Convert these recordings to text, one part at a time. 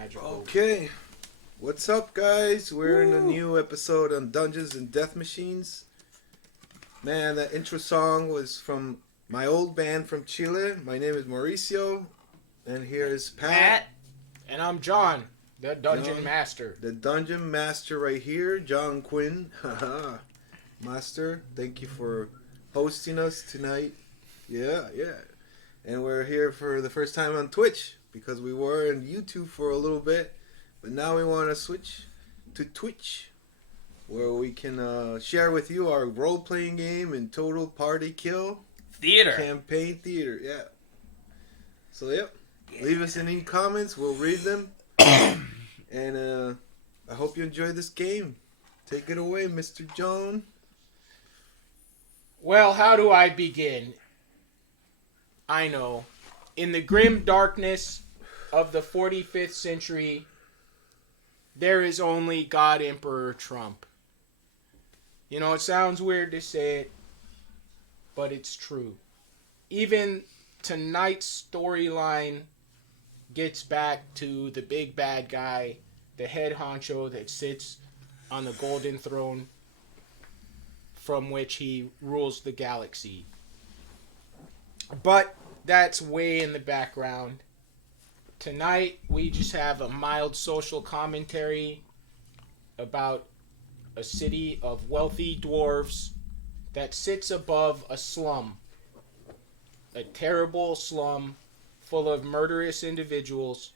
magical. Okay. What's up, guys? We're in a new episode on Dungeons and Death Machines. Man, that intro song was from my old band from Chile. My name is Mauricio. And here is Pat. And I'm John, the Dungeon John, Master. The Dungeon Master right here, John Quinn. Haha. Master, thank you for hosting us tonight. Yeah. And we're here for the first time on Twitch because we were in YouTube for a little bit. But now we want to switch to Twitch, where we can share with you our role-playing game in Total Party Kill Theater. Campaign Theater. Yeah. So, yep. Yeah. Leave us any comments. We'll read them. And I hope you enjoy this game. Take it away, Mr. John. Well, how do I begin? I know. In the grim darkness of the 45th century, there is only God Emperor Trump. You know, it sounds weird to say it, but it's true. Even tonight's storyline gets back to the big bad guy, the head honcho that sits on the golden throne from which he rules the galaxy. But that's way in the background. Tonight, we just have a mild social commentary about a city of wealthy dwarves that sits above a slum. A terrible slum full of murderous individuals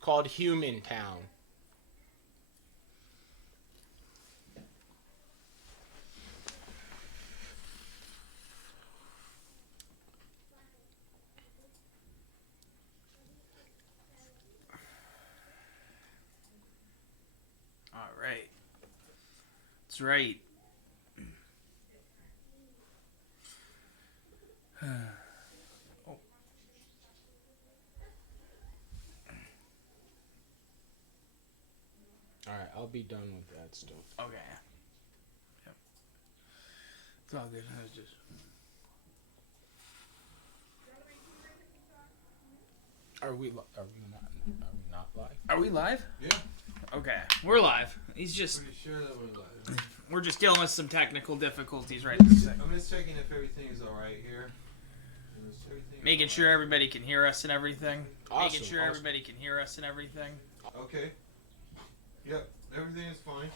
called Human Town. Right. That's right. Oh. Alright, I'll be done with that stuff. Okay. Yep. It's all good. I was just... Are we not live? Are we live? Yeah. Okay. We're live. He's just... Pretty sure that we're live. We're just dealing with some technical difficulties right this second. I'm just checking if everything is alright here. Making sure everybody can hear us and everything. Awesome, Making sure everybody can hear us and everything. Okay. Yep, everything is fine.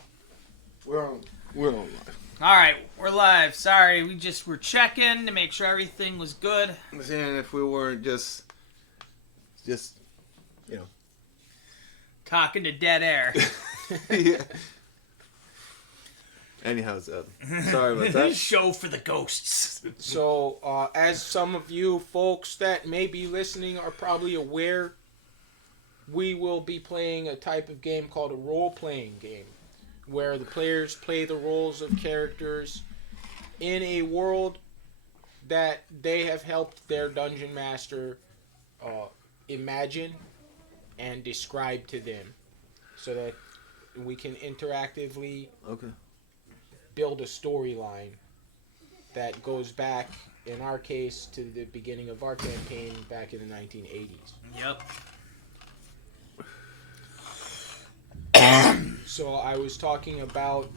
We're on live. Alright, we're live. Sorry, we're checking to make sure everything was good. I'm saying if we weren't just you know. Talking to dead air. Yeah. Anyhow, sorry about that. Show for the ghosts. So, as some of you folks that may be listening are probably aware, we will be playing a type of game called a role-playing game, where the players play the roles of characters in a world that they have helped their dungeon master imagine and describe to them, so that we can interactively build a storyline that goes back, in our case, to the beginning of our campaign back in the 1980s. Yep. So I was talking about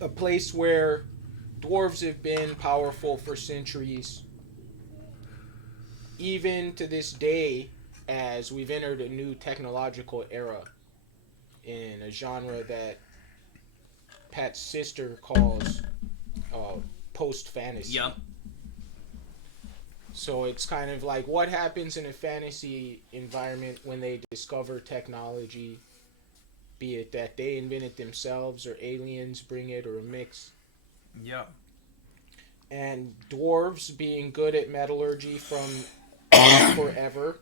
a place where dwarves have been powerful for centuries, even to this day, as we've entered a new technological era in a genre that Pat's sister calls post-fantasy. Yep. So it's kind of like what happens in a fantasy environment when they discover technology, be it that they invent it themselves or aliens bring it or a mix. Yep. And dwarves, being good at metallurgy from forever,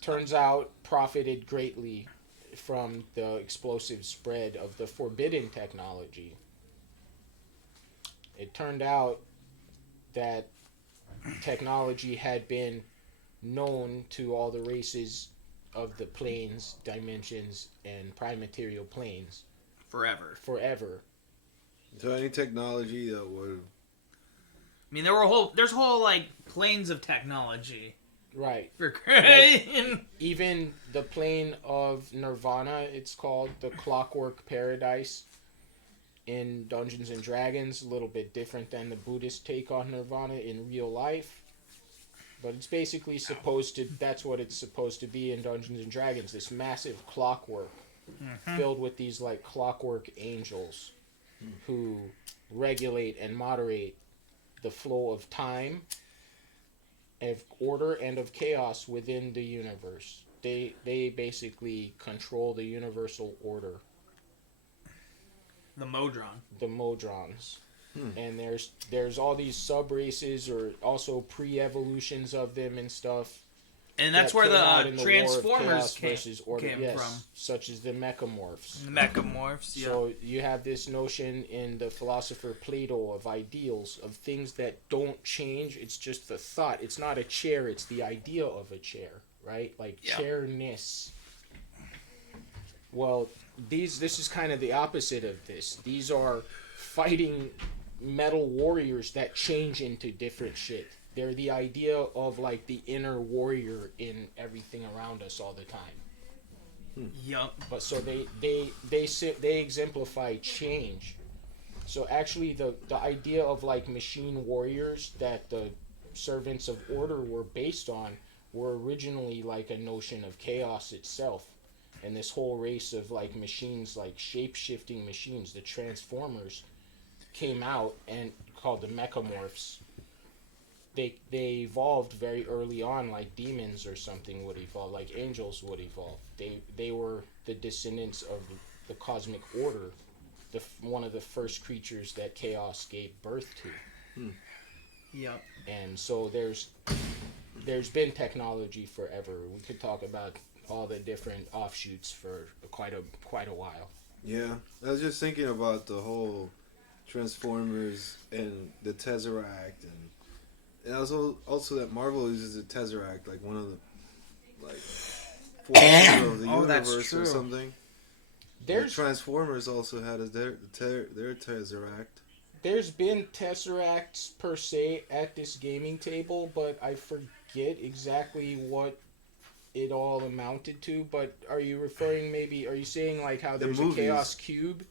turns out profited greatly from the explosive spread of the forbidden technology. It turned out that technology had been known to all the races of the planes, dimensions, and prime material planes. Forever. So any technology that would... I mean, there's whole, like, planes of technology. Right. For Even the plane of Nirvana, it's called the Clockwork Paradise in Dungeons and Dragons, a little bit different than the Buddhist take on Nirvana in real life. But it's basically supposed to, that's what it's supposed to be in Dungeons and Dragons, this massive clockwork filled with these like clockwork angels who regulate and moderate the flow of time, of order, and of chaos within the universe. They basically control the universal order, the Modron. the Modrons. And there's all these sub races or also pre-evolutions of them and stuff. And that's that where came out the in War of Transformers Chaos came, versus Order, came yes, from. such as the Mechamorphs. The Mechamorphs, yeah. So you have this notion in the philosopher Plato of ideals, of things that don't change. It's just the thought. It's not a chair. It's the idea of a chair, right? Like chairness. Well, this is kind of the opposite of this. These are fighting metal warriors that change into different shit. They're the idea of like the inner warrior in everything around us all the time. Yup. But so they exemplify change. So actually the idea of like machine warriors that the servants of order were based on were originally like a notion of chaos itself. And this whole race of like machines, like shape-shifting machines, the Transformers, came out and called the Mechamorphs. They evolved very early on, like demons or something would evolve, like angels would evolve. They were the descendants of the cosmic order, one of the first creatures that chaos gave birth to. Yep. And so there's been technology forever. We could talk about all the different offshoots for quite a while. Yeah, I was just thinking about the whole Transformers and the Tesseract, and also that Marvel uses the Tesseract like one of the like forces of the universe or something. The Transformers also had their Tesseract. There's been Tesseracts per se at this gaming table, but I forget exactly what it all amounted to. But are you saying like how there's a Chaos Cube?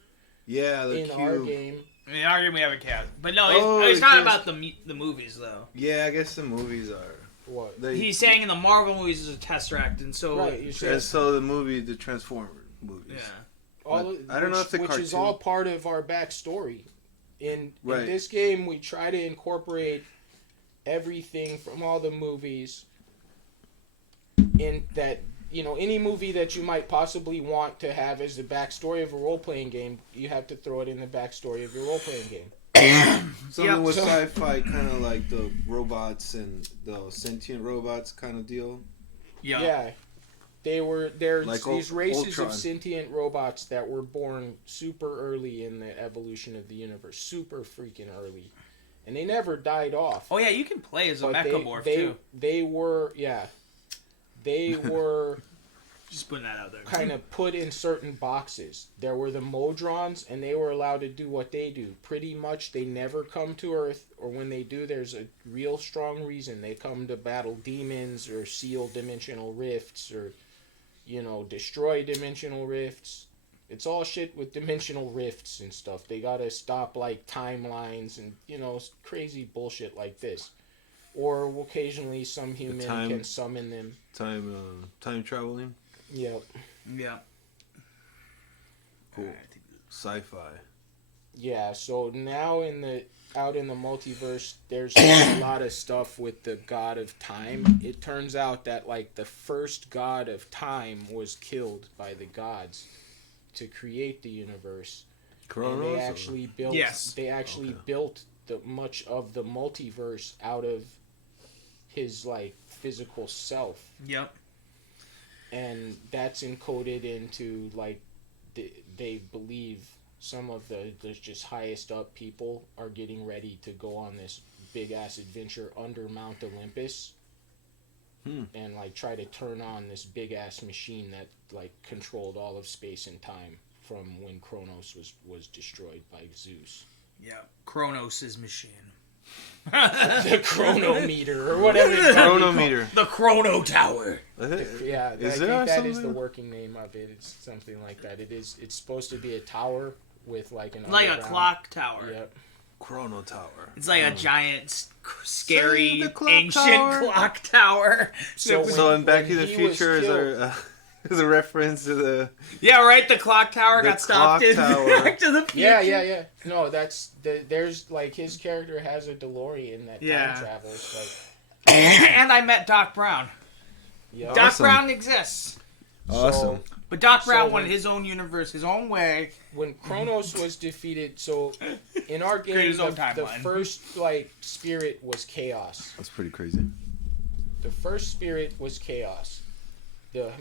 Yeah, the in cube. Our game. In our game we have a cat. But no, it's not about the movies though. Yeah, I guess the movies are. What? He's saying in the Marvel movies is a Tesseract, and so and so the Transformer movies. Yeah. I don't know if the which cartoon... is all part of our backstory. In this game, we try to incorporate everything from all the movies in that, any movie that you might possibly want to have as the backstory of a role-playing game, you have to throw it in the backstory of your role-playing game. Something with sci-fi, kind of like the robots and the sentient robots kind of deal. Yeah. There's like these races Ultron. of sentient robots that were born super early in the evolution of the universe. Super freaking early. And they never died off. Oh yeah, you can play as a Mechamorph too. They were just putting that out there. Kind of put in certain boxes. There were the Modrons, and they were allowed to do what they do. Pretty much, they never come to Earth, or when they do, there's a real strong reason. They come to battle demons, or seal dimensional rifts, or, destroy dimensional rifts. It's all shit with dimensional rifts and stuff. They gotta stop, like, timelines and, crazy bullshit like this. Or occasionally some human can summon them. Time traveling? Yep. Yeah. Cool. Sci-fi. Yeah, so now out in the multiverse, there's a lot of stuff with the god of time. It turns out that like the first god of time was killed by the gods to create the universe. Kronos, and they actually built built much of the multiverse out of his like physical self. Yep. And that's encoded into like they believe some of the just highest up people are getting ready to go on this big ass adventure under Mount Olympus and like try to turn on this big ass machine that like controlled all of space and time from when Kronos was destroyed by Zeus. Yeah, Kronos' machine. The chronometer or whatever. It's called. Chronometer. The Chrono Tower. Yeah, Is I there think that is the something? working name of it. It's something like that. It is. It's supposed to be a tower with like an Like a underground- clock tower. Yep. Chrono Tower. It's like a giant, scary, Save the clock ancient tower. clock tower. So So in Back to when the he was Future is killed- is a reference to the Yeah, right. The clock tower The got stopped clock in tower. Back to the Future. Yeah. No, there's like his character has a DeLorean that Yeah. time travels. Like, And I met Doc Brown. yeah. Doc Awesome. Brown exists, awesome. but Doc Brown So wanted when- his own universe, his own way. When Kronos was defeated, so in our Created game, his own the timeline. first like spirit was chaos. That's pretty crazy. The first spirit was chaos. The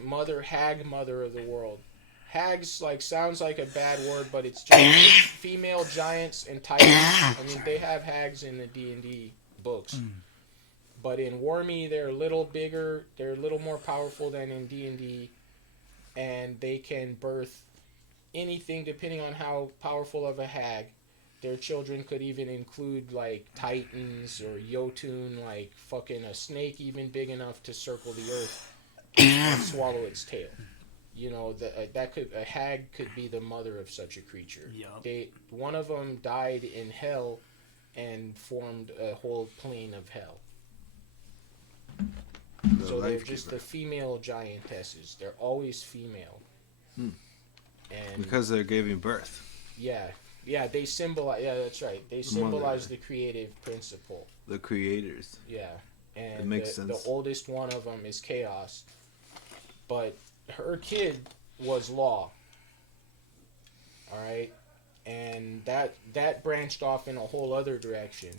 hag mother of the world. Hags like sounds like a bad word, but it's just it's female giants and titans. I mean, they have hags in the D&D books, but in Wormy they're a little bigger. They're a little more powerful than in D&D, and they can birth anything depending on how powerful of a hag. Their children could even include like titans or Jotun, like fucking a snake even big enough to circle the earth and swallow its tail. You know, a hag could be the mother of such a creature. Yup. One of them died in hell and formed a whole plane of hell. The So they're life just giver. the female giantesses. They're always female. And Because they're giving birth. yeah, they symbolize. Yeah, that's right. They symbolize the creative principle. The creators. Yeah, and It makes the sense. oldest one of them is Chaos, but her kid was Law. All right, and that branched off in a whole other direction.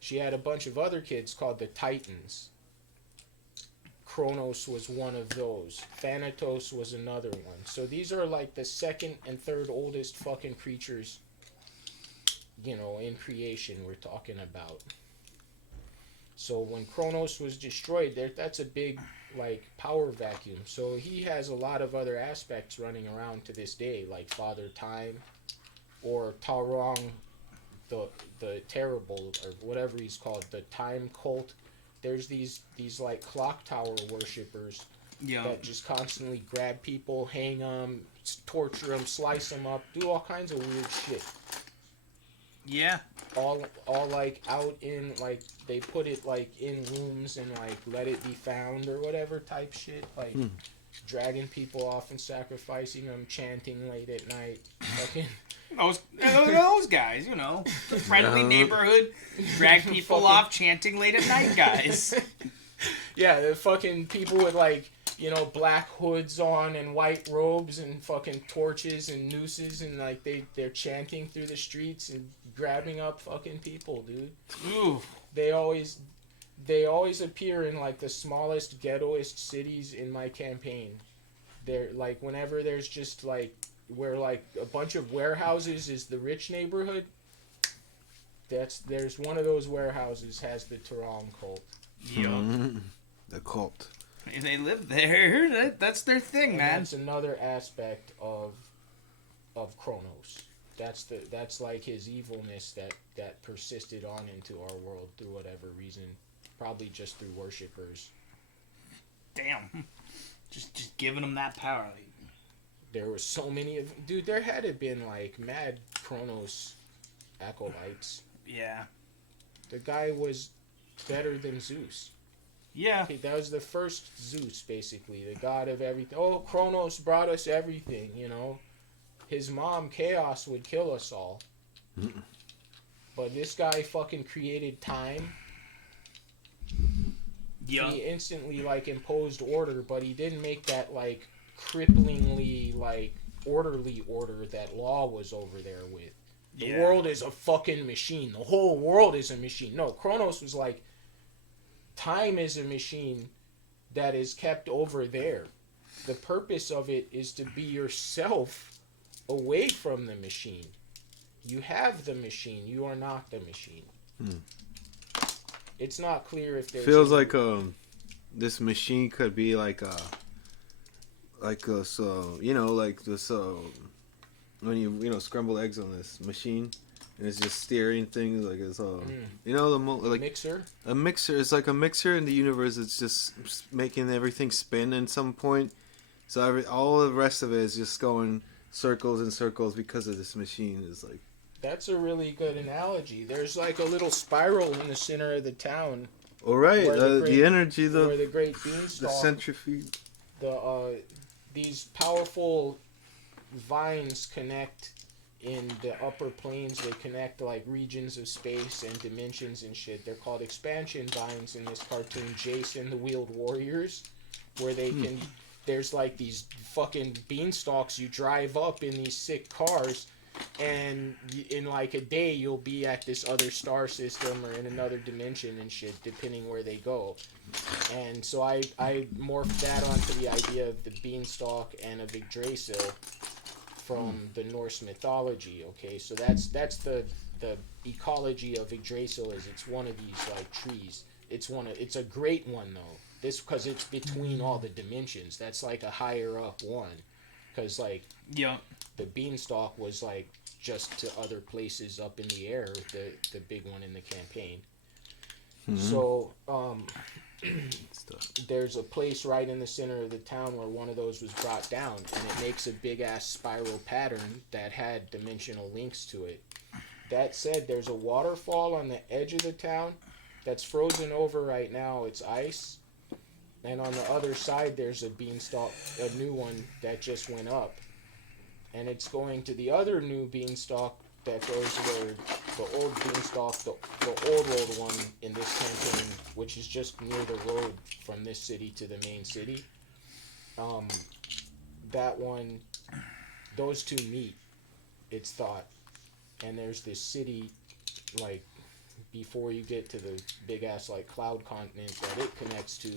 She had a bunch of other kids called the Titans. Kronos was one of those. Thanatos was another one. So these are like the second and third oldest fucking creatures, you know, in creation we're talking about. So when Kronos was destroyed, that's a big like power vacuum. So he has a lot of other aspects running around to this day, like Father Time or Tarong the Terrible or whatever he's called, the Time Cult. There's these like clock tower worshippers Yeah. that just constantly grab people, hang them, torture them, slice them up, do all kinds of weird shit. Yeah. All like out in like they put it like in rooms and like let it be found or whatever type shit, like dragging people off and sacrificing them, chanting late at night, fucking Those guys, you know, the friendly neighborhood, drag people Fucking- off chanting late at night guys. yeah, the fucking people with like, you know, black hoods on and white robes and fucking torches and nooses and like they're chanting through the streets and grabbing up fucking people, dude. Ooh. They always appear in like the smallest ghettoest cities in my campaign. They're like whenever there's just like where like a bunch of warehouses is the rich neighborhood. There's one of those warehouses has the Tarong cult. Yup. The cult. They live there. That's their thing, And man. that's another aspect of Kronos. That's like his evilness that persisted on into our world through whatever reason. Probably just through worshippers. Damn. Just giving them that power. Like, There were so many of dude. There had to been like mad Kronos acolytes. yeah. The guy was better than Zeus. Yeah. That was the first Zeus, basically, the god of everything. Oh, Kronos brought us everything, you know. His mom, Chaos, would kill us all. But this guy fucking created time. Yeah. He instantly, like, imposed order, but he didn't make that, like, cripplingly, like, orderly order that Law was over there with. The world is a fucking machine. The whole world is a machine. No, Kronos was like, time is a machine that is kept over there. The purpose of it is to be yourself away from the machine. You have the machine. You are not the machine. It's not clear if there's... Feels any- like this machine could be like so you know, like this when you scramble eggs on this machine, and it's just steering things like it's all. Mm. You know like Mixer. a mixer. It's like a mixer in the universe. It's just making everything spin at some point. So all the rest of it is just going circles and circles because of this machine. Is like. That's a really good analogy. There's like a little spiral in the center of the town All right, Where the energy, where the great the beanstalk, centrifuge. these powerful vines connect in the upper planes. They connect like regions of space and dimensions and shit. They're called expansion vines in this cartoon, Jason the Wheeled Warriors, where they can. There's like these fucking beanstalks you drive up in these sick cars, and in like a day you'll be at this other star system or in another dimension and shit, depending where they go. And so I morphed that onto the idea of the beanstalk and of Yggdrasil from the Norse mythology. Okay, so that's the ecology of Yggdrasil. Is it's one of these like trees. It's a great one though. This because it's between all the dimensions. That's like a higher up one, because like Yeah. the beanstalk was like just to other places up in the air. The big one in the campaign. So there's a place right in the center of the town where one of those was brought down, and it makes a big ass spiral pattern that had dimensional links to it. That said, there's a waterfall on the edge of the town that's frozen over right now. It's ice. And on the other side, there's a beanstalk, a new one that just went up. And it's going to the other new beanstalk that goes where the old beanstalk, the old one in this campaign, which is just near the road from this city to the main city. That one, those two meet, it's thought. And there's this city, like, before you get to the big ass, like, cloud continent that it connects to,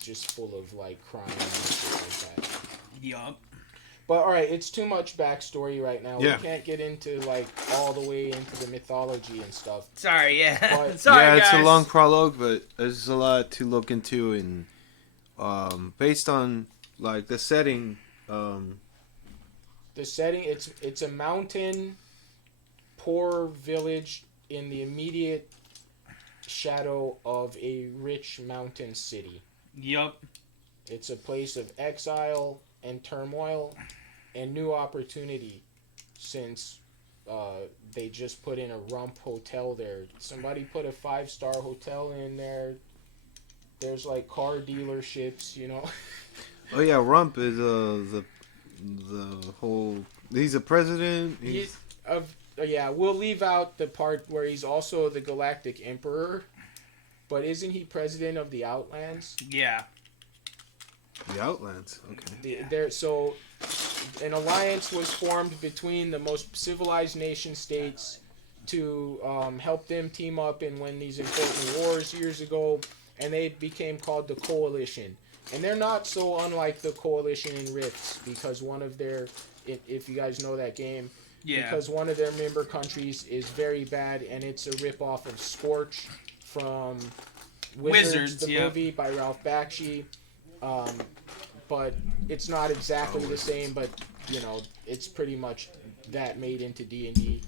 just full of, like, crime and shit like that. Yup. But alright, it's too much backstory right now. Yeah. We can't get into like all the way into the mythology and stuff. Sorry, yeah. But- Sorry, Yeah, guys. it's a long prologue, but there's a lot to look into, and based on like the setting. The setting, it's a mountain, poor village in the immediate shadow of a rich mountain city. Yup. It's a place of exile and turmoil and new opportunity, since they just put in a rump hotel there. Somebody put a 5-star hotel in there. There's like car dealerships, you know. Oh yeah, Rump is the whole. He's a president. Yeah, we'll leave out the part where he's also the Galactic Emperor, but isn't he president of the Outlands? Yeah. The Outlands. Okay. So an alliance was formed between the most civilized nation states to help them team up and win these important wars years ago, and they became called the Coalition. And they're not so unlike the Coalition in Rifts, because one of their, if you guys know that game, Yeah. because one of their member countries is very bad, and it's a ripoff of Scorch from Wizards, the yeah. movie by Ralph Bakshi. But it's not exactly the same, but you know, it's pretty much that made into D&D.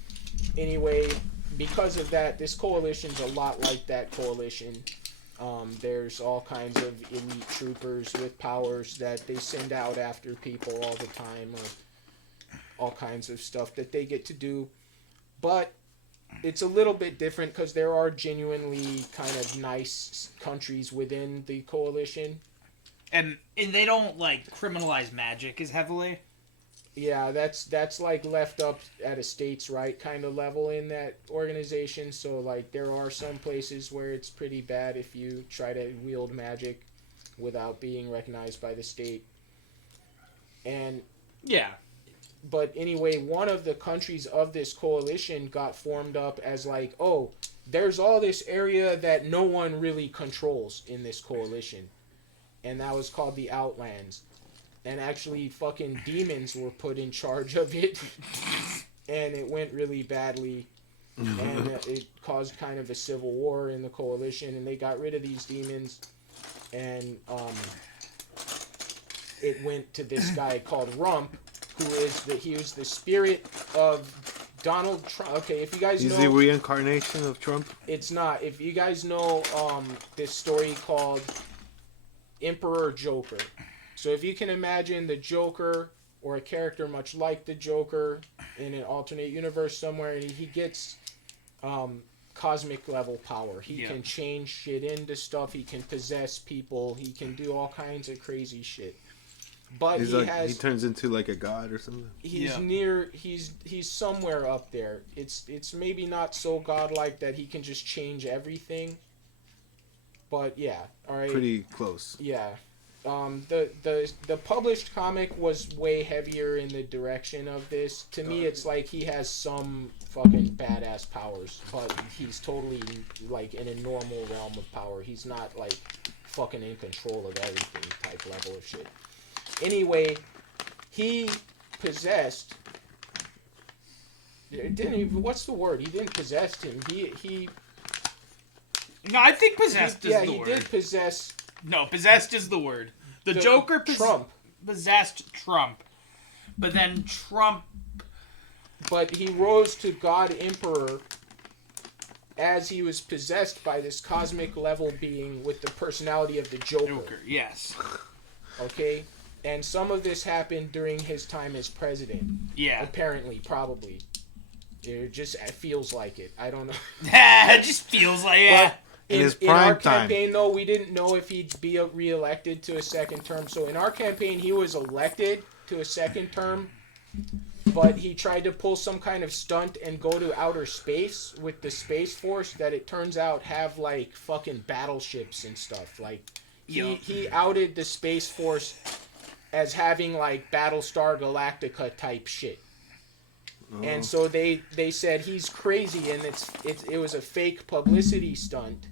Anyway, because of that, this coalition's a lot like that coalition. There's all kinds of elite troopers with powers that they send out after people all the time, or all kinds of stuff that they get to do. But it's a little bit different because there are genuinely kind of nice countries within the coalition. And they don't like criminalize magic as heavily. Yeah, that's like left up at a states' right kind of level in that organization. So like there are some places where it's pretty bad if you try to wield magic without being recognized by the state. And Yeah. but anyway, one of the countries of this coalition got formed up as like, oh, there's all this area that no one really controls in this coalition. And that was called the Outlands. And actually fucking demons were put in charge of it. And it went really badly. And it caused kind of a civil war in the coalition. And they got rid of these demons. And it went to this guy called Rump, who is he was the spirit of Donald Trump. Okay, if you guys He's know, the reincarnation of Trump. it's not. If you guys know this story called Emperor Joker. So if you can imagine the Joker or a character much like the Joker in an alternate universe somewhere, and he gets cosmic level power. He can change shit into stuff. He can possess people. He can do all kinds of crazy shit. But He turns into like a god or something. He's somewhere up there. It's maybe not so godlike that he can just change everything. But yeah, all right. Pretty close. Yeah. The published comic was way heavier in the direction of this. To me, it's like he has some fucking badass powers, but he's totally like in a normal realm of power. He's not like fucking in control of everything type level of shit. Anyway, he possessed. Didn't even, what's the word? He didn't possess him. He. No, I think possessed is the word. Yeah, he did possess. No, possessed is the word. The Joker Trump. Possessed Trump. But then Trump... But he rose to God Emperor as he was possessed by this cosmic level being with the personality of the Joker. Yes. Okay? And some of this happened during his time as president. Yeah. Apparently, probably. It just feels like it. I don't know. It just feels like it. But In his in our prime time. campaign, though, we didn't know if he'd be re-elected to a second term. So in our campaign, he was elected to a second term, but he tried to pull some kind of stunt and go to outer space with the Space Force that it turns out have, like, fucking battleships and stuff. Like, he outed the Space Force as having, like, Battlestar Galactica type shit. And so they said he's crazy and it was a fake publicity stunt,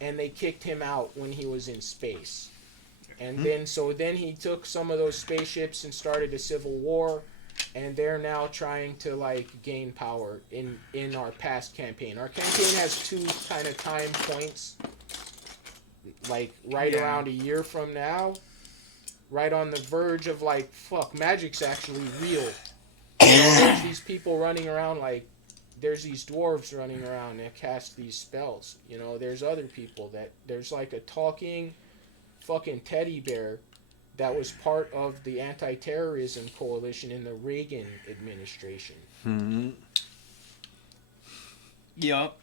and they kicked him out when he was in space. And then he took some of those spaceships and started a civil war, and they're now trying to like gain power in our past campaign. Our campaign has two kind of time points, like around a year from now, right on the verge of like, fuck, magic's actually real. You know, there's these people running around, like, there's these dwarves running around that cast these spells. You know, there's other people there's like a talking fucking teddy bear that was part of the anti-terrorism coalition in the Reagan administration. Mm-hmm. Yup.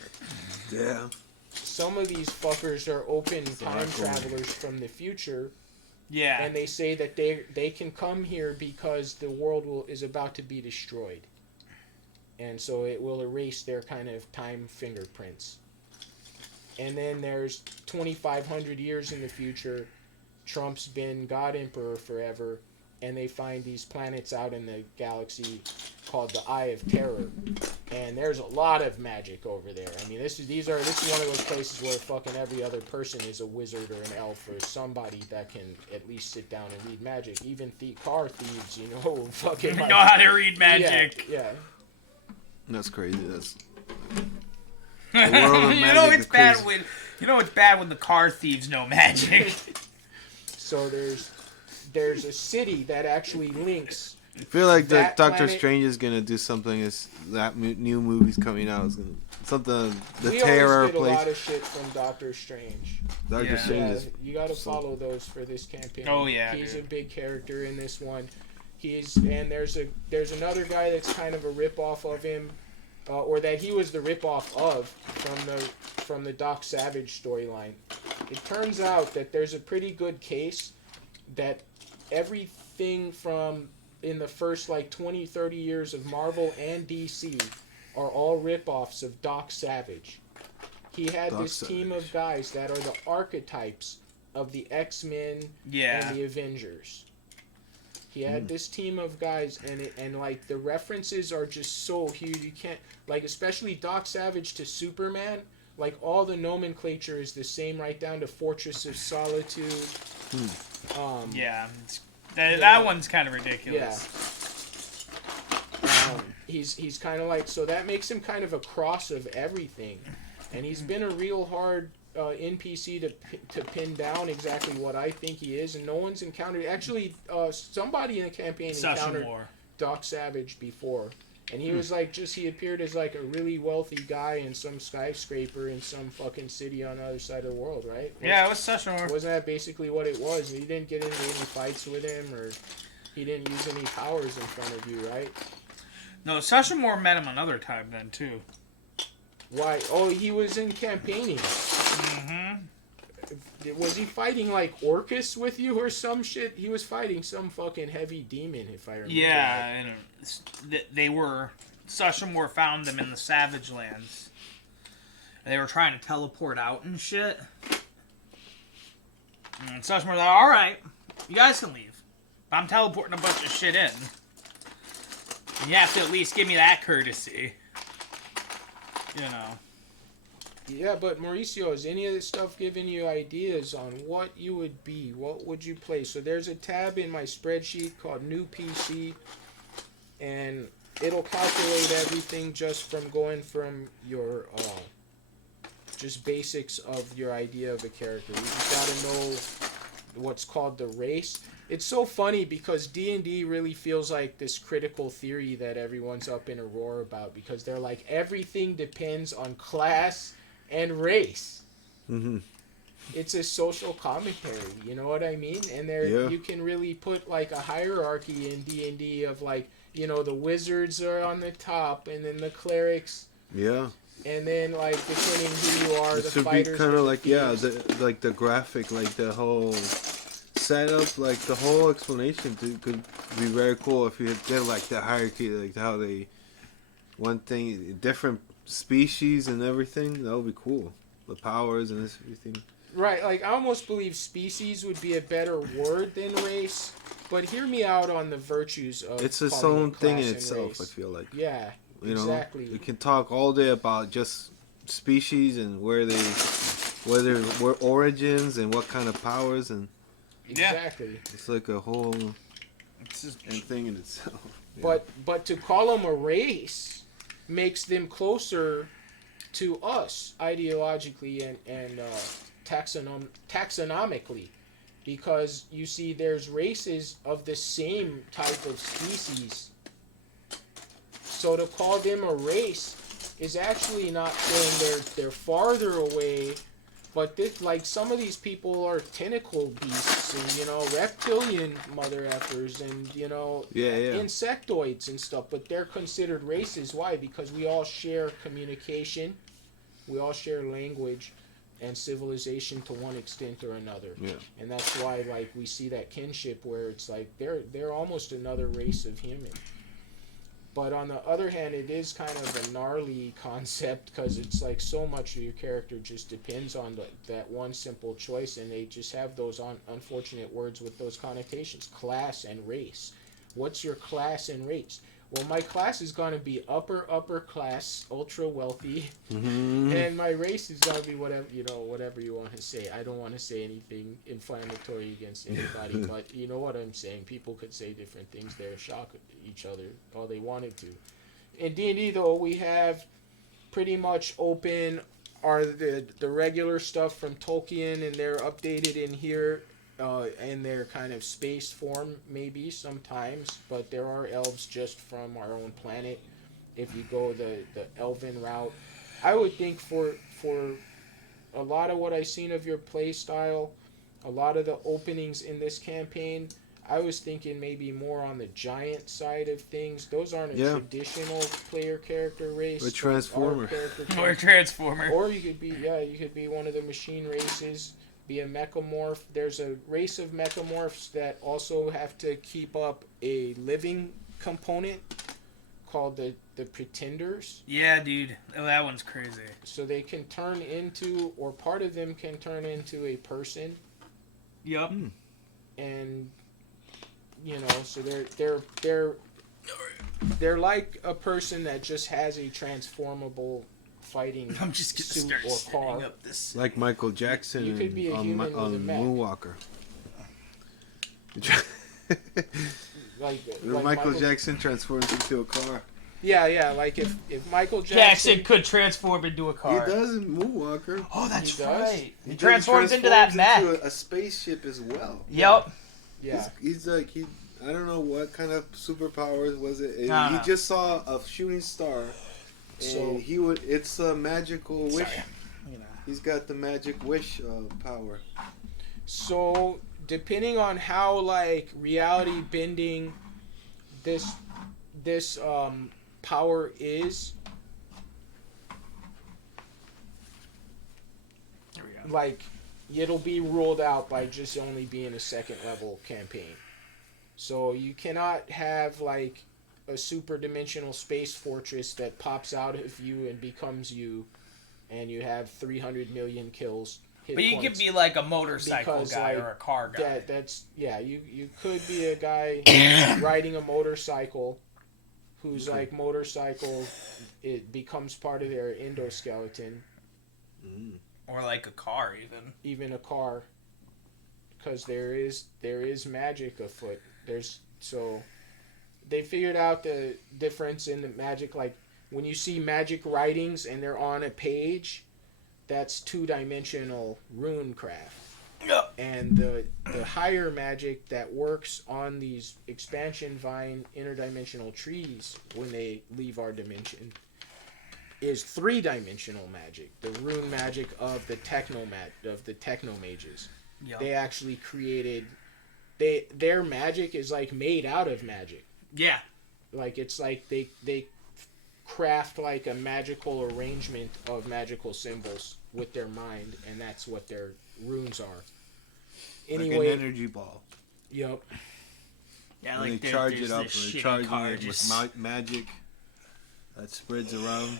Yeah. Some of these fuckers are open time travelers from the future. Yeah. And they say that they can come here because the world is about to be destroyed. And so it will erase their kind of time fingerprints. And then there's 2,500 years in the future. Trump's been God Emperor forever. And they find these planets out in the galaxy called the Eye of Terror. And there's a lot of magic over there. I mean, this is one of those places where fucking every other person is a wizard or an elf or somebody that can at least sit down and read magic. Even car thieves, you know, fucking know how to read magic. Yeah. That's crazy. That's the world of magic. It's bad when the car thieves know magic. So there's a city that actually links. I feel like that Doctor planet- Strange is gonna do something. New movie's coming out. Is gonna, something the We terror always get a lot place. of shit from Doctor Strange. Doctor Yeah. Strange Yeah, is you gotta so- follow those for this campaign. Oh, yeah, he's dude. a big character in this one. And there's another guy that's kind of a ripoff of him, or that he was the ripoff of from the Doc Savage storyline. It turns out that there's a pretty good case that everything from in the first like 20, 30 years of Marvel and DC are all ripoffs of Doc Savage. He had Doc this team of guys that are the archetypes of the X-Men and the Avengers. He had this team of guys, and like the references are just so huge. You can't, like, especially Doc Savage to Superman. Like, all the nomenclature is the same, right down to Fortress of Solitude. That one's kind of ridiculous. Yeah. He's kind of like, so that makes him kind of a cross of everything, and he's been a real hard NPC to pin down exactly what I think he is, and no one's encountered. Actually, somebody in the campaign encountered Doc Savage before, And he was like, he appeared as like a really wealthy guy in some skyscraper in some fucking city on the other side of the world, right? Yeah, it was Sesshamore. Wasn't that basically what it was? He didn't get into any fights with him, or he didn't use any powers in front of you, right? No, Sesshamore met him another time then, too. Why? Oh, he was in campaigning. Mm-hmm. Was he fighting like Orcus with you or some shit? He was fighting some fucking heavy demon, if I remember. Yeah, and they were... Sesshamore found them in the Savage Lands. They were trying to teleport out and shit. And Sesshamore's like, alright, you guys can leave. But I'm teleporting a bunch of shit in. And you have to at least give me that courtesy. You know. Yeah, but Mauricio, is any of this stuff giving you ideas on what you would be? What would you play? So there's a tab in my spreadsheet called New PC, and it'll calculate everything just from going from your just basics of your idea of a character. You just gotta know what's called the race. It's so funny because D&D really feels like this critical theory that everyone's up in a roar about, because they're like, everything depends on class and race. Mm-hmm. It's a social commentary, you know what I mean? And there, you can really put like a hierarchy in D&D of like, you know, the wizards are on the top, and then the clerics. Yeah. And then like depending who you are, It the should be fighters. kind of like thieves. the graphic, like the whole setup, like the whole explanation could be very cool if you did like the hierarchy, like how they one thing different species and everything. That would be cool. The powers and everything. Right, like I almost believe species would be a better word than race, but hear me out on the virtues of It's its calling own it thing in class and itself. race. I feel like. Yeah, You exactly. know, we can talk all day about just species and where origins and what kind of powers, and Exactly. it's like a whole It's just, thing in itself. But to call them a race makes them closer to us ideologically and taxonomically, because you see there's races of the same type of species. So to call them a race is actually not saying they're farther away, but this, like some of these people are tentacle beasts and, you know, reptilian mother effers and, you know, insectoids and stuff, but they're considered races. Why? Because we all share communication, we all share language and civilization to one extent or another. Yeah. And that's why, like, we see that kinship where it's like they're almost another race of human. But on the other hand, it is kind of a gnarly concept, because it's like so much of your character just depends on that one simple choice, and they just have those unfortunate words with those connotations, class and race. What's your class and race? Well, my class is going to be upper class, ultra wealthy, and my race is going to be whatever you want to say. I don't want to say anything inflammatory against anybody, but you know what I'm saying. People could say different things there, shock each other all they wanted to. In D&D, though, we have pretty much open are the regular stuff from Tolkien, and they're updated in here. In their kind of space form, maybe sometimes, but there are elves just from our own planet. If you go the elven route, I would think for a lot of what I've seen of your play style, a lot of the openings in this campaign, I was thinking maybe more on the giant side of things. Those aren't a traditional player character race. Or Transformer. or Transformer. Or you could be one of the machine races. Be a mechamorph. There's a race of mechamorphs that also have to keep up a living component called the Pretenders. Yeah, dude. Oh, that one's crazy. So they can turn into, or part of them can turn into a person. Yup. And you know, so they're like a person that just has a transformable fighting I'm just suit gonna start or car. setting up this. Like Michael Jackson You could be a on human with a mech. Moonwalker. Like Michael Jackson transforms into a car. Yeah, like if Michael Jackson could transform into a car. He does in Moonwalker. Oh, that's He does? right. He transforms into that transforms mech. into a spaceship as well. Yep. Yeah. He's like I don't know what kind of superpowers was it. He No. just saw a shooting star, and So- he would. It's a magical wish. Sorry. You know. He's got the magic wish power. So, depending on how like reality bending this power is, There we go. like it'll be ruled out by just only being a second level campaign. So you cannot have like a super dimensional space fortress that pops out of you and becomes you, and you have 300 million kills. Hit But you points. could be like a motorcycle Because, guy like, or a car guy. That's yeah. You could be a guy riding a motorcycle, whose Okay. like motorcycle, it becomes part of their endoskeleton, Or like a car, even. even a car, because there is magic afoot. So they figured out the difference in the magic. Like when you see magic writings and they're on a page, that's 2-dimensional rune craft. Yep. And the higher magic that works on these expansion vine interdimensional trees when they leave our dimension is 3-dimensional magic, the rune magic of the techno mages. Yep. They actually created their magic is like made out of magic. Yeah. Like it's like they craft like a magical arrangement of magical symbols with their mind, and that's what their runes are. Anyway, Like an energy ball. yep. Yeah, And like they charge there's it up, this or shitty they charge car it just- with magic that spreads around.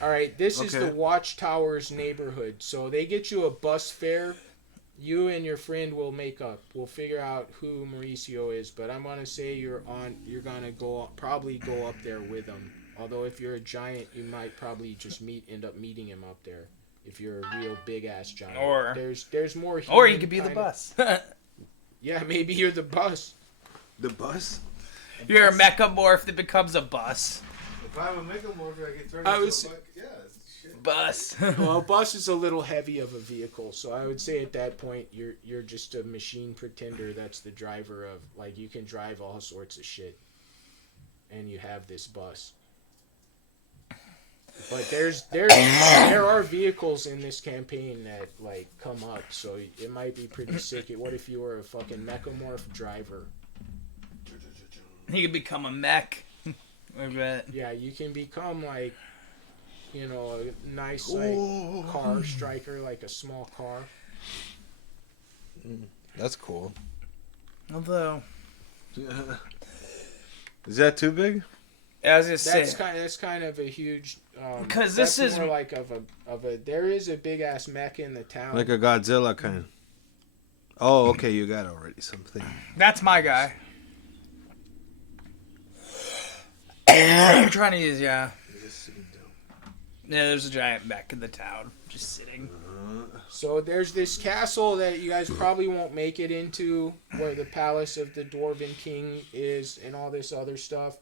All right, this is Okay. the Watchtower's neighborhood. So they get you a bus fare. You and your friend will make up. We'll figure out who Mauricio is, but I'm gonna say you're gonna probably go up there with him. Although if you're a giant, you might probably just end up meeting him up there. If you're a real big ass giant, Or- there's more. Or you human could be the kinda- bus. Yeah, maybe you're the bus. The bus? You're a mechamorph that becomes a bus. If I'm a megamorph, I can turn I into was- a bike. Yeah, shit. Bus. Well, a bus is a little heavy of a vehicle, so I would say at that point you're just a machine pretender that's the driver of, like, you can drive all sorts of shit, and you have this bus. But there are vehicles in this campaign that like come up, so it might be pretty sick. What if you were a fucking mechamorph driver? He could become a mech. I bet. Yeah, you can become like, you know, a nice like car striker, like a small car. That's cool. Although, Is that too big? I was just saying. That's kind of a huge. 'Cause this that's is- more like of a. There is a big ass mech in the town. Like a Godzilla kind. Oh, okay, you got already something. That's my guy. I'm trying to use, yeah. Yeah, there's a giant mech in the town, just sitting. So there's this castle that you guys probably won't make it into, where the palace of the Dwarven King is, and all this other stuff.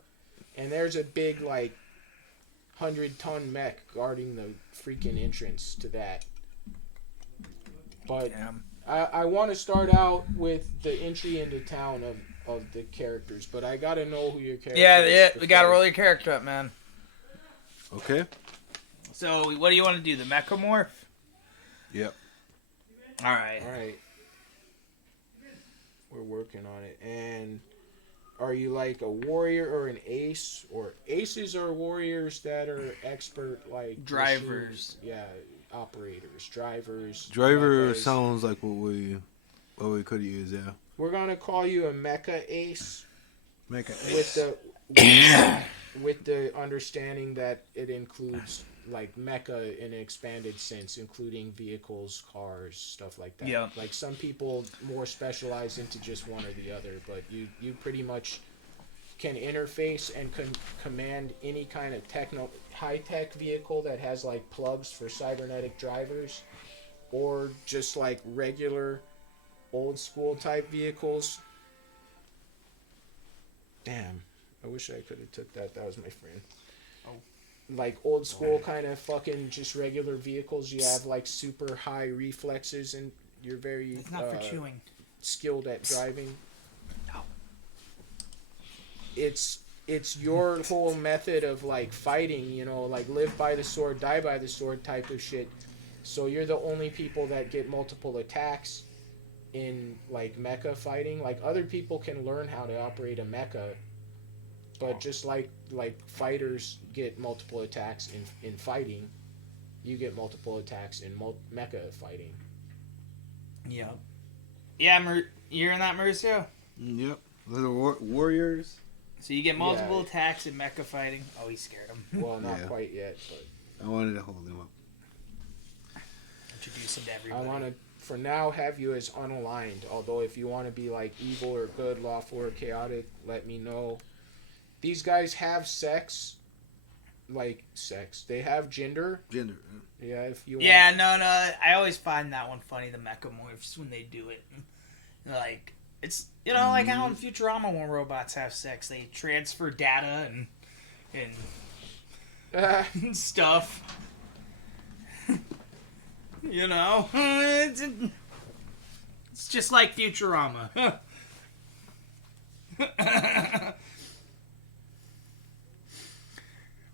And there's a big like 100-ton mech guarding the freaking entrance to that. But Damn. I want to start out with the entry into town of the characters, but I gotta know who your character Yeah, is. yeah, we gotta before- roll your character up, man. Okay. So, what do you want to do? The mechamorph? Yep. Alright. Alright. We're working on it. And are you like a warrior or an ace? Or aces are warriors that are expert, like Drivers. machines. Yeah, operators, drivers. Driver mechas. sounds like what we could use, yeah. We're gonna call you a mecha ace Make it. with the understanding that it includes like mecha in an expanded sense, including vehicles, cars, stuff like that. Yeah. Like some people more specialize into just one or the other, but you pretty much can interface and can command any kind of high-tech vehicle that has like plugs for cybernetic drivers, or just like regular old school type vehicles. Damn, I wish I could have took that. That was my friend. Like old school kind of fucking just regular vehicles. You have like super high reflexes and you're very It's not for chewing. skilled at driving. No. it's your whole method of like fighting, you know, like live by the sword, die by the sword type of shit. So you're the only people that get multiple attacks in like mecha fighting. Like other people can learn how to operate a mecha, but just like fighters get multiple attacks in fighting, you get multiple attacks in mecha fighting. Yeah. Yeah, you're in that, Mauricio? Yep. Little warriors. So you get multiple Yeah. attacks in mecha fighting. Oh, he scared him. Well, not Yeah. quite yet, but I wanted to hold him up. Introduce him to I everybody. want to, for now, have you as unaligned. Although, if you want to be like evil or good, lawful or chaotic, let me know. These guys have sex. Like, sex. They have gender. Gender. Yeah, if you Yeah, want. no. I always find that one funny, the mechamorphs, when they do it. Like, it's, you know, like how in Futurama when robots have sex, they transfer data and stuff. You know? It's just like Futurama.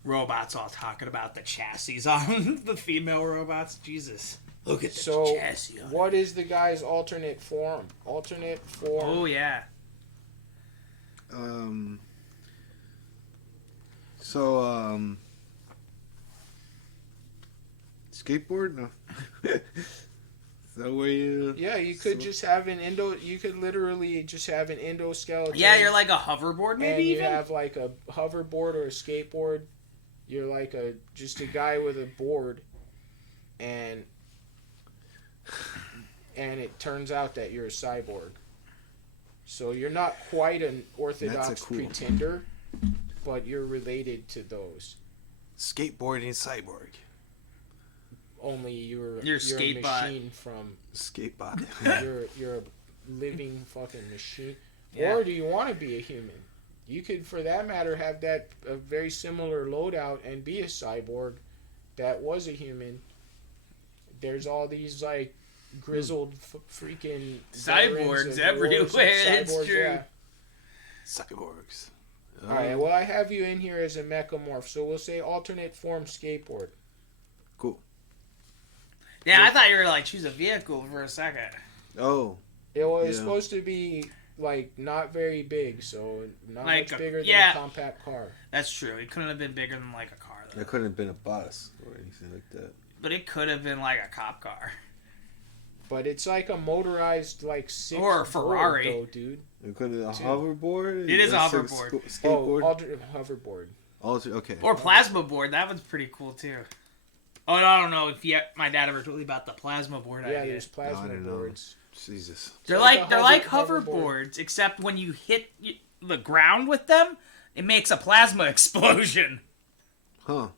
Robots all talking about the chassis on the female robots. Jesus. Look at the So, chassis on it. what is the guy's alternate form? Alternate form. Oh, yeah. So, skateboard? No. So where you? Yeah, you could just have an You could literally just have an endoskeleton. Yeah, you're like a hoverboard, maybe and you even? have like a hoverboard or a skateboard. You're like just a guy with a board, and it turns out that you're a cyborg. So you're not quite an orthodox That's a cool- pretender, but you're related to those. Skateboarding cyborg. Only you're You're a skatebot. machine from Skatebot. you're a living fucking machine. Yeah. Or do you want to be a human? You could, for that matter, have that a very similar loadout and be a cyborg that was a human. There's all these like grizzled freaking Cyborgs veterans of wars everywhere, and it's true. Yeah. Cyborgs. All right. Well, I have you in here as a mechamorph, so we'll say alternate form skateboard. Cool. Yeah, I thought you were like, choose a vehicle for a second. Oh. It was Yeah. supposed to be like not very big, so not Like much a- bigger than yeah. a compact car. That's true. It couldn't have been bigger than like a car, though. That couldn't have been a bus or anything like that. But it could have been like a cop car. But it's like a motorized like six Or a Ferrari. board, though, dude. It could have a Dude. hoverboard. It is a That's like hoverboard. Oh, skateboard. alternate hoverboard. Okay. Or plasma board. That one's pretty cool, too. Oh, I don't know if my dad ever told you about the plasma board Yeah, idea. there's plasma didn't know. boards. Jesus. They're like like a they're like hoverboard. hoverboards, except when you hit the ground with them, it makes a plasma explosion. Huh.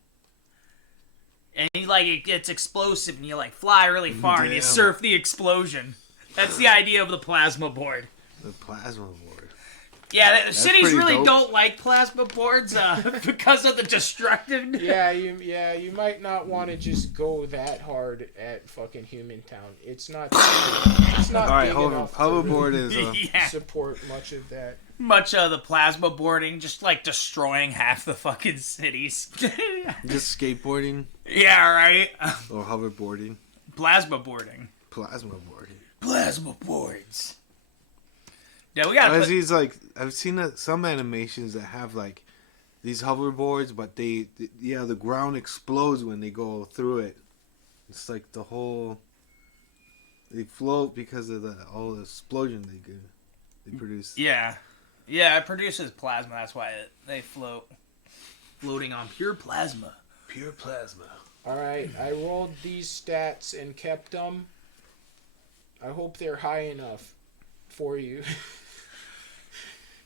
And it's explosive, and you like fly really far, and you Damn. surf the explosion. That's the idea of the plasma board. The plasma board. Yeah, cities pretty really dope. don't like plasma boards because of the destructiveness. Yeah, you might not want to just go that hard at fucking Human Town. It's not. It's not All right, big enough to hoverboard is Yeah, support much of that. much of the plasma boarding, just like destroying half the fucking cities. just skateboarding Yeah, right. or hoverboarding. Plasma boarding. Plasma boarding. Plasma boards. Yeah, we gotta put, I've seen some animations that have like these hoverboards, but the ground explodes when they go through it. It's like they float because of all the explosion they produce. yeah, it produces plasma. That's why they float, floating on pure plasma. Pure plasma. All right, I rolled these stats and kept them. I hope they're high enough for you.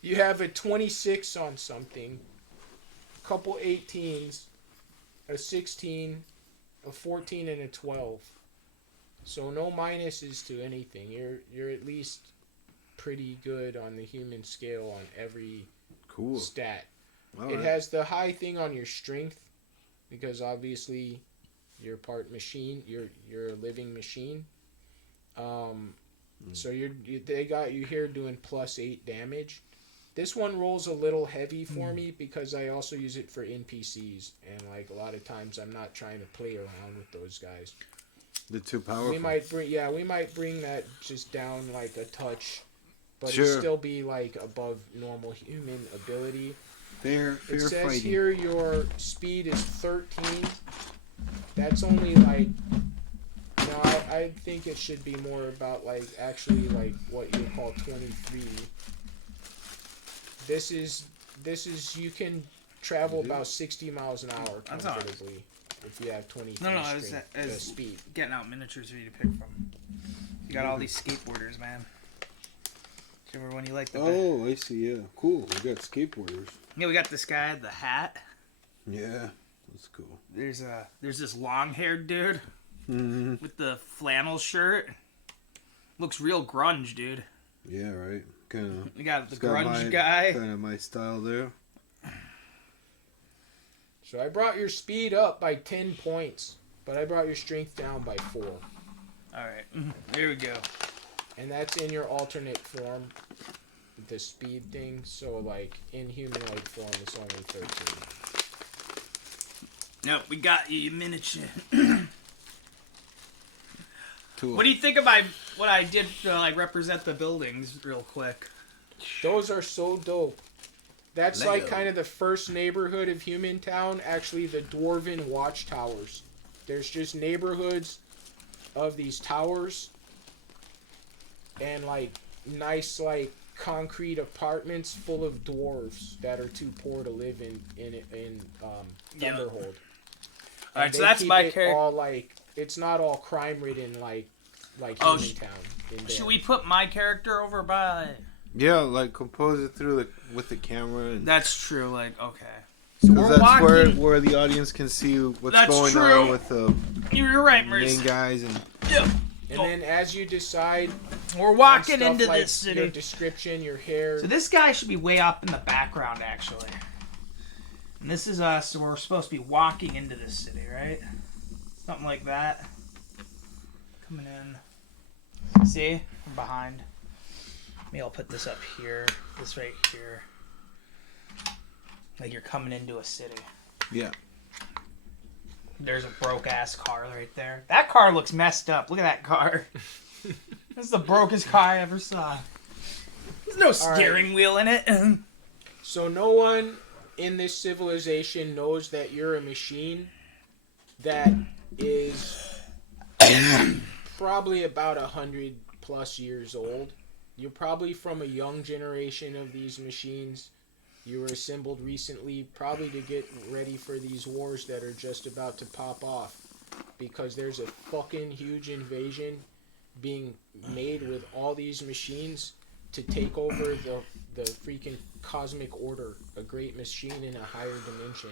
You have a 26 on something, a couple 18s, a 16, a 14, and a 12. So no minuses to anything. You're at least pretty good on the human scale on every Cool. stat. All It right. has the high thing on your strength, because obviously you're part machine. You're a living machine. So they got you here doing +8 damage. This one rolls a little heavy for me because I also use it for NPCs, and like a lot of times I'm not trying to play around with those guys. They're too powerful. We might bring that just down like a touch, but Sure. it still be like above normal human ability. Fair It says fighting. here your speed is 13. That's only like. No, I think it should be more about like actually like what you call 23. This is you can travel about 60 miles an hour That's all right. comfortably if you have 23 No, I was strength, speed. getting out miniatures for you to pick from. You got all these skateboarders, man. Whichever one you like the best. Oh, I see. Yeah, cool. We got skateboarders. Yeah, we got this guy, the hat. Yeah, that's cool. There's this long-haired dude Mm-hmm. with the flannel shirt. Looks real grunge, dude. Yeah, right. Kind of. We got the grunge guy. Kind of my style there. So I brought your speed up by 10 points, but I brought your strength down by 4. All right, there we go. And that's in your alternate form, the speed thing. So like in humanoid form, it's only 13. Nope, we got you, miniature. Cool. What do you think of what I did to like represent the buildings, real quick? Those are so dope. That's Lego. like kind of the first neighborhood of Human Town. Actually, the Dwarven Watchtowers. There's just neighborhoods of these towers and like nice like concrete apartments full of dwarves that are too poor to live in Yeah. Thunderhold. All right, And so they that's keep my it character. all like it's not all crime ridden like Oh, Human Town. In there. Should we put my character over by? Yeah, like compose it through with the camera. And, That's true. Like, okay. So 'cause we're that's walking. where the audience can see what's That's going true. on with the You're right, main Merce. guys. And Yeah. And then as you decide We're on walking stuff into like this your city. description, your hair. So this guy should be way up in the background, actually. And this is us, so we're supposed to be walking into this city, right? Something like that. Coming in. See? From behind. Maybe I'll put this up here. This right here. Like you're coming into a city. yeah, There's a broke-ass car right there. That car looks messed up. Look at that car. This is the brokest car I ever saw. There's no steering wheel in it. So no one in this civilization knows that you're a machine that is probably about 100+ years old. You're probably from a young generation of these machines. You were assembled recently, probably to get ready for these wars that are just about to pop off. Because there's a fucking huge invasion being made with all these machines to take over the freaking cosmic order, a great machine in a higher dimension,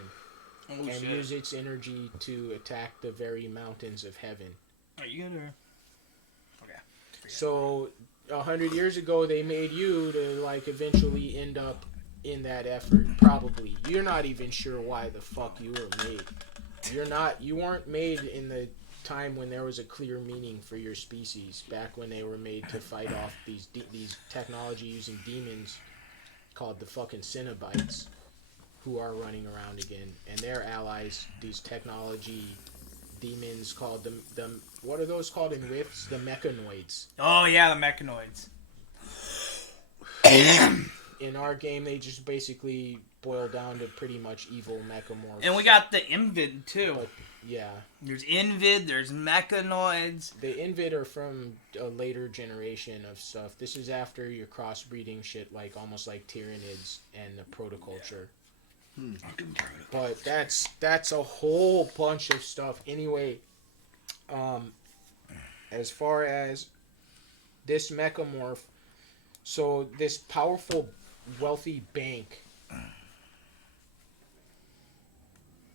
and use its energy to attack the very mountains of heaven. Are you good or? Okay. So 100 years ago, they made you to like eventually end up in that effort. Probably you're not even sure why the fuck you were made. You weren't made in the time when there was a clear meaning for your species, back when they were made to fight off these technology using demons called the fucking Cenobites, who are running around again, and their allies, these technology demons called the what are those called in Rifts? The Mechanoids. Oh yeah, the mechanoids. In our game, they just basically boil down to pretty much evil mechamorphs. And we got the Invid too. But, yeah. There's Invid, there's mechanoids. The Invid are from a later generation of stuff. This is after your crossbreeding shit, like almost like Tyranids and the Protoculture. But that's a whole bunch of stuff. Anyway, as far as this mechamorph, so this powerful, wealthy bank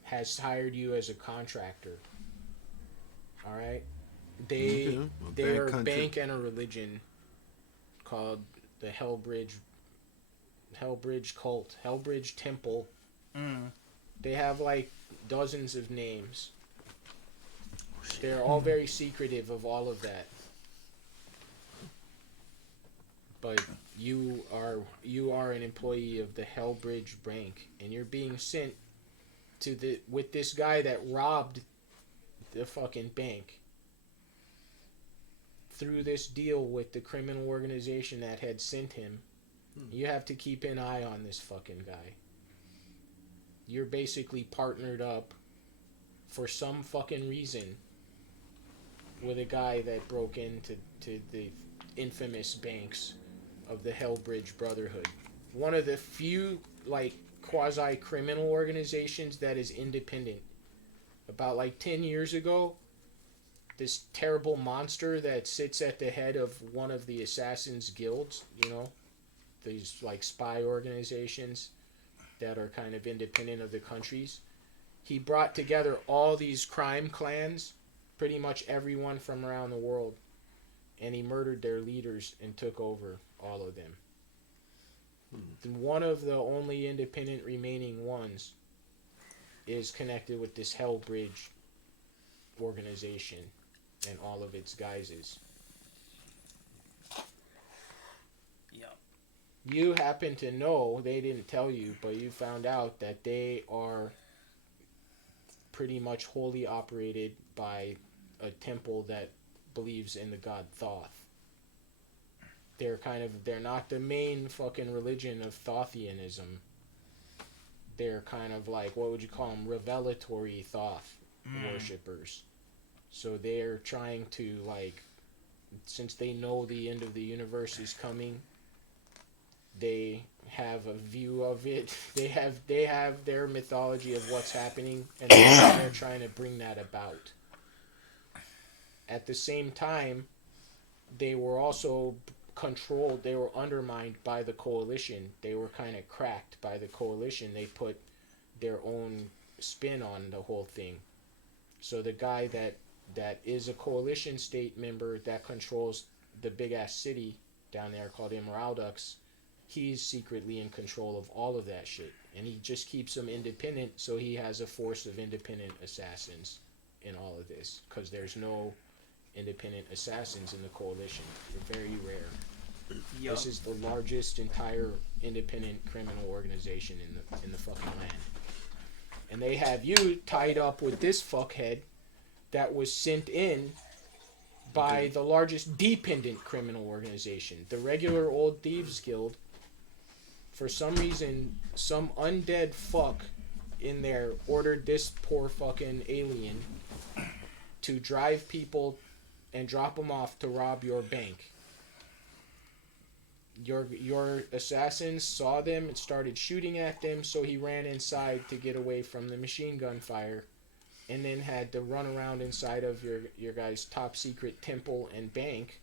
has hired you as a contractor. All right, they are a bank and a religion called the Hellbridge cult, Hellbridge Temple. They have like dozens of names. They're all very secretive of all of that. but you are an employee of the Hellbridge Bank, and you're being sent with this guy that robbed the fucking bank through this deal with the criminal organization that had sent him. You have to keep an eye on this fucking guy. You're basically partnered up for some fucking reason with a guy that broke into the infamous banks of the Hellbridge Brotherhood. One of the few, like, quasi-criminal organizations that is independent. About, like, 10 years ago, this terrible monster that sits at the head of one of the Assassin's Guilds, you know, these, like, spy organizations that are kind of independent of the countries. He brought together all these crime clans, pretty much everyone from around the world, and he murdered their leaders and took over all of them. One of the only independent remaining ones is connected with this Hellbridge organization and all of its guises. Yep. You happen to know, they didn't tell you, but you found out that they are pretty much wholly operated by a temple that believes in the god Thoth. They're not the main fucking religion of Thothianism. They're kind of like, what would you call them, revelatory Thoth worshippers. So they're trying to, like, since they know the end of the universe is coming, they have a view of it. They have their mythology of what's happening, and they're trying to bring that about. At the same time, they were also controlled, they were undermined by the coalition. They were kind of cracked by the coalition. They put their own spin on the whole thing. So the guy that is a coalition state member that controls the big ass city down there called Emeraldux, he's secretly in control of all of that shit. And he just keeps them independent, so he has a force of independent assassins in all of this. Because there's no independent assassins in the coalition. They're very rare. Yep. This is the largest entire independent criminal organization in the fucking land. And they have you tied up with this fuckhead that was sent in by the largest dependent criminal organization. The regular Old Thieves Guild, for some reason, some undead fuck in there ordered this poor fucking alien to drive people and drop them off to rob your bank. Your assassins saw them and started shooting at them, so he ran inside to get away from the machine gun fire, and then had to run around inside of your guys' top secret temple and bank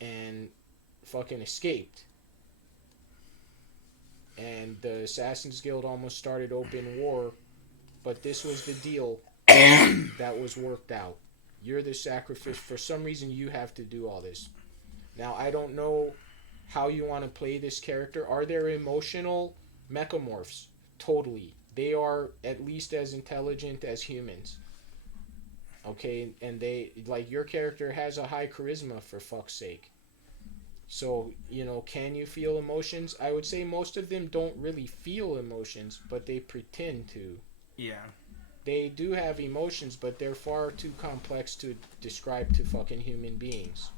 and fucking escaped. And the Assassin's Guild almost started open war, but this was the deal that was worked out. You're the sacrifice. For some reason, you have to do all this. Now, I don't know how you want to play this character. Are there emotional mechamorphs? Totally. They are at least as intelligent as humans. Okay, and they, like, your character has a high charisma, for fuck's sake. So, you know, can you feel emotions? I would say most of them don't really feel emotions, but they pretend to. Yeah. They do have emotions, but they're far too complex to describe to fucking human beings.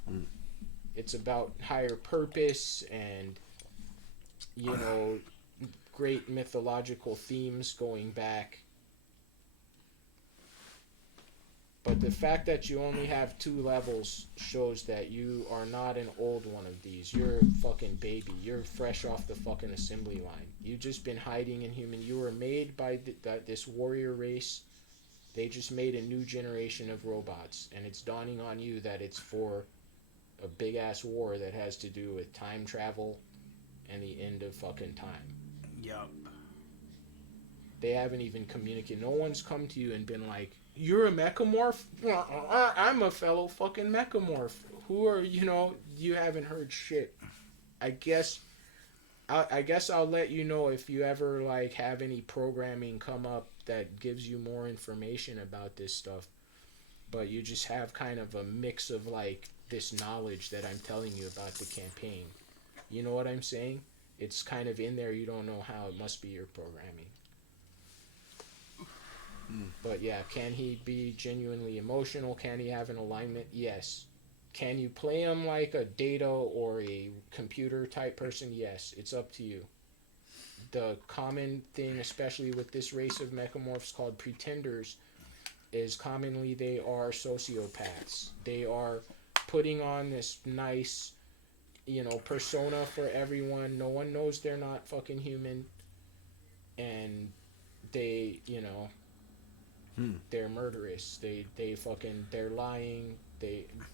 It's about higher purpose and, you know, great mythological themes going back. But the fact that you only have 2 levels shows that you are not an old one of these. You're a fucking baby. You're fresh off the fucking assembly line. You've just been hiding in human. You were made by this warrior race. They just made a new generation of robots. And it's dawning on you that it's for a big ass war that has to do with time travel and the end of fucking time. Yup. They haven't even communicated. No one's come to you and been like, you're a mechamorph? I'm a fellow fucking mechamorph. Who are, you know, you haven't heard shit. I guess I'll let you know if you ever, like, have any programming come up that gives you more information about this stuff. But you just have kind of a mix of, like, this knowledge that I'm telling you about the campaign. You know what I'm saying? It's kind of in there. You don't know how. It must be your programming. But yeah, can he be genuinely emotional? Can he have an alignment? Yes. Can you play him like a Data or a computer type person? Yes. It's up to you. The common thing, especially with this race of mechamorphs called pretenders, is commonly they are sociopaths. They are putting on this nice, persona for everyone. No one knows they're not fucking human. And they, they're murderous. They're lying.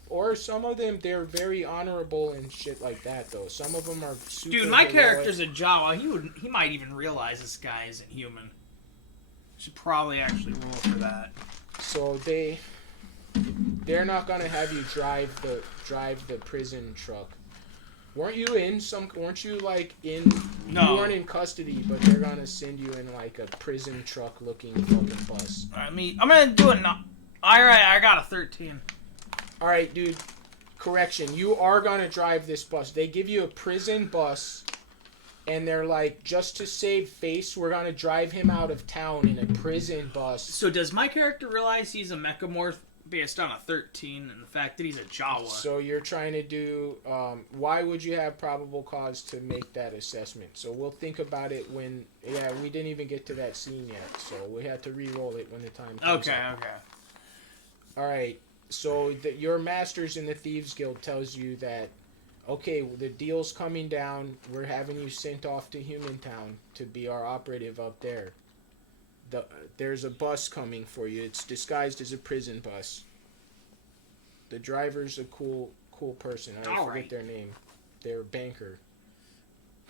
Or some of them, they're very honorable and shit like that, though. Some of them are super Dude, my heroic. character's a Jawa. He might even realize this guy isn't human. Should probably actually roll for that. So they're not gonna have you drive the prison truck. Weren't you like in? No. You weren't in custody, but they're gonna send you in like a prison truck looking fucking bus. I'm gonna do it. Alright, I got a 13. All right, dude. Correction. You are gonna drive this bus. They give you a prison bus, and they're like, just to save face, we're gonna drive him out of town in a prison bus. So does my character realize he's a mechamorph based on a 13 and the fact that he's a Jawa? So you're trying to do. Why would you have probable cause to make that assessment? So we'll think about it when. Yeah, we didn't even get to that scene yet, so we had to re-roll it when the time comes. Okay. All right. So your masters in the Thieves Guild tells you that, okay, the deal's coming down. We're having you sent off to Humantown to be our operative up there. There's a bus coming for you. It's disguised as a prison bus. The driver's a cool person. I forget their name. They're a banker.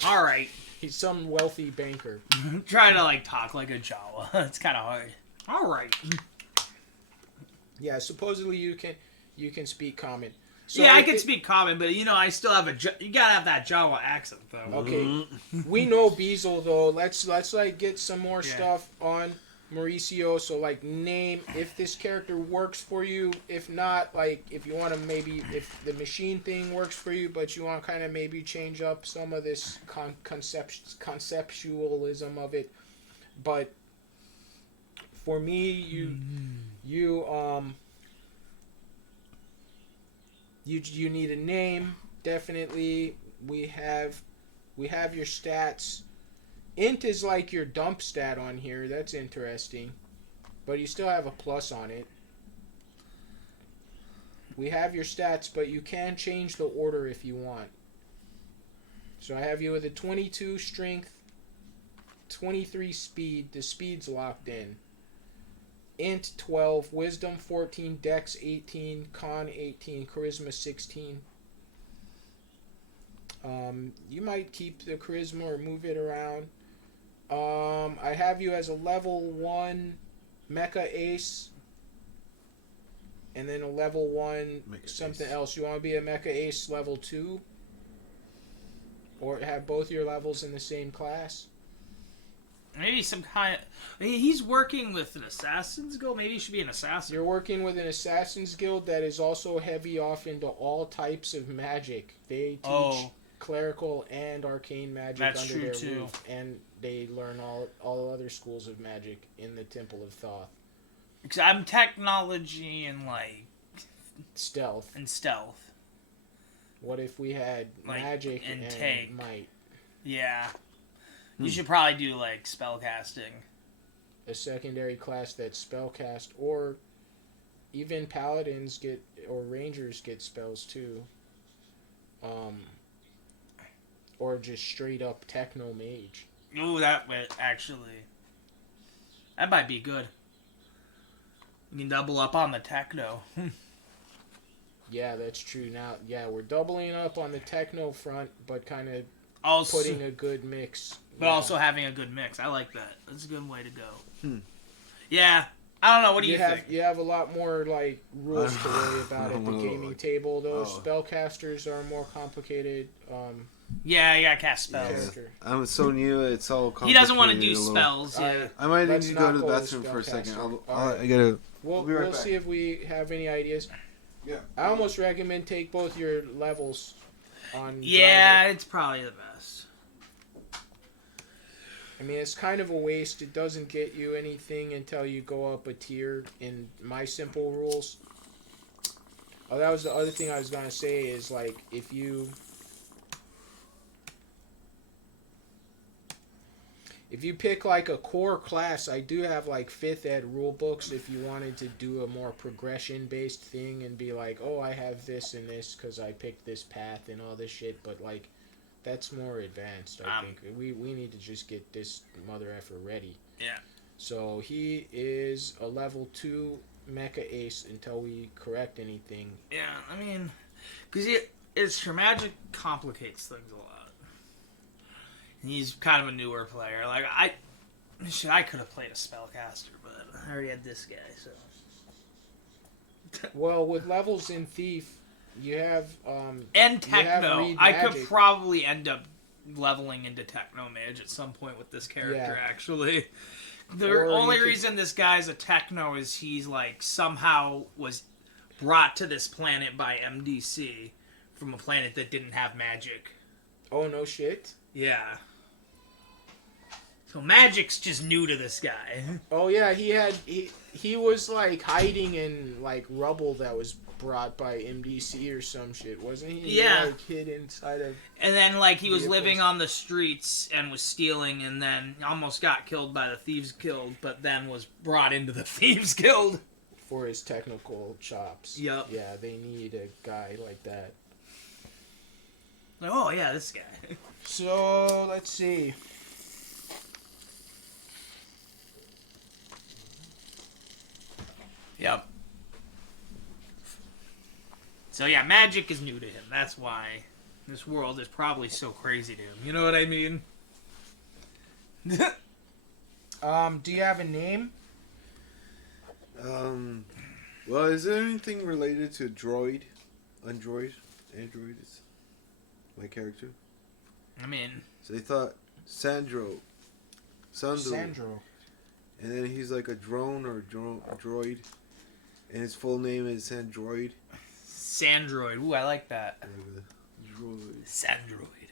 Alright. He's some wealthy banker. I'm trying to talk like a Jawa. It's kind of hard. Alright. Yeah, supposedly you can speak common. So yeah, I can speak common, but I still have you gotta have that Jawa accent though. Okay, we know Beazle though. Let's get some more stuff on Mauricio. So name if this character works for you. If not, if you want to maybe if the machine thing works for you, but you want to kind of maybe change up some of this conceptualism of it. But for me, you need a name, definitely. We have your stats. Int is like your dump stat on here. That's interesting. But you still have a plus on it. We have your stats, but you can change the order if you want. So I have you with a 22 strength, 23 speed. The speed's locked in. Int 12, Wisdom 14, Dex 18, Con 18, Charisma 16. You might keep the Charisma or move it around. I have you as a level 1 Mecha Ace. And then a level 1 something else. You want to be a Mecha Ace level 2? Or have both your levels in the same class? Maybe some kind of... he's working with an Assassin's Guild. Maybe he should be an assassin. You're working with an Assassin's Guild that is also heavy off into all types of magic. They teach clerical and arcane magic under their roof. And they learn all other schools of magic in the Temple of Thoth. Because I'm technology and, Stealth. And stealth. What if we had magic and might? Yeah. You should probably do, spellcasting. A secondary class that's spellcast, or even paladins or rangers get spells too. Or just straight up techno mage. Ooh, that might be good. You can double up on the techno. Yeah, that's true. Now, we're doubling up on the techno front, but kind of also putting a good mix. But also having a good mix. I like that. That's a good way to go. Yeah. I don't know. What do you think? You have a lot more rules to worry about at the gaming table. Those spellcasters are more complicated. Yeah, you gotta cast spells. Yeah. I'm so new. It's all complicated. He doesn't want to do spells. Yeah. I might need to go to the bathroom for a second. I gotta. We'll see if we have any ideas. Yeah. I almost recommend take both your levels on. Yeah, Driver. it's probably the best. I mean, it's kind of a waste. It doesn't get you anything until you go up a tier in My Simple Rules. Oh, that was the other thing I was gonna say is like if you pick like a core class, I do have like 5th ed rule books if you wanted to do a more progression based thing and be like, oh, I have this and this because I picked this path and all this shit, but like that's more advanced. I think we need to just get this mother effer ready. Yeah. So he is a level 2 mecha ace until we correct anything. Yeah, I mean, because it's your magic complicates things a lot. He's kind of a newer player. Like I could have played a spellcaster, but I already had this guy. So Well, with levels in Thief, you have and you have Techno, Read I could Magic. probably end up leveling into Techno Mage at some point with this character. Yeah. Actually, the Or you only could- reason this guy's a Techno is he's like somehow was brought to this planet by MDC from a planet that didn't have magic. Oh no shit. Yeah. So magic's just new to this guy. Oh yeah, he was like hiding in like rubble that was brought by MDC or some shit, wasn't he? Yeah. He, like hid inside of. And then like he was Vehicles. living on the streets and was stealing and then almost got killed by the Thieves Guild, but then was brought into the Thieves Guild. For his technical chops. Yup. Yeah, they need a guy like that. Like, oh yeah, this guy. So let's see. Yep. So yeah, magic is new to him. That's why this world is probably so crazy to him. You know what I mean? Do you have a name? Well, is there anything related to Android is my character. I mean, So they thought Sandro, Sandro. and then he's like a drone or droid, and his full name is Sandroid. Sandroid. Ooh, I like that. Droid. Sandroid.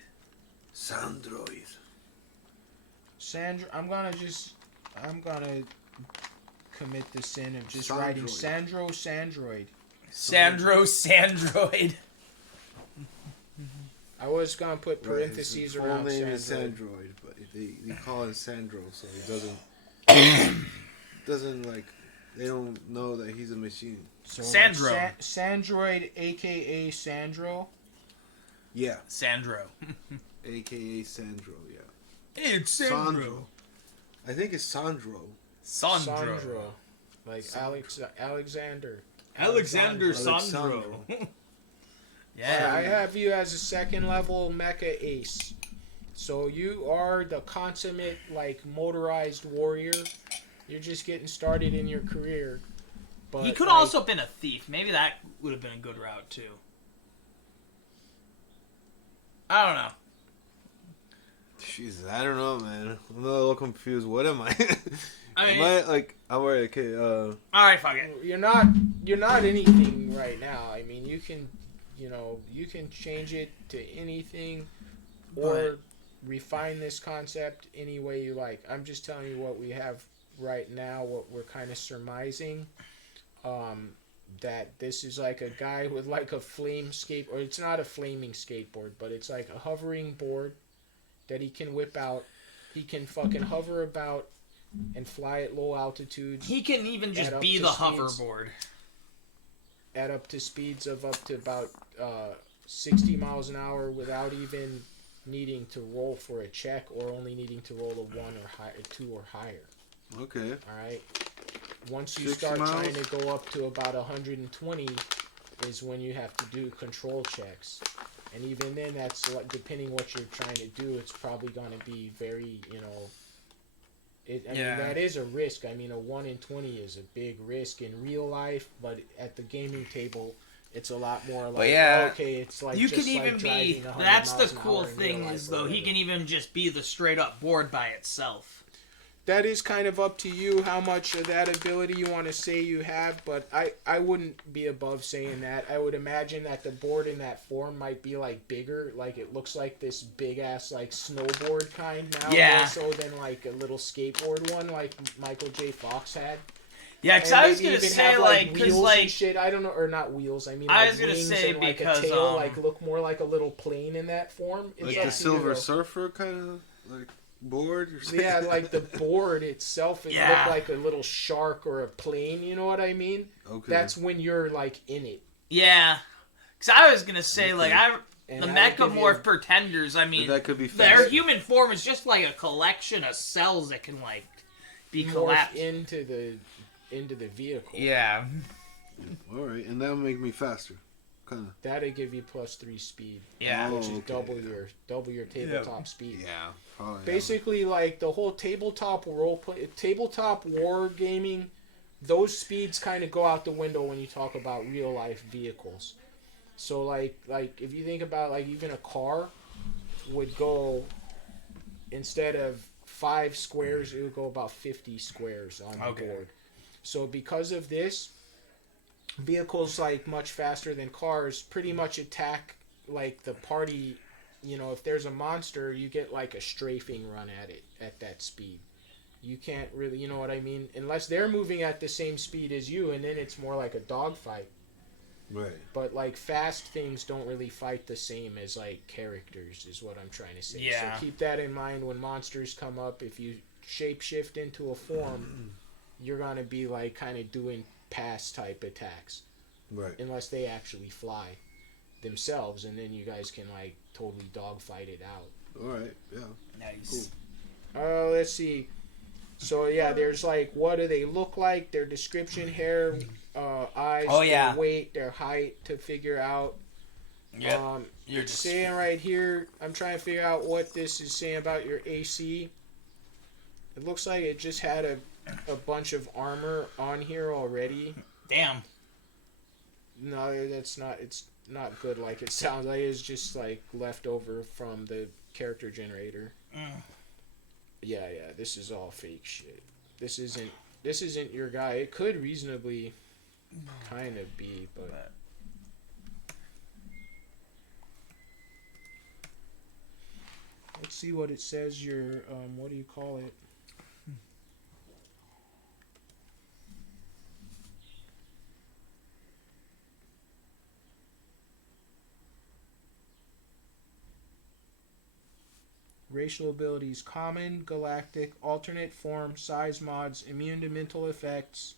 Sandroid. Sandro. I'm gonna commit the sin of just writing Sandroid. Sandroid. Sandroid. I was gonna put Right, parentheses his full around name is Sandroid. Sandroid, but they call him Sandro, so he doesn't like they don't know that he's a machine. So, Sandro. Sandroid, aka Sandro. Yeah, Sandro. aka Sandro. Yeah, It's Sandro. I think it's Sandro. Sandro. Like Sandro. Alexander. Alexander Alexandro. Sandro. Yeah, I yeah. have you as a second level mecha ace. So you are the consummate like motorized warrior. You're just getting started in your career. But He could like, also have been a thief. Maybe that would have been a good route too. I don't know. Jesus, I don't know, man. I'm a little confused. What am I? I mean, Am I like? I'm alright. Okay. all right, fuck it. you're not anything right now. I mean, you can change it to anything or refine this concept any way you like. I'm just telling you what we have right now, what we're kind of surmising. That this is like a guy with like a flame skate, or it's not a flaming skateboard, but it's like a hovering board that he can whip out. He can fucking hover about and fly at low altitudes. He can even Add just up be to the speeds. hoverboard. At up to speeds of up to about 60 miles an hour without even needing to roll for a check, or only needing to roll a 1 or higher, 2 or higher. Okay. All right. Once you 60 start miles? trying to go up to about 120, is when you have to do control checks. And even then, that's like, depending what you're trying to do, it's probably going to be very, I mean, that is a risk. I mean, a 1 in 20 is a big risk in real life, but at the gaming table, it's a lot more like, yeah, okay, it's like You just can even like be. driving 100 That's the miles an cool hour in real thing life is or though he whatever. can even just be the straight up board by itself. that is kind of up to you how much of that ability you want to say you have, but I wouldn't be above saying that. I would imagine that the board in that form might be like bigger, like it looks like this big ass like snowboard kind now, Yeah. more so than like a little skateboard one like Michael J. Fox had. Yeah, because And I was maybe gonna even say have, like, because wheels like and shit. I don't know, or not wheels. I mean, I like was gonna wings say and, like because, a tail, like look more like a little plane in that form. It's Like up the to you, Silver though. Surfer kind of like board or something. Yeah, like the board itself, it Yeah. looked like a little shark or a plane. You know what I mean? Okay. That's when you're like in it. yeah, because I was gonna say like And the that would give Mechamorph you- Pretenders. I mean, that could be their fast. human form is just like a collection of cells that can like be morph collapsed. into the vehicle. Yeah. All right, and that'll make me faster, kind of. That'll give you +3 speed. Yeah. Which is okay. double your tabletop speed. Yeah, probably. Basically, like the whole tabletop tabletop war gaming, those speeds kind of go out the window when you talk about real life vehicles. So like if you think about like even a car would go, instead of 5 squares, it would go about 50 squares on the Okay. board. So because of this, vehicles like much faster than cars pretty much attack like the party. You know, if there's a monster, you get like a strafing run at it at that speed. You can't really, you know what I mean? Unless they're moving at the same speed as you, and then it's more like a dogfight. Right. But like fast things don't really fight the same as like characters, is what I'm trying to say. Yeah. So keep that in mind when monsters come up. If you shapeshift into a form, you're gonna be like kind of doing pass type attacks, Right. unless they actually fly themselves, and then you guys can like totally dogfight it out. All right. Yeah. Nice. Let's see. So yeah, there's like, what do they look like? Their description, hair, eyes, Oh, yeah. their weight, their height to figure out. Yep. You're It's just saying right here, I'm trying to figure out what this is saying about your AC. It looks like it just had a bunch of armor on here already. damn. No, that's not. It's not good. Like it sounds like it's just like leftover from the character generator. Mm. Yeah. This is all fake shit. This isn't your guy. It could reasonably kind of be, but let's see what it says. Your what do you call it? Racial abilities: common, galactic, alternate form, size mods, immune to mental effects,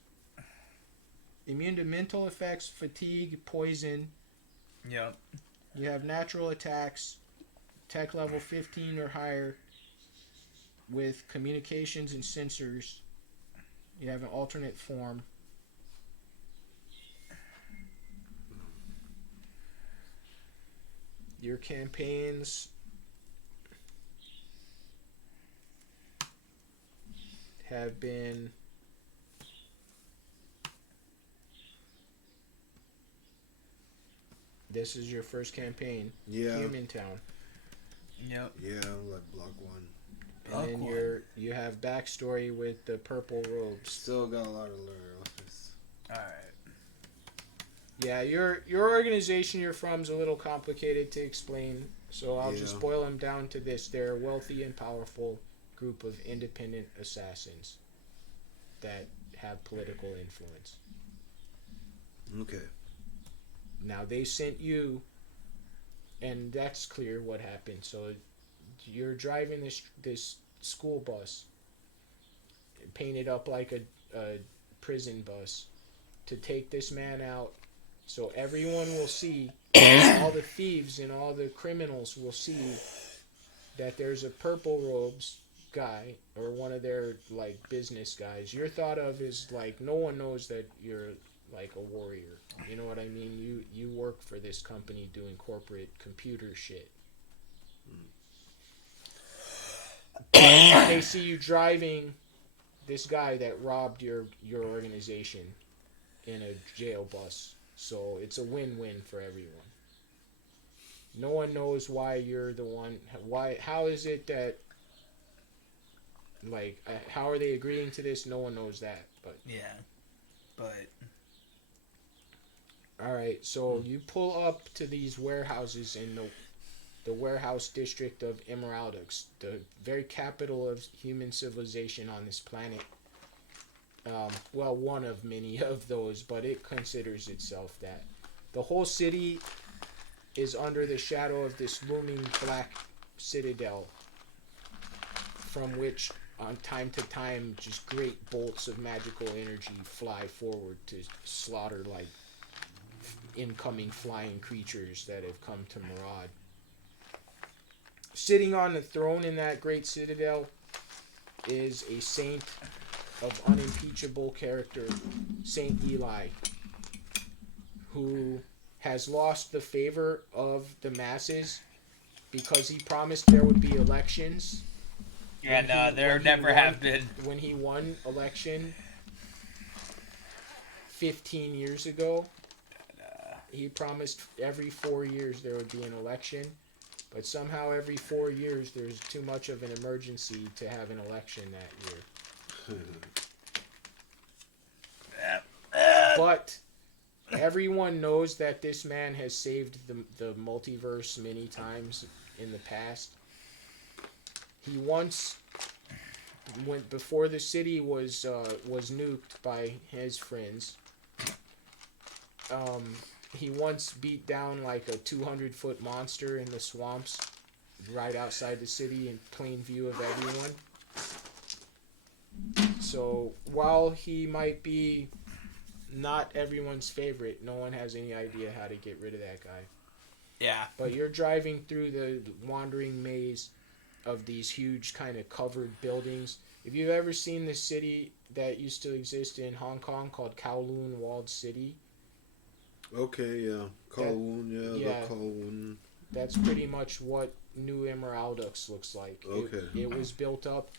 fatigue, poison. Yep. You have natural attacks, tech level 15 or higher, with communications and sensors. You have an alternate form. Your campaigns have been this is your first campaign, Yeah. Human Town. Yep. Yeah. Like block one. And then you have backstory with the purple robes. Still got a lot to learn off this. All right. Yeah, your organization you're from is a little complicated to explain, so I'll just Yeah. boil them down to this. They're a wealthy and powerful group of independent assassins that have political influence. Okay. Now, they sent you, and that's clear what happened. So you're driving this school bus, painted up like a prison bus, to take this man out. So everyone will see, all the thieves and all the criminals will see that there's a purple robes guy or one of their like business guys. You're thought of as like, no one knows that you're like a warrior. You know what I mean? You work for this company doing corporate computer shit. They see you driving this guy that robbed your organization in a jail bus. So it's a win-win for everyone. No one knows why you're the one. How is it that Like, how are they agreeing to this? No one knows that. But Yeah. But all right, so you pull up to these warehouses in the warehouse district of Emeraldux, the very capital of human civilization on this planet. Well, one of many of those, but it considers itself that. The whole city is under the shadow of this looming black citadel, from which, on time to time, just great bolts of magical energy fly forward to slaughter like incoming flying creatures that have come to maraud. Sitting on the throne in that great citadel is a saint of unimpeachable character, Saint Eli, who has lost the favor of the masses because he promised there would be elections. there never have been. When he won election 15 years ago, he promised every 4 years there would be an election, but somehow every 4 years there's too much of an emergency to have an election that year. But everyone knows that this man has saved the multiverse many times in the past. He once, before the city was nuked by his friends, he once beat down like a 200-foot monster in the swamps right outside the city in plain view of everyone. So while he might be not everyone's favorite, no one has any idea how to get rid of that guy. Yeah. But you're driving through the wandering maze of these huge kind of covered buildings. If you've ever seen the city that used to exist in Hong Kong called Kowloon Walled City, Okay, yeah. Kowloon, yeah. the Kowloon. that's pretty much what New Emeraldux looks like. Okay. It was built up.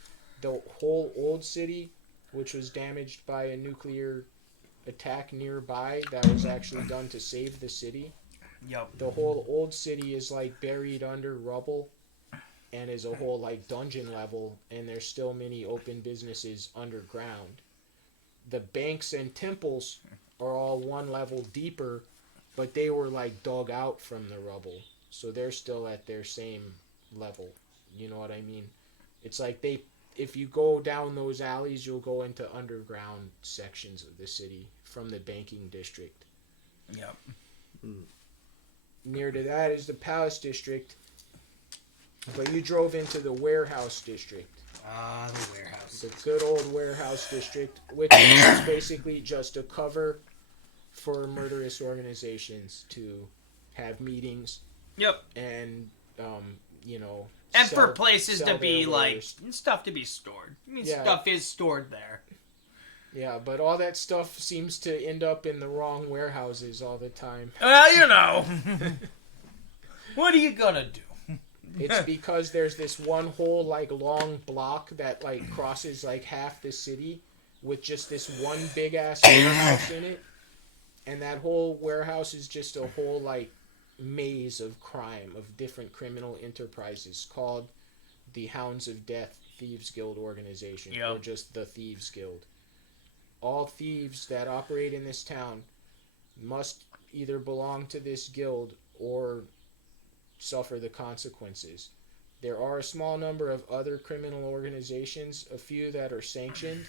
The whole old city, which was damaged by a nuclear attack nearby that was actually done to save the city. Yup. The whole old city is like buried under rubble and is a whole like dungeon level, and there's still many open businesses underground. The banks and temples are all one level deeper, but they were like dug out from the rubble, so they're still at their same level. You know what I mean? It's like if you go down those alleys, you'll go into underground sections of the city from the banking district. Yep. Near to that is the Palace District, but you drove into the Warehouse District. Ah, the warehouse. The good old Warehouse District, which is basically just a cover for murderous organizations to have meetings Yep. and, you know... And for sell- places sell to their be, like, wares. stuff to be stored. I mean, Yeah. stuff is stored there. Yeah, but all that stuff seems to end up in the wrong warehouses all the time. Well, you know. What are you gonna do? It's because there's this one whole like long block that like crosses like half the city with just this one big ass warehouse in it, and that whole warehouse is just a whole like maze of crime of different criminal enterprises called the Hounds of Death Thieves Guild organization, Yep. or just the Thieves Guild. All thieves that operate in this town must either belong to this guild or suffer the consequences. There are a small number of other criminal organizations, a few that are sanctioned,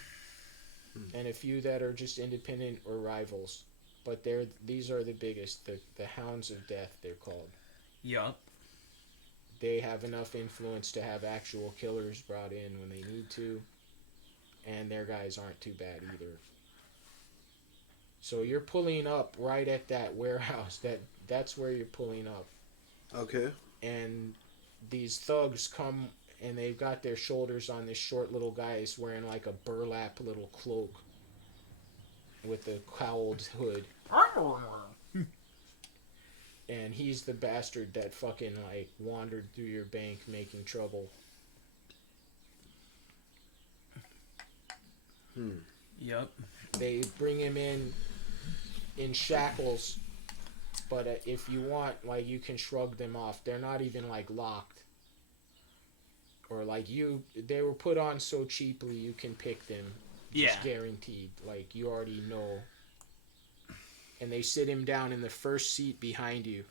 and a few that are just independent or rivals. But these are the biggest, the Hounds of Death, they're called. Yup. They have enough influence to have actual killers brought in when they need to, and their guys aren't too bad either. So you're pulling up right at that warehouse. That's where you're pulling up. Okay. And these thugs come and they've got their shoulders on this short little guy who's wearing like a burlap little cloak with a cowled hood. And he's the bastard that fucking like wandered through your bank making trouble. Yup. They bring him in shackles, but if you want, like, you can shrug them off. They're not even like locked or like they were put on so cheaply you can pick them. Just guaranteed. Like you already know. And they sit him down in the first seat behind you.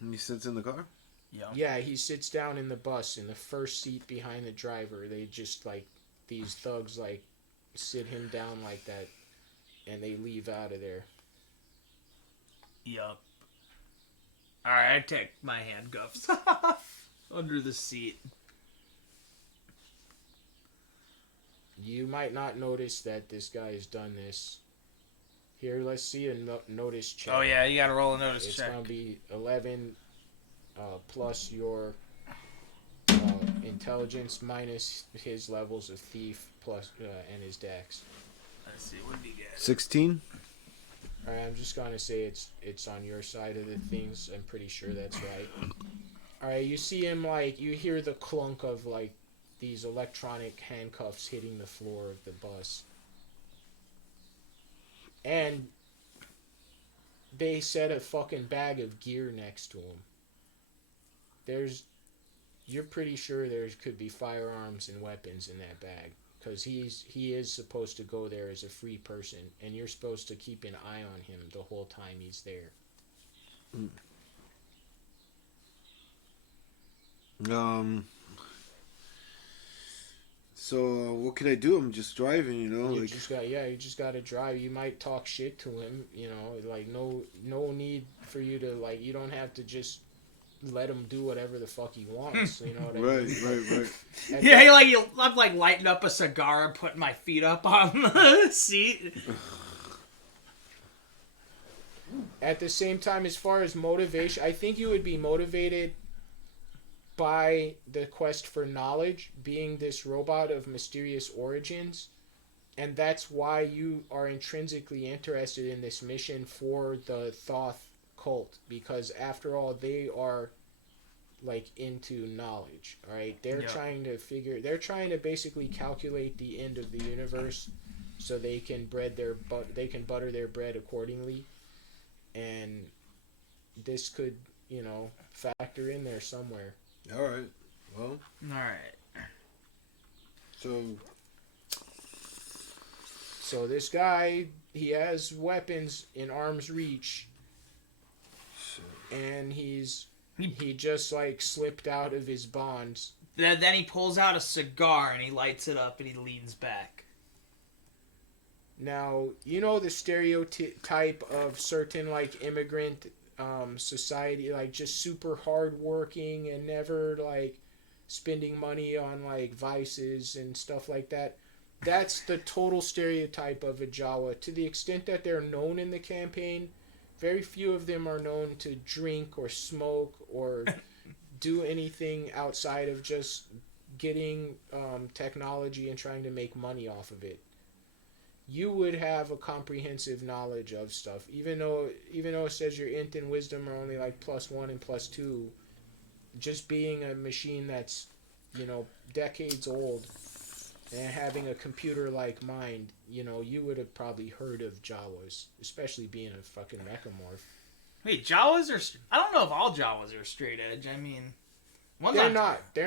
And he sits in the car? Yeah, he sits down in the bus in the first seat behind the driver. They just like these thugs like sit him down like that and they leave out of there. Yup. Alright, I take my handcuffs off under the seat. You might not notice that this guy has done this. Here, let's see a notice check. Oh yeah, you gotta roll a notice It's check. gonna be 11 plus your intelligence minus his levels of thief plus and his dex. Let's see, what did he get? 16? Alright, I'm just gonna say it's on your side of the things. I'm pretty sure that's right. Alright, you see him like you hear the clunk of like these electronic handcuffs hitting the floor of the bus. And they set a fucking bag of gear next to him. You're pretty sure there could be firearms and weapons in that bag. Because he is supposed to go there as a free person. And you're supposed to keep an eye on him the whole time he's there. So what can I do? I'm just driving, you know. You just gotta drive. You might talk shit to him, you know, like no need for you to like. You don't have to just let him do whatever the fuck he wants. You know what I mean? Right. Yeah, I'm like lighting up a cigar and putting my feet up on the seat. At the same time, as far as motivation, I think you would be motivated by the quest for knowledge, being this robot of mysterious origins, and that's why you are intrinsically interested in this mission for the Thoth cult, because after all, they are like into knowledge. All right, they're trying to basically calculate the end of the universe so they can butter their bread accordingly, and this could, you know, factor in there somewhere. All right. Well. All right. So this guy, he has weapons in arm's reach, and he just like slipped out of his bonds. Then he pulls out a cigar and he lights it up and he leans back. Now, you know the stereotype of certain like immigrant society, like just super hardworking and never like spending money on like vices and stuff like that. That's the total stereotype of a Jawa. To the extent that they're known in the campaign, very few of them are known to drink or smoke or do anything outside of just getting technology and trying to make money off of it. You would have a comprehensive knowledge of stuff, even though it says your int and wisdom are only like +1 and +2. Just being a machine that's, you know, decades old and having a computer-like mind, you know, you would have probably heard of Jawas, especially being a fucking mechamorph. Wait, Jawas are... I don't know if all Jawas are straight edge. I mean... They're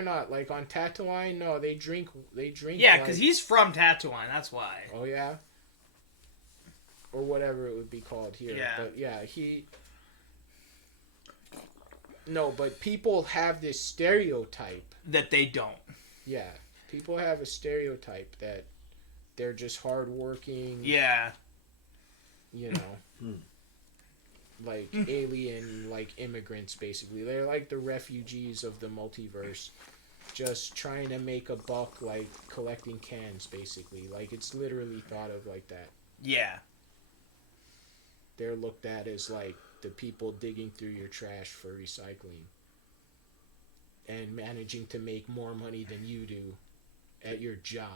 not. Like, on Tatooine, no, they drink... Yeah, because he's from Tatooine, that's why. Oh, yeah? Or whatever it would be called here. Yeah. But, yeah, No, but people have this stereotype. That they don't. Yeah. People have a stereotype that they're just hardworking. Yeah. You know. Like alien, like immigrants, basically. They're like the refugees of the multiverse. Just trying to make a buck, like collecting cans, basically. Like, it's literally thought of like that. Yeah. They're looked at as like the people digging through your trash for recycling. And managing to make more money than you do at your job.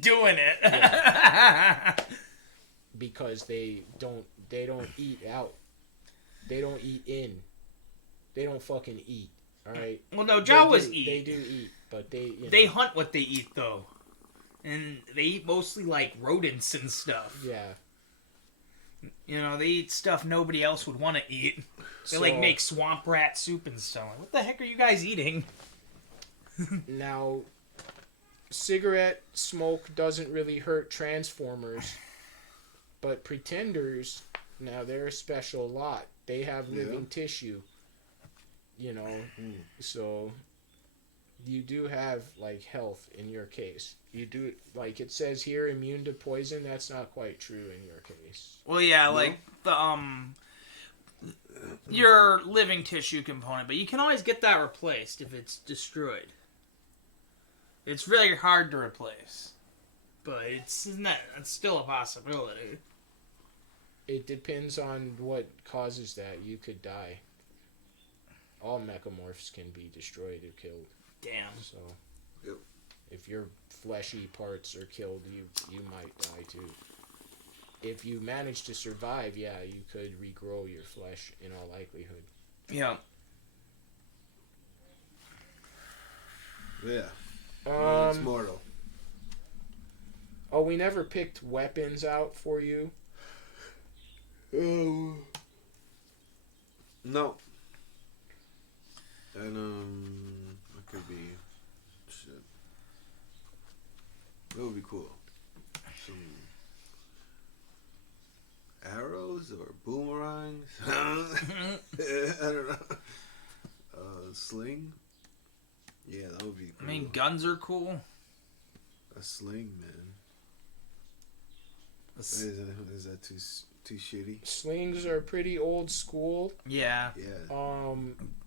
Doing it. Yeah. Because they don't eat out. They don't eat in. They don't fucking eat. Alright? Well, no, Jawas eat. They do eat, but they... You know. They hunt what they eat, though. And they eat mostly, like, rodents and stuff. Yeah. You know, they eat stuff nobody else would want to eat. They like So- make swamp rat soup and stuff. Like, what the heck are you guys eating? Now, cigarette smoke doesn't really hurt Transformers, but Pretenders, now they're a special lot. They have living tissue, you know, so you do have, like, health in your case. You do, like it says here, immune to poison. That's not quite true in your case. Well, yeah, like the your living tissue component, but you can always get that replaced if it's destroyed. It's really hard to replace, but it's still a possibility. It depends on what causes that. You could die. All mechamorphs can be destroyed or killed. Damn. So, Yep. if your fleshy parts are killed, you might die too. If you manage to survive, yeah, you could regrow your flesh in all likelihood. Yeah. Yeah. It's Um. mortal. Oh, we never picked weapons out for you. No. And it could be shit. It would be cool. Some arrows or boomerangs. I don't know. Sling. Yeah, that would be cool. I mean, guns are cool. A sling, man. Is that too shitty? Slings are pretty old school. Yeah. Yeah.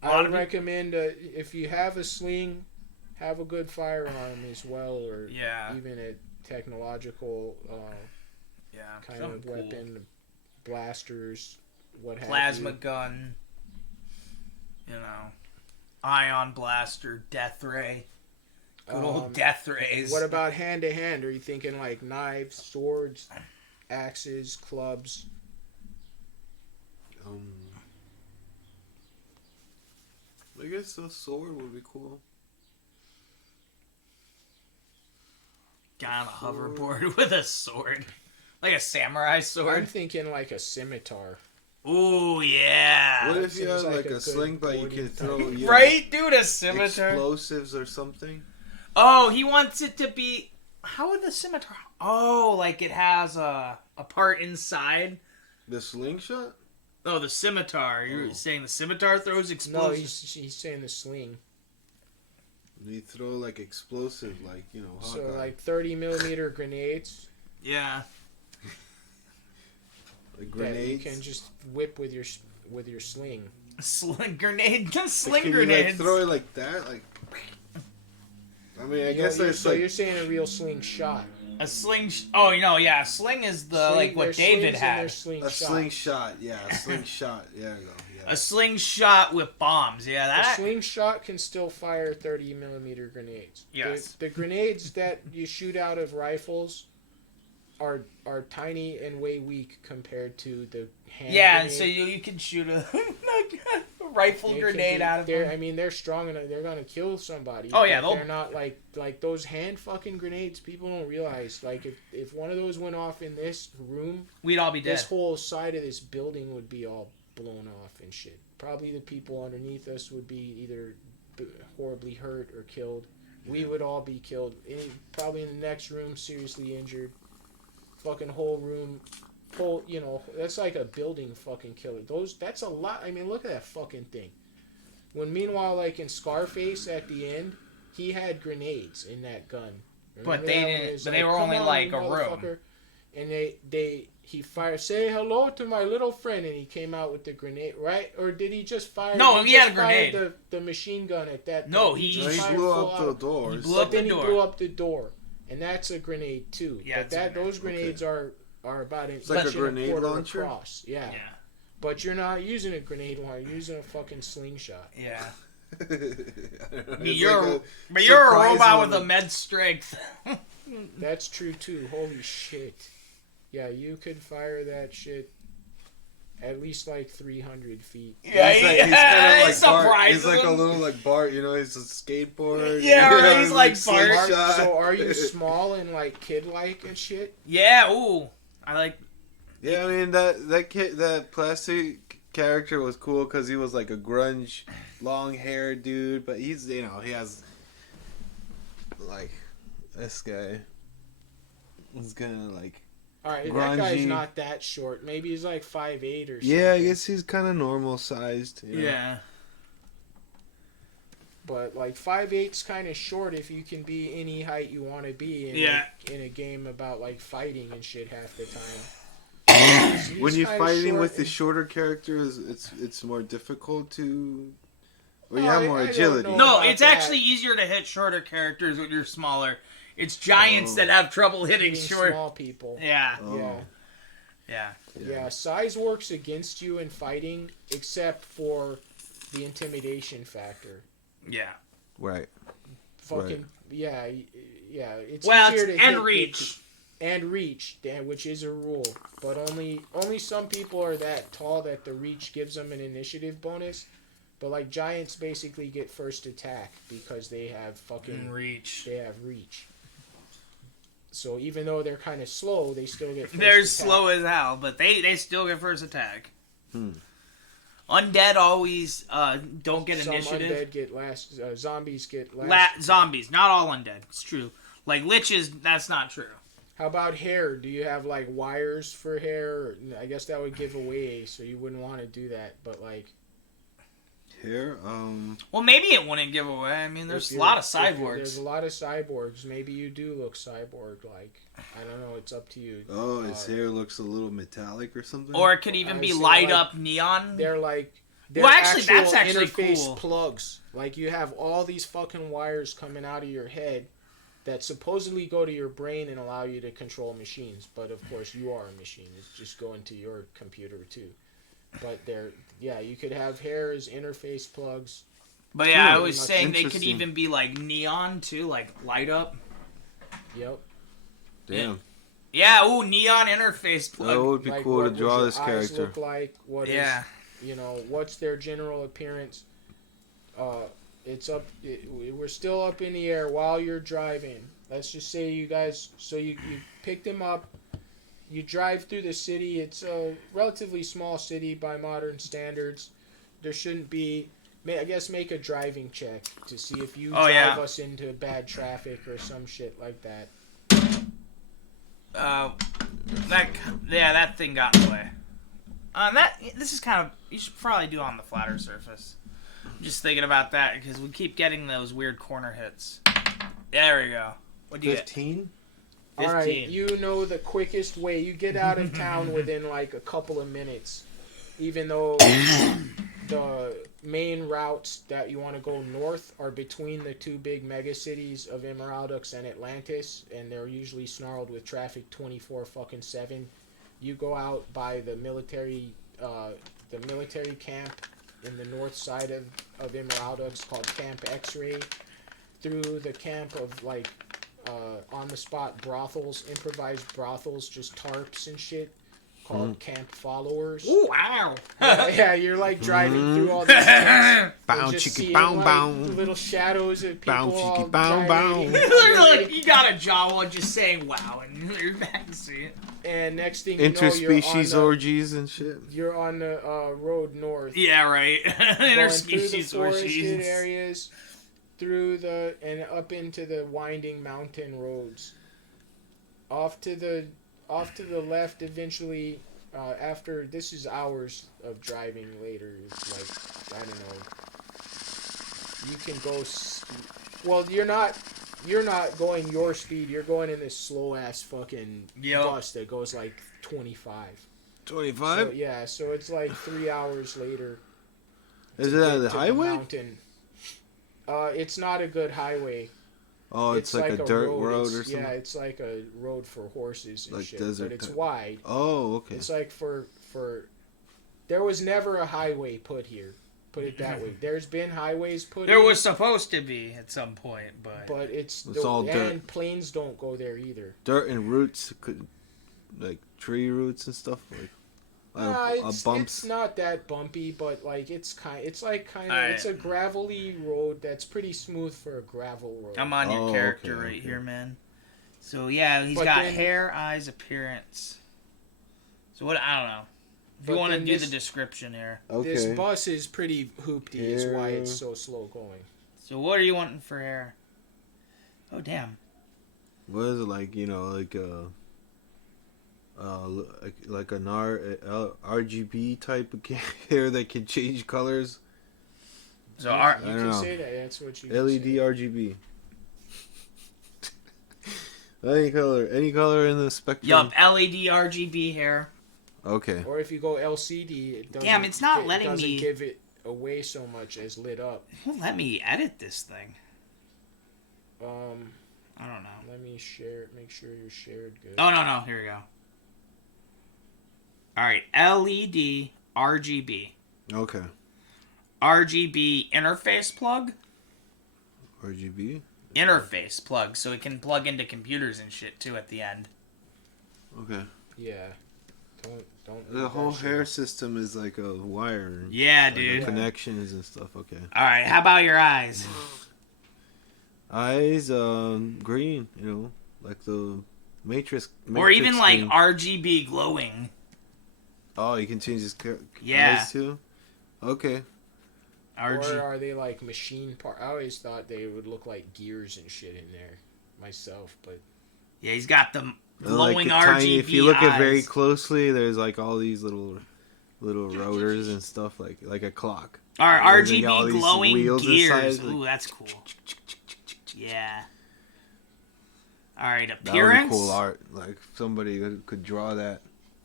I would recommend if you have a sling, have a good firearm as well, or Yeah. even a technological Yeah. kind Something of cool. weapon, blasters, what have Plasma you. gun. You know. Ion blaster, death ray. Good old death rays. What about hand to hand? Are you thinking like knives, swords, axes, clubs? I guess a sword would be cool. Guy on a hoverboard with a sword. Like a samurai I'm sword. thinking like a scimitar. Ooh, yeah. What if you seems have like like a a good sling, but you boarding can throw type. Right, dude? A scimitar. explosives or something? Oh, he wants it to be... How would the scimitar... Oh, like it has a part inside? The slingshot? Oh, the scimitar. You're Oh. saying the scimitar throws No, explosives? he's saying the sling. You throw like explosive, like So Hawkeye. like 30mm grenades Yeah. Like that you grenades. can just whip with your sling. Sling grenade. Sling Like, can grenades. you like throw it like that? Like, I mean, I guess there's so like you're saying a real slingshot. A sling... Oh, no, yeah. A sling is the like what There's David slings and had. there's a slingshot. Yeah, a slingshot. There you go. Yeah. A slingshot with bombs. Yeah, A that... slingshot can still fire 30mm grenades. Yes. The grenades that you shoot out of rifles are tiny and way weak compared to the hand Yeah, and grenade. so you can shoot a rifle They can grenade be- out of they're- them. I mean, they're strong enough. They're gonna kill somebody. Oh, yeah, but they'll- they're not like those hand fucking grenades. People don't realize. Like if one of those went off in this room, We'd all be dead. this whole side of this building would be all blown off and shit. Probably the people underneath us would be either horribly hurt or killed. We would all be killed. Probably in the next room, seriously injured. Fucking whole room, that's like a building fucking killer. That's a lot. I mean, look at that fucking thing. When meanwhile, like in Scarface at the end, he had grenades in that gun. But Remember they that when didn't- it was but they were only "Come on, like you a room." motherfucker," And he fired, "Say hello to my little friend," and he came out with the grenade, right? Or did he just fire? No, he had a fired grenade. The machine gun at that. No, point. he So just he fired blew full up the out. doors. He blew But up the then door. he blew up the door, and that's a grenade too. Yeah, but it's a those grenades are about It's like a inch and grenade quarter launcher? across. Yeah. Yeah. But you're not using a grenade launcher. You're using a fucking slingshot. Yeah. It's You're like but you're a surprise robot with a element. med strength. That's true too. Holy shit. Yeah, you could fire that shit at least like 300 feet. Yeah, he's kinda like Bart. He's like a surprising. little like Bart, he's a skateboard. Yeah, you know, or he's like Bart. slingshot. So are you small and like kid-like and shit? Yeah, ooh. I like Yeah, I mean that plastic character was cool because he was like a grunge, long hair dude, but he has like this guy. He's kind of like All right, that guy's grungy. not that short. Maybe he's like 5'8" or something. Yeah, I guess he's kind of normal sized. You know? Yeah. But like 5'8's kind of short if you can be any height you want to be in a game about like fighting and shit half the time. He's When you're kinda fighting short with the and- shorter characters, it's more difficult to. Or you No, have I more don't agility. know. No, about it's that. actually easier to hit shorter characters when you're smaller. It's giants Oh. that have trouble hitting being short. small people. Yeah. Oh. Yeah. Yeah. Yeah, size works against you in fighting, except for the intimidation factor. Yeah. Right. Fucking yeah. It's Well, easier to and hit reach. and reach, which is a rule. But only some people are that tall that the reach gives them an initiative bonus. But like giants basically get first attack because they have fucking Reach. they have reach. So even though they're kind of slow, they still get first They're attack. slow as hell, but they still get first attack. Hmm. Undead always don't get Some initiative. undead get last. Zombies get last. Zombies, not all undead. It's true. Like liches, that's not true. How about hair? Do you have like wires for hair? I guess that would give away, so you wouldn't want to do that. But like, Here, Well, maybe it wouldn't give away. I mean, there's a lot of There's cyborgs. a lot of cyborgs. Maybe you do look cyborg. Like, I don't know. It's up to you. oh, his hair looks a little metallic or something. Or it could even I be see, light like, up neon. They're like. They're Well, actually, that's actual actually interface cool. plugs. Like you have all these fucking wires coming out of your head that supposedly go to your brain and allow you to control machines. But of course, you are a machine. It's just going to your computer too. But you could have hair as interface plugs. But yeah, I Cool. was Much saying they could interesting. even be like neon too, like light up. Yep. Damn, Yeah, ooh, neon interface that plug. would be Like, cool what to would draw your this eyes character. look like? What is Yeah. what's their general appearance? It's up. We're still up in the air while you're driving. Let's just say you guys. So you picked him up. You drive through the city. It's a relatively small city by modern standards. There shouldn't be. I guess make a driving check to see if you drive yeah. us into bad traffic or some shit like that. That thing got in the way. This is kind of, you should probably do on the flatter surface. I'm just thinking about that because we keep getting those weird corner hits. There we go. What do you get? 15? 15. All right, you know the quickest way. You get out of town within like a couple of minutes, even though the main routes that you want to go north are between the two big mega cities of Emeraldux and Atlantis, and they're usually snarled with traffic 24/7. You go out by the military camp in the north side of Emeraldux called Camp X-Ray, through the camp of like on-the-spot brothels, improvised brothels, just tarps and shit, called Camp Followers. Ooh, wow. Yeah, you're like driving through all these camps. Bow and just chicka seeing, bow like, bow. little shadows of people Bow all chicka bow gyrating. Look, you got a Jawa just saying wow in your backseat. And next thing you know, you're on Interspecies the, orgies and shit. you're on the road north. Yeah, right. Going through the Interspecies forested orgies. areas, and up into the winding mountain roads. Off to the left, eventually. After this is hours of driving later. It's like I don't know. You can go. Well, you're not going your speed. You're going in this slow ass fucking Yep. bus that goes like 25. 25? So, yeah, so it's like 3 hours later. Is to it get on the to highway? mountain. It's not a good highway. Oh, it's like a dirt road or something? Yeah, it's like a road for horses and Like shit. desert But it's type. wide. Oh, okay. It's like for there was never a highway put here. Put it that way. There's been highways put There in, was supposed to be at some point, but it's all dirt. and planes don't go there either. Dirt and roots, like tree roots and stuff, like bumps. It's not that bumpy, but like it's Alright. a gravelly road that's pretty smooth for a gravel road. I'm on your Oh, character okay, right okay. here, man. So yeah, he's But got then- hair, eyes, appearance. So what? I don't know. If you But want to then do this- the description here. This Okay. bus is pretty hoopty, is why Here. it's so slow going. So what are you wanting for hair? Oh damn. What is it like? Like an RGB type of hair that can change colors. So You our I don't can know. say that. That's what you LED can say. RGB. Any color in the spectrum. yup LED RGB hair. Okay. Or if you go LCD, it doesn't. Damn, it's not it letting doesn't me- give it away so much as lit up. Won't let me edit this thing. I don't know. Let me share it. Make sure you're shared good. Oh no, here we go. All right, LED RGB. Okay. RGB interface plug. RGB. Interface plug, so it can plug into computers and shit too at the end. Okay. Yeah. Don't. The leave whole that hair shit. system is like a wire. Yeah, Like dude. connections and stuff. Okay. All right, how about your eyes? Eyes, green. Like the Matrix. Or even like screen. RGB glowing. Oh, you can change his Yeah. eyes too. Okay. RG. Or are they like machine part? I always thought they would look like gears and shit in there, myself. But Yeah, he's got the They're glowing like RGB tiny. If you look eyes. at very closely, there's like all these little rotors and stuff like a clock. Our and then all RGB these glowing wheels gears. inside, like- Ooh, that's cool. Yeah. All right, That would appearance. be cool art. Like somebody could draw that.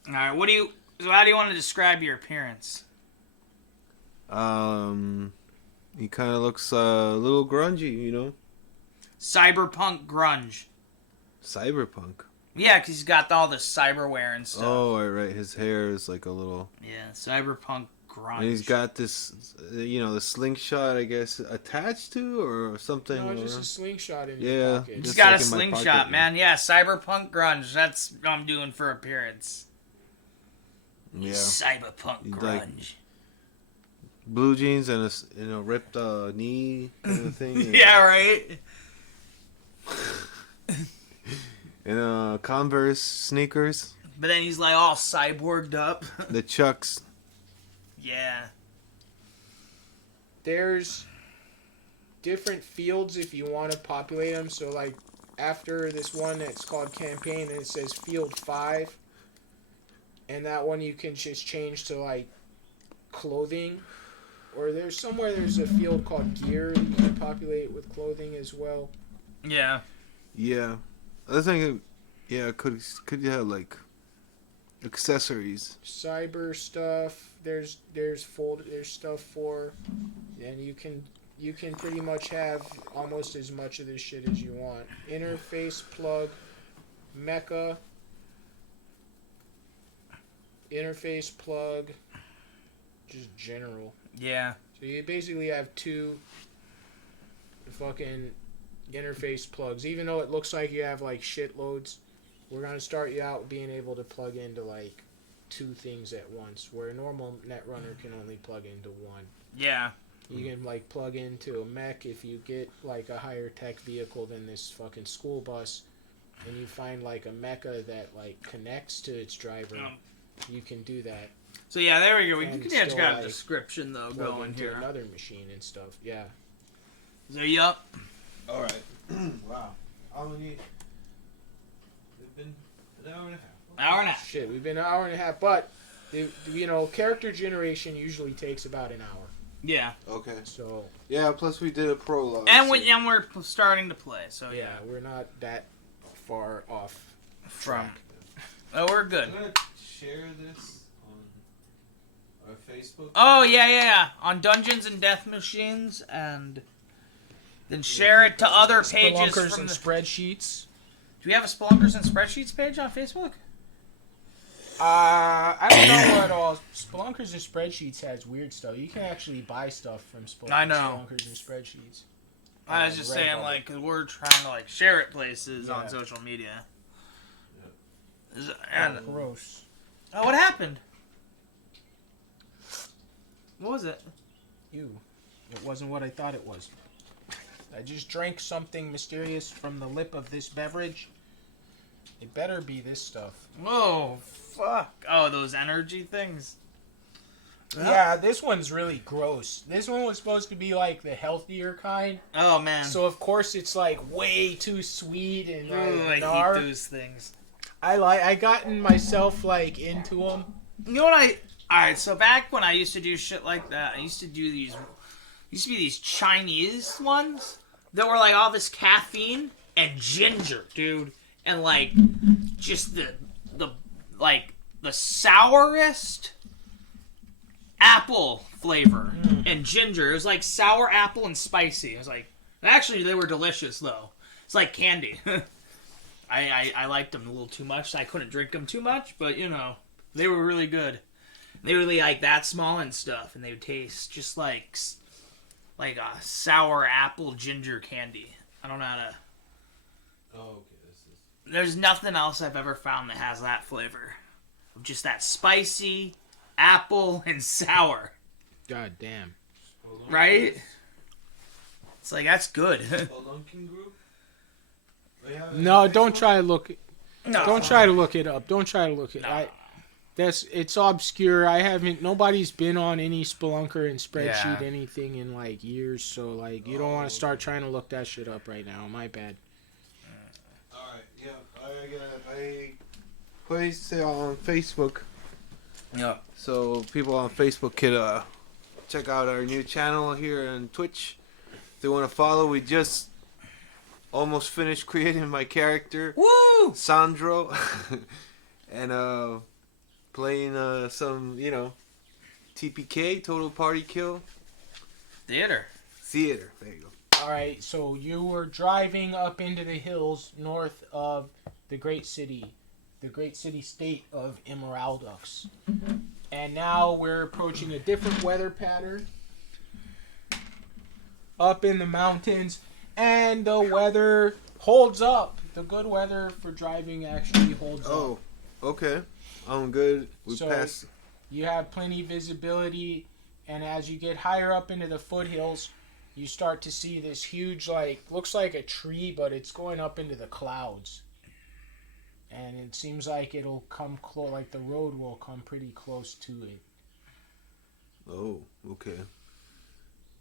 All right, so how do you want to describe your appearance? He kind of looks a little grungy, Cyberpunk grunge. cyberpunk. Yeah, because he's got all the cyberware and stuff. Oh, right. His hair is like a little, Yeah, cyberpunk grunge. and he's got this, the slingshot, I guess, attached to or something. no, or- just a slingshot in Yeah. your pocket. He's just got like a in my slingshot, pocket, man. Yeah, cyberpunk grunge. That's what I'm doing for appearance. Yeah. Cyberpunk He's like- grunge. Blue jeans and a ripped knee kind of thing. Yeah, right. And Converse sneakers, But then he's like all cyborged up. the Chucks. Yeah. There's different fields if you want to populate them. So like after this one that's called campaign, and it says field 5, and that one you can just change to like clothing, or there's a field called gear that you can populate with clothing as well. Yeah. Yeah, I think. Could you have like accessories? Cyber stuff. There's stuff for, and you can pretty much have almost as much of this shit as you want. Interface plug, mecha. Interface plug, just general. Yeah. So you basically have two fucking interface plugs. Even though it looks like you have like shitloads, we're gonna start you out being able to plug into like 2 things at once, where a normal Netrunner can only plug into one. Yeah. You can like plug into a mech if you get like a higher tech vehicle than this fucking school bus, and you find like a mecha that like connects to its driver. You can do that. So yeah, there we go. We And can just still, got a like, description though Plug going into here. another machine and stuff. Yeah. So yup. All right. Wow. How many? It's been an hour and a half. Hour and a half. Shit, we've been an hour and a half, but character generation usually takes about an hour. Yeah. Okay. So Yeah. Plus, we did a prologue. And so- we're starting to play. So yeah, we're not that far off From. track. Oh, we're good. I'm gonna share this on our Facebook. Oh yeah. On Dungeons and Death Machines, and then share it to other pages. Spelunkers From and the... spreadsheets. Do we have a Spelunkers and Spreadsheets page on Facebook? I don't know what all Spelunkers and spreadsheets has weird stuff. You can actually buy stuff from I know. Spelunkers and spreadsheets. I was just saying, Redbubble. like, cause we're trying to like share it places on Yeah. social media. Oh, And, gross. oh, what happened? What was it? Ew. It wasn't what I thought it was. I just drank something mysterious from the lip of this beverage. It better be this stuff. Whoa, fuck! Oh, those energy things. Yeah, this one's really gross. This one was supposed to be like the healthier kind. Oh man. So of course it's like way too sweet and Ooh, I gnar. hate those things. I gotten myself like into them. You know what Alright, so back when I used to do shit like that, I used to do these... Used to be these Chinese ones that were like all this caffeine and ginger, dude. And like, just the sourest apple flavor and ginger. It was like sour apple and spicy. It was like... Actually, they were delicious, though. It's like candy. I liked them a little too much. I couldn't drink them too much, but, you know, they were really good. They were like that small and stuff, and they would taste just like a sour apple ginger candy. I don't know how to... Oh, okay. There's nothing else I've ever found that has that flavor. Of just that spicy, apple, and sour. God damn. Right? It's like, that's good. Spelunking group? No, don't try to look. No. Don't try to look it up. Don't try to look it. No. It's obscure. I haven't. Nobody's been on any Spelunker and spreadsheet Yeah. anything in like years. So like, you don't want to start trying to look that shit up right now. My bad. Alright, yeah. I placed it on Facebook. Yeah. So people on Facebook could check out our new channel here on Twitch. If they want to follow, we just almost finished creating my character, Woo! Sandro, and playing some, TPK, Total Party Kill, Theater. theater. There you go. All right. So you were driving up into the hills north of the great city state of Emeraldux, and now we're approaching a different weather pattern up in the mountains. And the weather holds up. The good weather for driving actually holds up. Oh, okay. I'm good. We So- passed. You have plenty visibility, and as you get higher up into the foothills, you start to see this huge, looks like a tree, but it's going up into the clouds. And it seems like it'll come close, like the road will come pretty close to it. Oh, okay.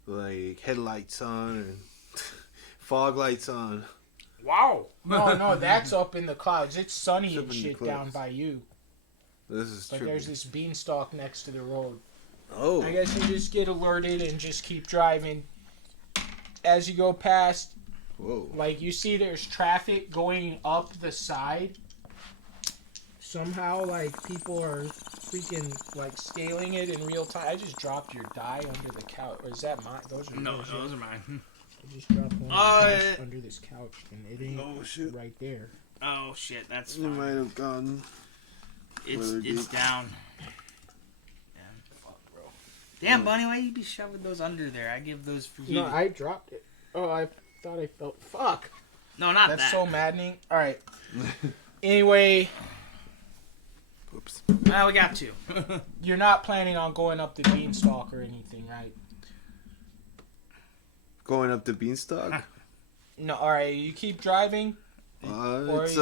Like headlights on and fog lights on. Wow. No, that's up in the clouds. It's sunny Up and in the shit down clouds. by you. This is But trippy. there's this beanstalk next to the road. Oh, I guess you just get alerted and just keep driving. As you go past, whoa. like you see there's traffic going up the side. Somehow, like, people are freaking, like, scaling it in real time. I just dropped your die under the couch. Or is that mine? Those are No, yours. those are mine. I just dropped one under this couch, and it ain't Oh, shit. right there. Oh shit, that's You fine. might have gone. It's Where, dude? down. Damn, fuck, bro. Damn, Bunny, why you be shoving those under there? I give those for you. No, I dropped it. Oh, I thought I felt... Fuck! No, not That's that. so maddening. Alright. Anyway, Oops. Well, we got two. you're not planning on going up the beanstalk or anything, right? Going up the beanstalk? No, alright, you keep driving. Or It's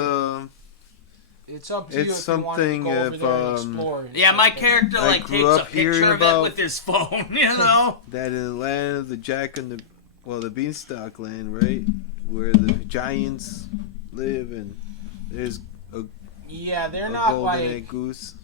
It's up to you It's if you want to something go over if, there and explore. and Yeah, stuff, my but- character I like grew takes a up hearing picture of it about- with his phone, you know? that in the land of the Jack and the beanstalk land, right? Where the giants live and there's Yeah, they're a not golden like egg goose.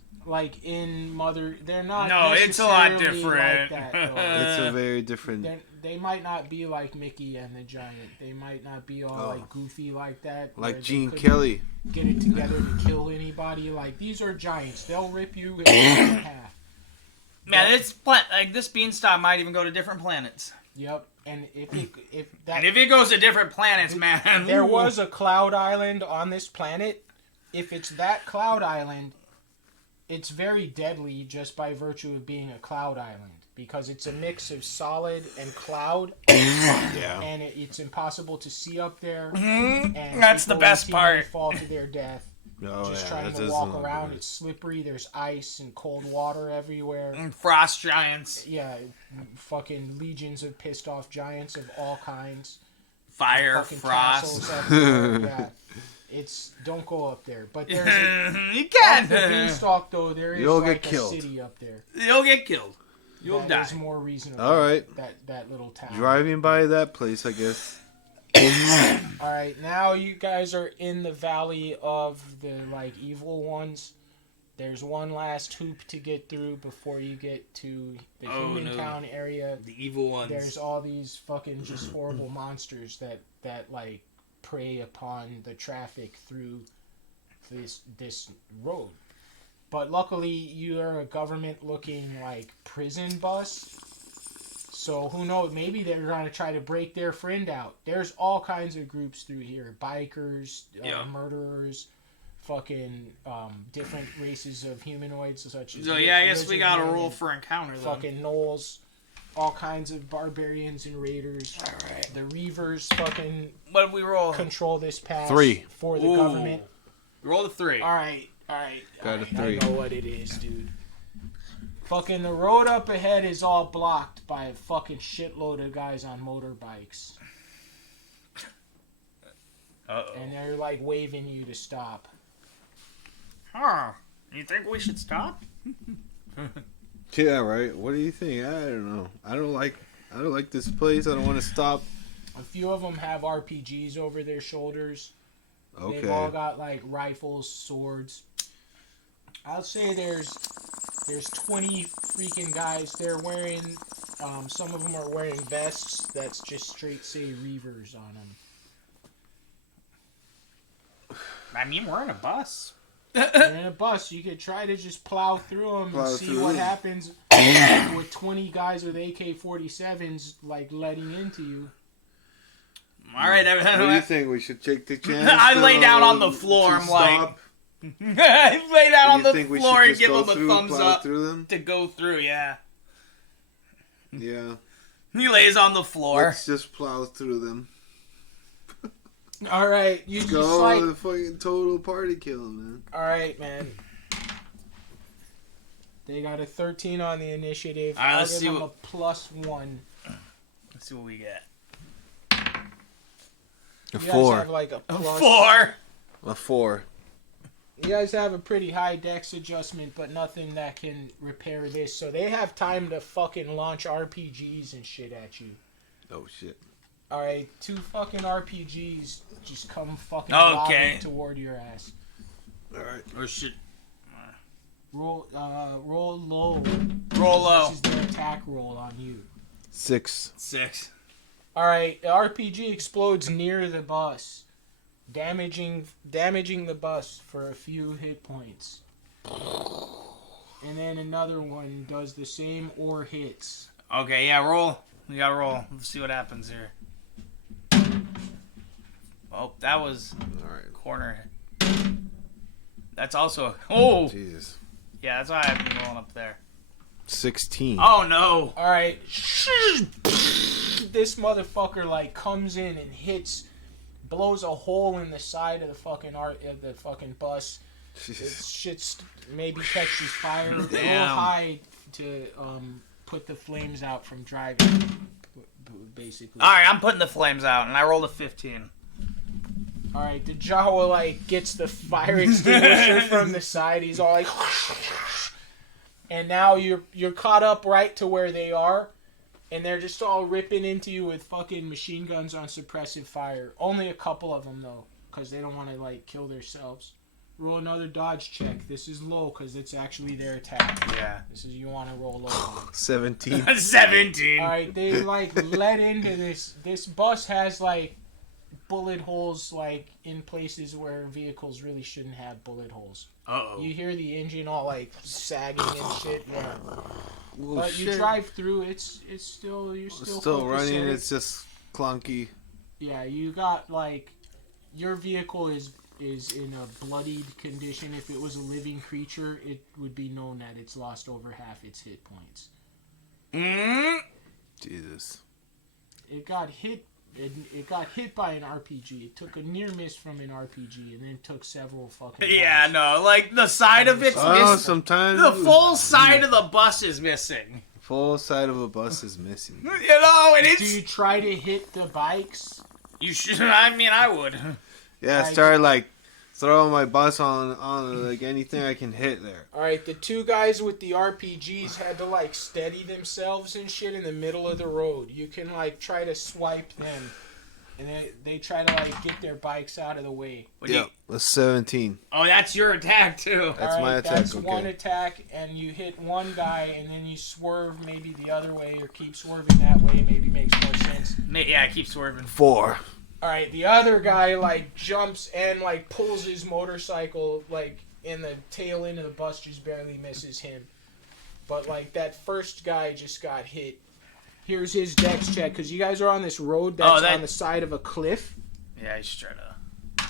in Mother. They're not. No, it's a lot necessarily different. Like that, though. It's a very different. They might not be like Mickey and the Giant. They might not be all Oh. like goofy like that. where Like they Gene couldn't Kelly. Get it together to kill anybody. Like these are giants. They'll rip you in half. Man, like this beanstalk might even go to different planets. Yep. And if that And if it goes to different planets, man, there ooh. was a cloud island on this planet, if it's that cloud island, it's very deadly just by virtue of being a cloud island because it's a mix of solid and cloud, Yeah. and it's impossible to see up there. Mhm. And That's the people best routinely part. Fall to their death No, just yeah, trying that to doesn't walk look around. good. It's slippery. There's ice and cold water everywhere. And frost giants, Yeah, fucking legions of pissed off giants of all kinds. fire, Fucking frost. castles everywhere. Yeah. don't go up there. But there's You off the can. beanstalk though. There is You'll like get a killed. city up there. You'll get killed. You'll That die. is more reasonable. All right. That little town. Driving by that place, I guess. All right, now you guys are in the valley of the like evil ones. There's one last hoop to get through before you get to the Oh, human no. town area. The evil ones. There's all these fucking just horrible monsters that like prey upon the traffic through this road. But luckily, you're a government-looking like prison bus. So who knows? Maybe they're gonna try to break their friend out. There's all kinds of groups through here: bikers, Yeah. murderers, fucking different races of humanoids, such as. So yeah, I guess we got to lizardmen roll and for encounter then. fucking gnolls, all kinds of barbarians and raiders. All right. The Reavers fucking What did we roll? control this pass 3. for the Ooh. government. Roll the 3. All right. Got a 3. I know what it is, dude. Fucking the road up ahead is all blocked by a fucking shitload of guys on motorbikes. Uh-oh. And they're like waving you to stop. Huh. You think we should stop? Yeah, right. What do you think? I don't know. I don't like this place. I don't want to stop. A few of them have RPGs over their shoulders. Okay. They've all got like rifles, swords. I'll say there's 20 freaking guys. They're wearing, some of them are wearing vests that's just straight say Reavers on them. I mean, we're in a bus. You're in a bus. You could try to just plow through them Plow and see through what them. happens with 20 guys with AK-47s like letting into you. All right. What do you think? We should take the chance. I to, lay down on the floor, to I'm like- stop? I lay down on You the think we floor should and just give go him a through, thumbs plow up through them? to go through. Yeah. Yeah. He lays on the floor. Let's just plow through them. All right, you just Go like, the fucking total party kill, man. all right, man. They got a 13 on the initiative. All right, I'll let's give see them what- a +1. Let's see what we get. A You guys 4. have like a plus. 4. A 4. You guys have a pretty high dex adjustment, but nothing that can repair this. So they have time to fucking launch RPGs and shit at you. Oh shit. All right, 2 fucking RPGs just come fucking Okay. lobbing toward your ass. All right. Oh shit. Roll low. Roll low. This is their attack roll on you. 6. 6. All right, the RPG explodes near the bus, damaging the bus for a few hit points. And then another one does the same or hits. Okay, yeah, roll. We gotta roll. Let's see what happens here. Oh, that was All right. corner. That's also. Oh! Jesus. Yeah, that's why I've been rolling up there. 16. Oh no! All right, this motherfucker like comes in and blows a hole in the side of the fucking bus. This shit's maybe catches fire real Damn. high to put the flames out from driving. Basically. Alright, I'm putting the flames out, and I rolled a 15. All right, the Jawa like gets the fire extinguisher from the side. He's all like, and now you're caught up right to where they are, and they're just all ripping into you with fucking machine guns on suppressive fire. Only a couple of them though, because they don't want to like kill themselves. Roll another dodge check. This is low because it's actually their attack. Yeah. This is you want to roll low. 17. 17! All right, they like let into this. This bus has like bullet holes like in places where vehicles really shouldn't have bullet holes. Uh-oh. You hear the engine all like sagging and shit. Yeah. Well, But you drive through. It's still you're It's still still running. focusing. It's just clunky. Yeah, you got like your vehicle is in a bloodied condition. If it was a living creature, it would be known that it's lost over half its hit points. Mm? Jesus. It got hit. It got hit by an RPG. It took a near miss from an RPG, and then took several fucking. Yeah, rounds. no, like the side of it's Oh, missing. sometimes The full side of the bus is missing. full side of a bus is missing. You know, and Do you it's. try to hit the bikes? You should. I mean, I would. Yeah, Like- start like throw my bus on like anything I can hit there. All right, the two guys with the RPGs had to like steady themselves and shit in the middle of the road. You can like try to swipe them, and they try to like get their bikes out of the way. Yep, that's 17. Oh, that's your attack too. That's All my right, attack, That's okay. one attack, and you hit one guy, and then you swerve maybe the other way, or keep swerving that way. Maybe makes more sense. Yeah, keep swerving. 4. All right, the other guy like jumps and like pulls his motorcycle like in the tail end of the bus, just barely misses him. But like that first guy just got hit. Here's his dex check because you guys are on this road that's on the side of a cliff, Yeah, he's trying to.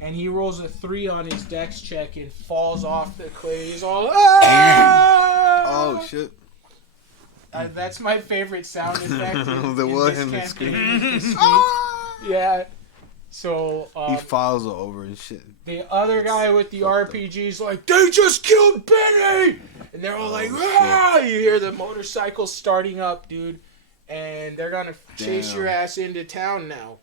and he rolls a 3 on his dex check and falls off the cliff. He's all ah! Oh shit! That's my favorite sound effect. The in Wilhelm this is campaign. screaming. Yeah. So He falls over and shit. the other guy with the RPG's like, they just killed Benny! And they're all like, ah! You hear the motorcycle starting up, dude. And they're gonna chase Damn. your ass into town now.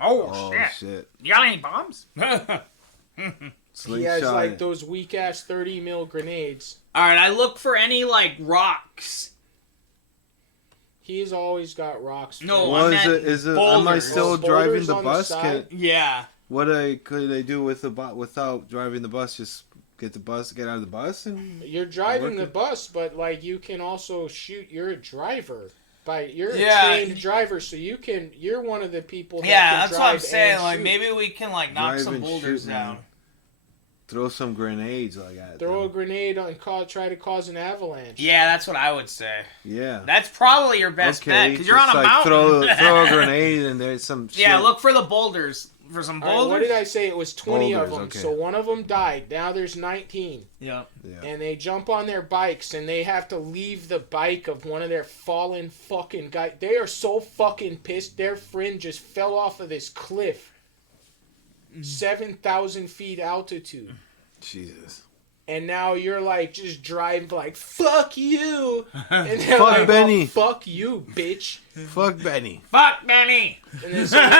Oh, Shit! You got any bombs? He has Slingshot like it. those weak ass 30 mil grenades. Alright, I look for any, like, rocks. He's always got rocks. No, What I is meant it? Is it? Am I boulders. still Boulders driving the on the bus? side? Yeah. Could I do with the bus without driving the bus? Just get out of the bus and. You're driving the Working. bus, but like you can also shoot. You're a driver. You're Yeah. a trained driver, so you're one of the people that Yeah, can that's what I'm drive saying. and Like, shoot. maybe we can, like, knock Drive some and boulders shoot, down. man. Throw some grenades like that. Throw a grenade and try to cause an avalanche. Yeah, that's what I would say. Yeah. That's probably your best bet, because you're on just, a like, mountain. Throw a grenade and there's some shit. Yeah, look for the boulders. For some All right, boulders. what did I say? It was 20 of Boulders, them. okay. So one of them died. Now there's 19. Yep. Yeah. And they jump on their bikes and they have to leave the bike of one of their fallen fucking guys. They are so fucking pissed. Their friend just fell off of this cliff. 7,000 feet altitude. Jesus. And now you're like just driving like fuck you, and they're Fuck like, Benny. "Oh, fuck you, bitch." Fuck Benny. Fuck Benny! And then so they're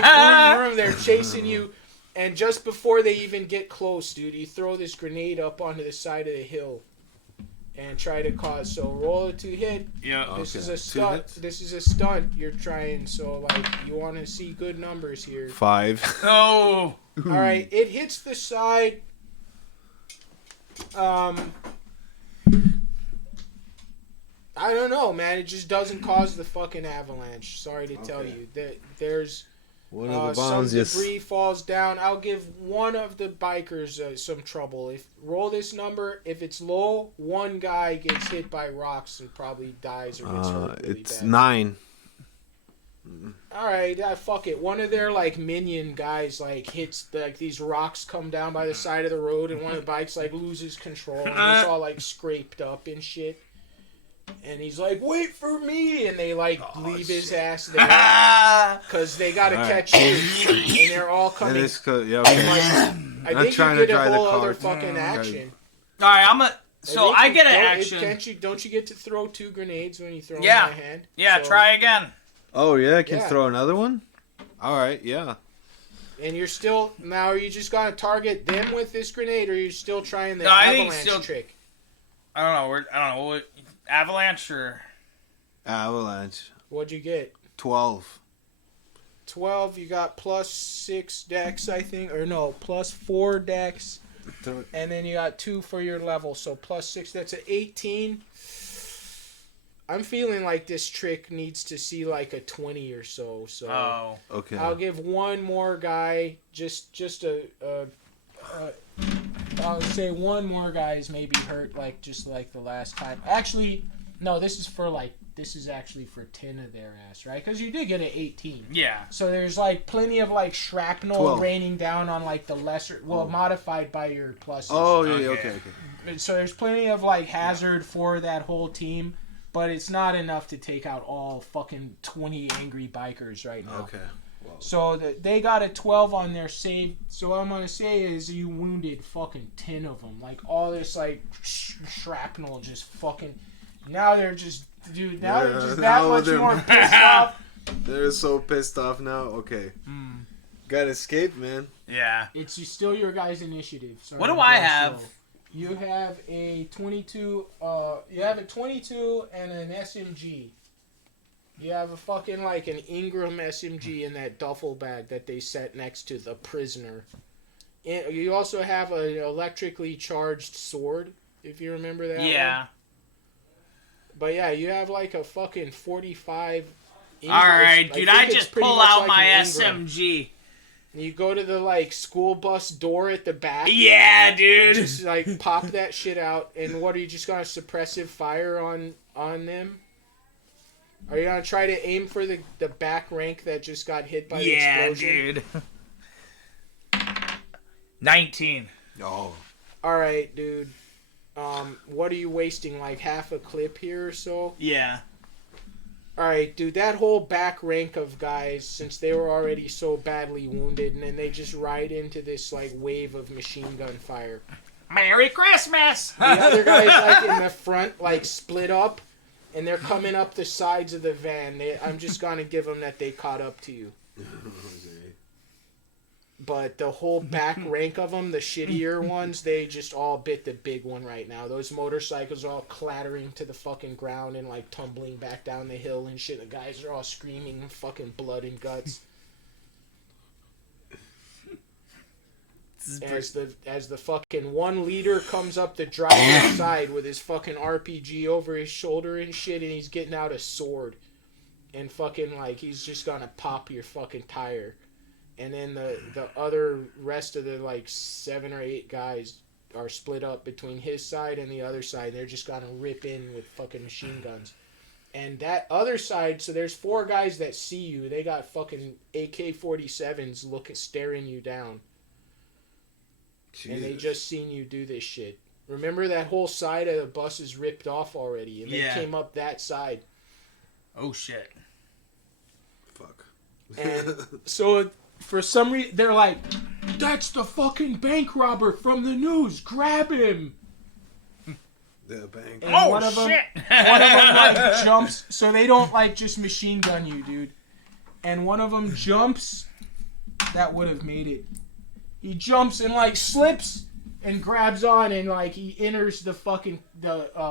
like, vroom, vroom, they're chasing you, and just before they even get close, dude, you throw this grenade up onto the side of the hill, and try to cause. So roll it to hit. Yeah. This is Okay. a 2 stunt. hits? This is a stunt. You're trying. So like you want to see good numbers here. 5. Oh! All right, it hits the side. I don't know, man. It just doesn't cause the fucking avalanche. Sorry to tell Okay. you. There's One of the some bombs just. debris falls down. I'll give one of the bikers some trouble. If roll this number, if it's low, one guy gets hit by rocks and probably dies or gets hurt really It's bad. 9. All right, fuck it. One of their like minion guys like hits like these rocks come down by the side of the road, and one of the bikes like loses control, and he's all like scraped up and shit. And he's like, "Wait for me!" And they like leave his ass there because they gotta All right. catch you, and they're all And coming. it's yeah, okay. I I'm think trying you to get a drive the whole other car. fucking action. Alright, I'm a. So think I you get an don't- action. Don't you get to throw 2 grenades when you throw Yeah. them by hand? Yeah, So- try again. Oh yeah, I can Yeah. throw another one. All right, yeah. And you're still now. Are you just gonna target them with this grenade, or are you still trying the No, I think avalanche still- trick? I don't know. I don't know. What, avalanche or. Avalanche. What'd you get? 12. 12. You got +6 dex, I think, or no, +4 dex, Throw- and then you got 2 for your level, so +6. That's an 18. I'm feeling like this trick needs to see like a 20 or so. So Oh. Okay. I'll give one more guy just I'll say one more guy is maybe hurt like just like the last time. Actually, no, this is actually for 10 of their ass, right? Because you did get an 18. Yeah. So there's like plenty of like shrapnel 12. raining down on like the lesser, modified by your pluses. Oh yeah, Okay. okay. So there's plenty of like hazard for that whole team, but it's not enough to take out all fucking 20 angry bikers right now. Okay. So they got a 12 on their save. So what I'm gonna say is you wounded fucking 10 of them. Like all this like shrapnel just fucking. Now they're just dude. Now they're Yeah, just that now much they're- more pissed off. They're so pissed off now. Okay. Gotta escape, man. Yeah. It's still your guys' initiative. Sorry, What do I'm I going have? slow. You have a 22. You have a 22 and an SMG. You have a fucking like an Ingram SMG in that duffel bag that they set next to the prisoner. And you also have an electrically charged sword, if you remember that. Yeah. One. But yeah, you have like a fucking 45. All right, dude. I think it's just pretty pull much out like my an Ingram. SMG. You go to the like school bus door at the back. Yeah, dude. Just like pop that shit out, and what are you just gonna suppressive fire on them? Are you gonna try to aim for the back rank that just got hit by the Yeah, explosion? dude. 19. Oh. All right, dude. What are you wasting? Like half a clip here or so? Yeah. All right, dude. That whole back rank of guys, since they were already so badly wounded, and then they just ride into this like wave of machine gun fire. Merry Christmas. The other guys like in the front like split up, and they're coming up the sides of the van. I'm just gonna give them that they caught up to you. But the whole back rank of them, the shittier ones, they just all bit the big one right now. Those motorcycles are all clattering to the fucking ground and like tumbling back down the hill and shit. The guys are all screaming fucking blood and guts. As the fucking one leader comes up the driver's side with his fucking RPG over his shoulder and shit, and he's getting out a sword. And fucking like he's just gonna pop your fucking tire. And then the other rest of the like 7 or 8 guys are split up between his side and the other side. They're just gonna rip in with fucking machine guns. And that other side, so there's 4 guys that see you. They got fucking AK-47s staring you down. And they just seen you do this shit. Remember that whole side of the bus is ripped off already, and they came up that side. Oh shit. Fuck. And so for some reason they're like, "That's the fucking bank robber from the news. Grab him!" The bank. And Oh one of them, shit. one of them like jumps, so they don't like just machine gun you, dude. And one of them jumps. That would have made it. He jumps and like slips and grabs on, and like he enters the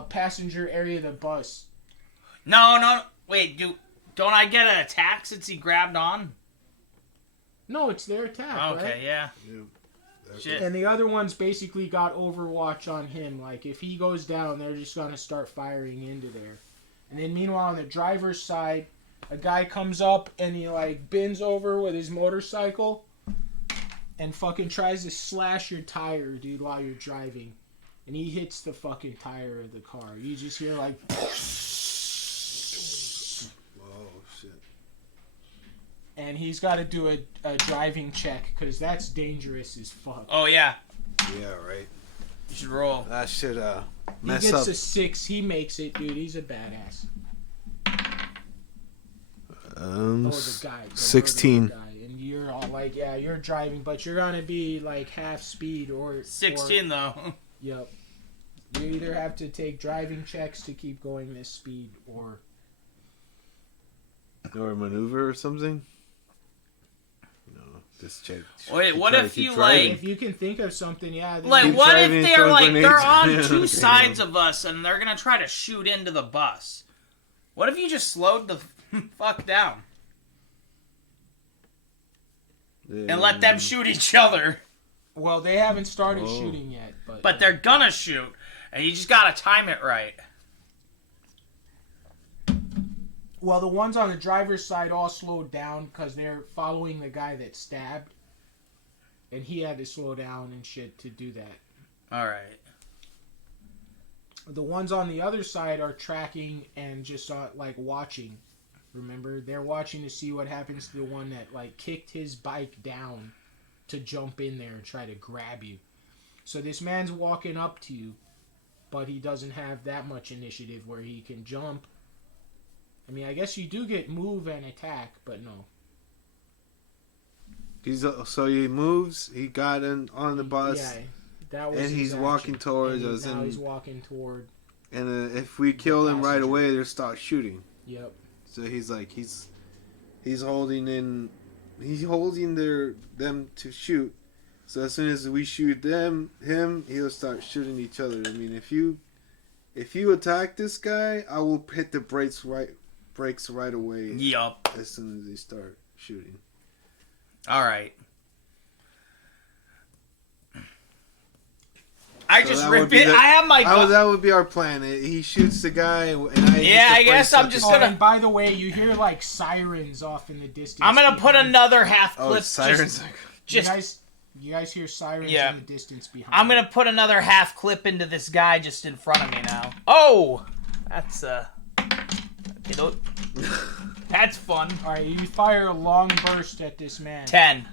passenger area of the bus. No. Wait, don't I get an attack since he grabbed on? No, it's their attack, Okay, right? yeah. That's Shit. And the other ones basically got Overwatch on him. Like, if he goes down, they're just going to start firing into there. And then meanwhile, on the driver's side, a guy comes up and he, like, bends over with his motorcycle and fucking tries to slash your tire, dude, while you're driving. And he hits the fucking tire of the car. You just hear, like... Oh, shit. And he's got to do a driving check, because that's dangerous as fuck. Oh yeah. Yeah, right. You should roll. That should He mess gets up. a 6. He makes it, dude. He's a badass. The guy. The 16. murderer guy. And you're all like, yeah, you're driving, but you're going to be like half speed or... 16 though. Yep. You either have to take driving checks to keep going this speed, or... Or a maneuver or something? No, just check. Wait, keep what trying if to keep you, driving. If you can think of something, yeah. Then Like, Keep what driving if and they're throw like, they're on grenades. 2 sides of us and they're gonna try to shoot into the bus? What if you just slowed the fuck down and let them shoot each other? Well, they haven't started Oh. shooting yet, but... But they're gonna shoot, and you just gotta time it right. Well, the ones on the driver's side all slowed down because they're following the guy that stabbed. And he had to slow down and shit to do that. Alright. The ones on the other side are tracking and just like watching. Remember? They're watching to see what happens to the one that like kicked his bike down to jump in there and try to grab you. So this man's walking up to you, but he doesn't have that much initiative where he can jump. I mean, I guess you do get move and attack, but no. So he moves. He got on the bus, Yeah, that was and his he's action. walking towards And us. now And he's walking toward. if we kill him right passenger. away, they'll start shooting. Yep. So he's like he's holding in he's holding them to shoot. So as soon as we shoot him, he'll start shooting each other. I mean, if you attack this guy, I will hit the brakes right away. Yup. As soon as they start shooting. All right. I So just that rip would be it. the- I have my gun. That would be our plan. He shoots the guy, and I. hit Yeah, the I guess brakes I'm at just the- gonna- And by the way, you hear like sirens off in the distance. I'm gonna put behind- another half Oh, clip. it's sirens. You guys hear sirens Yeah. in the distance behind. I'm gonna put another half clip into this guy just in front of me now. Oh, that's that's fun. All right, you fire a long burst at this man. 10.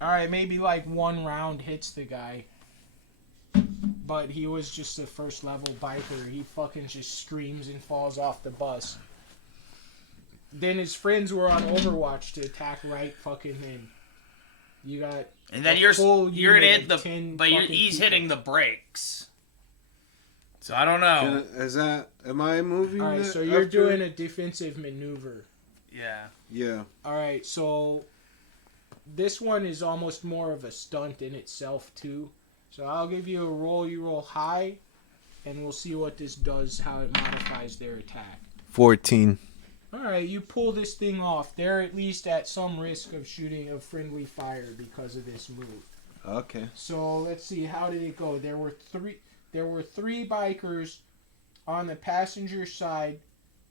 All right, maybe like one round hits the guy. But he was just a first level biker. He fucking just screams and falls off the bus. Then his friends were on Overwatch to attack right fucking him. You got And then a you're full gonna unit hit of the 10 but fucking he's people. hitting the brakes. So I don't know. Am I moving? All right, that so you're after? doing a defensive maneuver. Yeah. Yeah. All right, so this one is almost more of a stunt in itself too. So I'll give you a roll. You roll high, and we'll see what this does, how it modifies their attack. 14. All right, you pull this thing off. They're at least at some risk of shooting a friendly fire because of this move. Okay. So let's see, how did it go? There were three bikers on the passenger side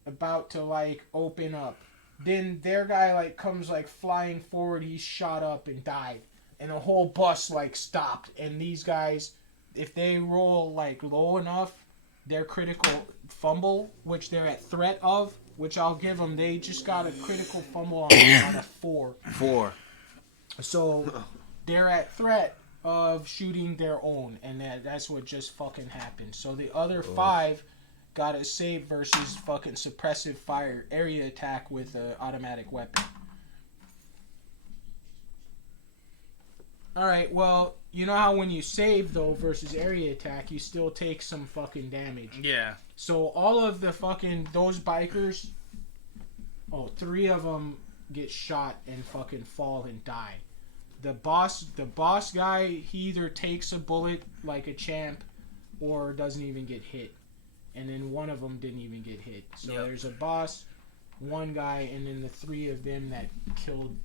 about to like open up. Then their guy like comes like flying forward. He's shot up and died, and the whole bus like stopped. And these guys, if they roll like low enough, their critical fumble, which they're at threat of, which I'll give them, they just got a critical fumble on a 4. 4. So they're at threat of shooting their own, and that's what just fucking happened. So the other 5 got a save versus fucking suppressive fire area attack with an automatic weapon. Alright, well, you know how when you save though versus area attack, you still take some fucking damage. Yeah. So all of the fucking, those bikers, 3 of them get shot and fucking fall and die. The boss guy, he either takes a bullet like a champ or doesn't even get hit. And then one of them didn't even get hit. So Yep. there's a boss, one guy, and then the 3 of them that killed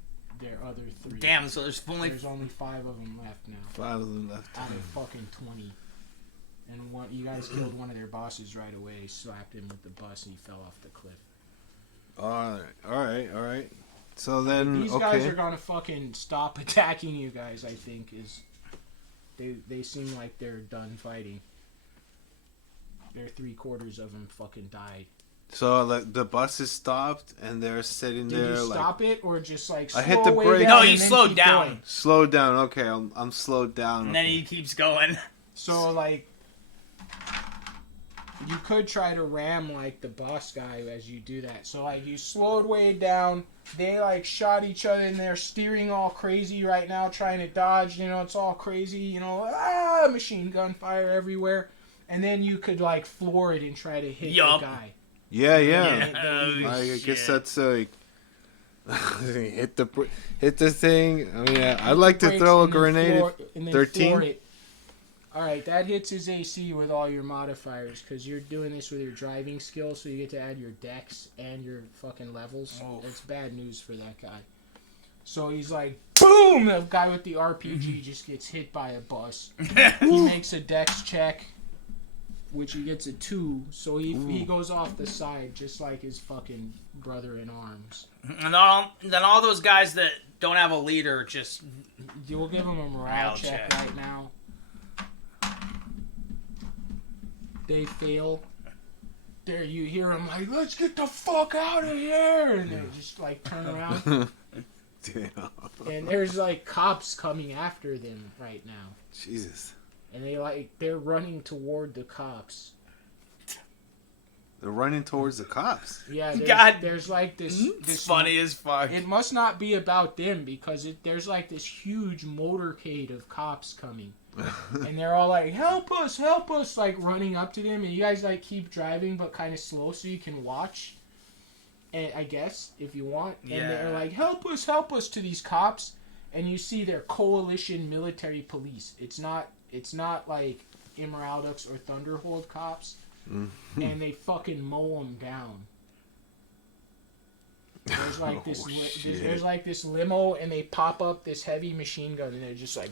their other 3. Damn, so there's only There's only 5 of them left now. 5 of them left. Out of fucking 20. And you guys killed one of their bosses right away, slapped him with the bus, and he fell off the cliff. All right. So then, These guys are gonna fucking stop attacking you guys, I think, is... They seem like they're done fighting. They're 3/4 of them fucking died. So the bus is stopped, and they're sitting Did there you like stop it, or just like slow I hit the way brake. down No, and you then slowed keep down. going? slowed down. Okay, I'm slowed down. and then he keeps going. So, like... You could try to ram, like, the boss guy as you do that. So, like, you slowed way down. They, like, shot each other, and they're steering all crazy right now, trying to dodge. You know, it's all crazy. You know, machine gun fire everywhere. And then you could, like, floor it and try to hit Yup. the guy. Yeah. Oh, I guess shit. that's like hit the thing. I mean, I'd like to Breaks throw a and then grenade. floor- and then 13? floor it. Alright, that hits his AC with all your modifiers, because you're doing this with your driving skill, so you get to add your dex and your fucking levels. Oh. It's bad news for that guy. So he's like, boom! The guy with the RPG just gets hit by a bus. He makes a dex check, which he gets a 2, so he goes off the side, just like his fucking brother in arms. And then all those guys that don't have a leader just You'll give him a morale Morale check check. right now. They fail. There, you hear them like, "Let's get the fuck out of here!" And they just like turn around, Damn. and there's like cops coming after them right now, Jesus. and they're running toward the cops. They're running towards the cops. Yeah, God. there's like this. it's funny as fuck. It must not be about them because there's like this huge motorcade of cops coming. And they're all like, help us, like running up to them. And you guys like keep driving but kind of slow so you can watch. and I guess if you want, and Yeah. they're like, help us to these cops, and you see they're coalition military police. It's not like Immoraldux or Thunderhold cops, and they fucking mow them down. There's like this, there's like this limo, and they pop up this heavy machine gun, and they're just like,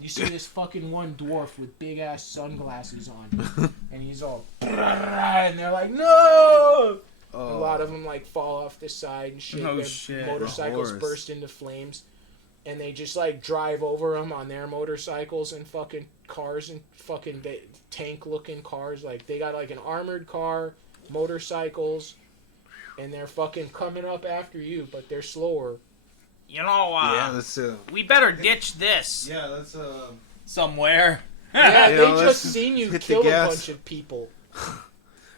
you see this fucking one dwarf with big ass sunglasses on, and he's all, and they're like, no. A lot of them like fall off the side and shit. Oh, Their shit. motorcycles The horse. burst into flames, and they just like drive over them on their motorcycles and fucking cars and fucking tank looking cars. Like they got like an armored car, motorcycles, and they're fucking coming up after you, but they're slower. You know, Yeah, that's we better ditch this yeah, that's somewhere. Yeah, You they know, just let's seen you hit the kill a gas. bunch of people.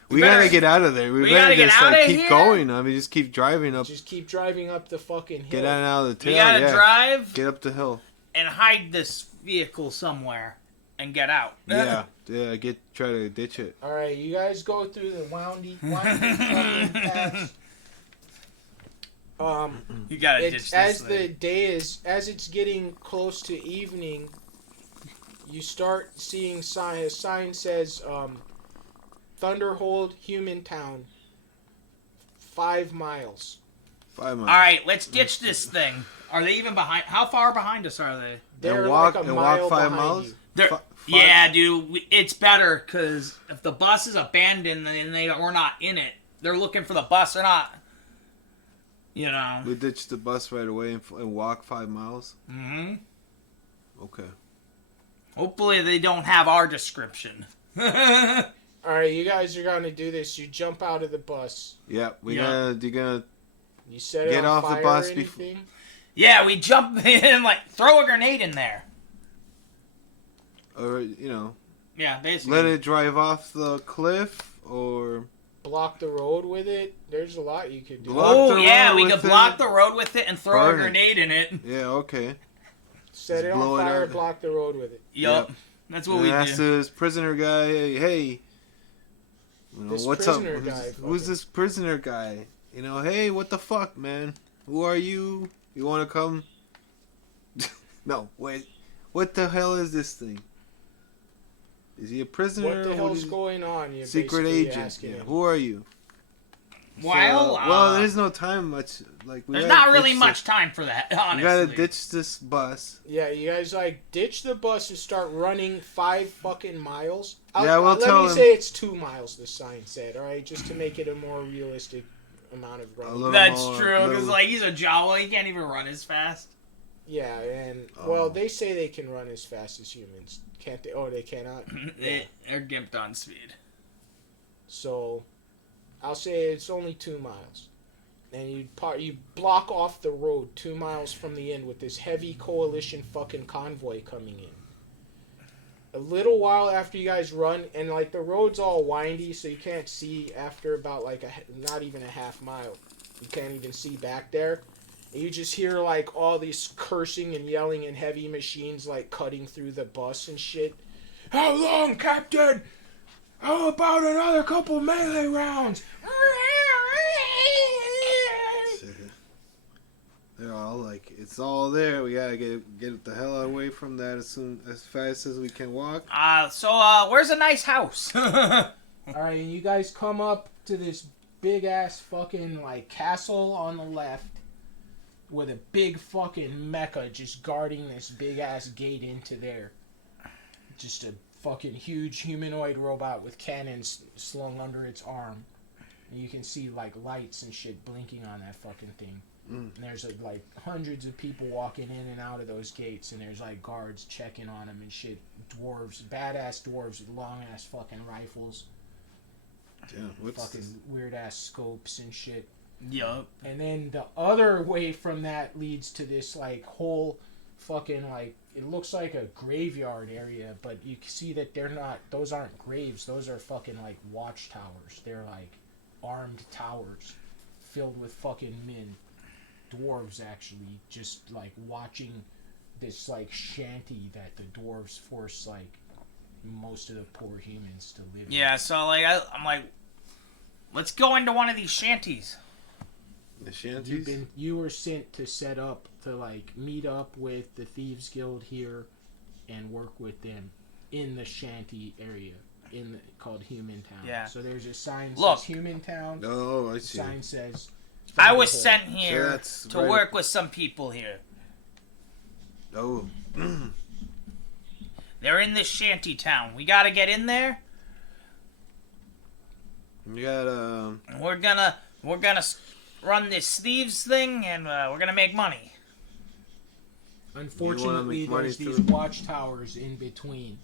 we better- gotta get out of there. We we better gotta get just outta like keep here. going. I mean, just keep driving up. Just keep driving up the fucking hill. Get out of the tail. We gotta yeah. drive Get up the hill. and hide this vehicle somewhere and get out. Yeah, yeah. Try to ditch it. All right, you guys go through the windy fucking paths. You gotta ditch It's, this as the thing. day is, as it's getting close to evening, you start seeing sign. A sign says, "Thunderhold Human Town, 5 miles." 5 miles. All right, let's ditch this thing. Are they even behind? How far behind us are they? They're walk- like a and walk mile 5 behind miles? you. They're, Fi- yeah, dude, it's better because if the bus is abandoned and we're not in it, they're looking for the bus. They're not. You know. We ditch the bus right away and walk 5 miles. Hmm. Okay. Hopefully they don't have our description. All right, you guys are gonna do this. You jump out of the bus. Yeah, we Yeah. gonna You set it Get on off the fire bus or before- anything? Yeah, we jump in like throw a grenade in there. or Yeah, basically. let it drive off the cliff or Block the road with it. There's a lot you could do. Block Oh the yeah, road we with could block it. the road with it and throw Burn a it. grenade in it. yeah, okay. Set Just it on blow it fire. out. Block the road with it. Yup. That's what we And ask do. this prisoner guy, hey, This what's up? prisoner Who's, guy who's fucking- this prisoner guy? Hey, what the fuck, man? Who are you? You want to come? No, wait. What the hell is this thing? Is he a prisoner? What the What hell's is- going on? You're Secret basically agent. asking Yeah. him. Who are you? Well, well, there's no time much. Like we there's gotta not really ditch much time for that, We honestly. gotta ditch this bus. Yeah, you guys like ditch the bus and start running 5 fucking miles. Yeah, we'll let tell me him. say it's 2 miles. The sign said, all right, just to make it a more realistic amount of running. little That's more- true, because little- like he's a Jawa, he can't even run as fast. Yeah, and Oh. well, they say they can run as fast as humans, can't they? Oh, they cannot. They're gimped on speed. So, I'll say it's only 2 miles, and you block off the road 2 miles from the end with this heavy coalition fucking convoy coming in. A little while after you guys run, and like the road's all windy, so you can't see after about like not even a half mile. You can't even see back there. And you just hear like all these cursing and yelling and heavy machines like cutting through the bus and shit. How long, Captain? How about another couple melee rounds? They're all like, it's all there. We gotta get the hell away from that as fast as we can walk. So where's a nice house? Alright, and you guys come up to this big ass fucking like castle on the left with a big fucking mecha just guarding this big ass gate into there. Just a fucking huge humanoid robot with cannons slung under its arm. And you can see like lights and shit blinking on that fucking thing. And there's like hundreds of people walking in and out of those gates, and there's like guards checking on them and shit. Dwarves, badass dwarves with long ass fucking rifles, Yeah, what's fucking weird ass scopes and shit. Yup. And then the other way from that leads to this like whole fucking like, it looks like a graveyard area, but you can see that those aren't graves, those are fucking like watchtowers. They're like armed towers filled with fucking men. Dwarves actually, just like watching this like shanty that the dwarves force like most of the poor humans to live in. Yeah, so like I'm like, Let's go into one of these shanties. The shanties. You were sent to set up to like meet up with the Thieves Guild here, and work with them in the shanty area called Human Town. Yeah. So there's a sign that Look. says Human Town. Oh, I see. Sign says. I was Thunderhole. sent here that's to right work up- with some people here. Oh. They're in this shanty town. We gotta get in there. You got And we're gonna run this thieves thing, and we're gonna make money. Unfortunately, make money there's these too? watchtowers in between,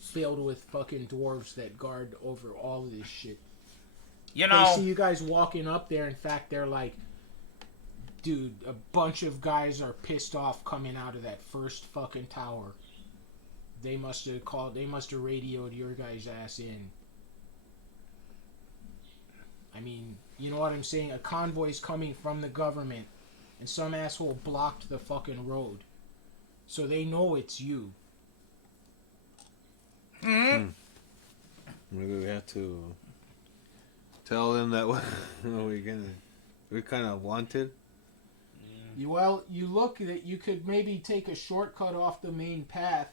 filled with fucking dwarves that guard over all of this shit. You They see know, you guys walking up there. In fact, they're like, dude, a bunch of guys are pissed off coming out of that first fucking tower. They must have radioed your guys' ass in. I mean, you know what I'm saying? A convoy's coming from the government, and some asshole blocked the fucking road. So they know it's you. hmm? Maybe we have to tell them that we're kind of wanted. You look that you could maybe take a shortcut off the main path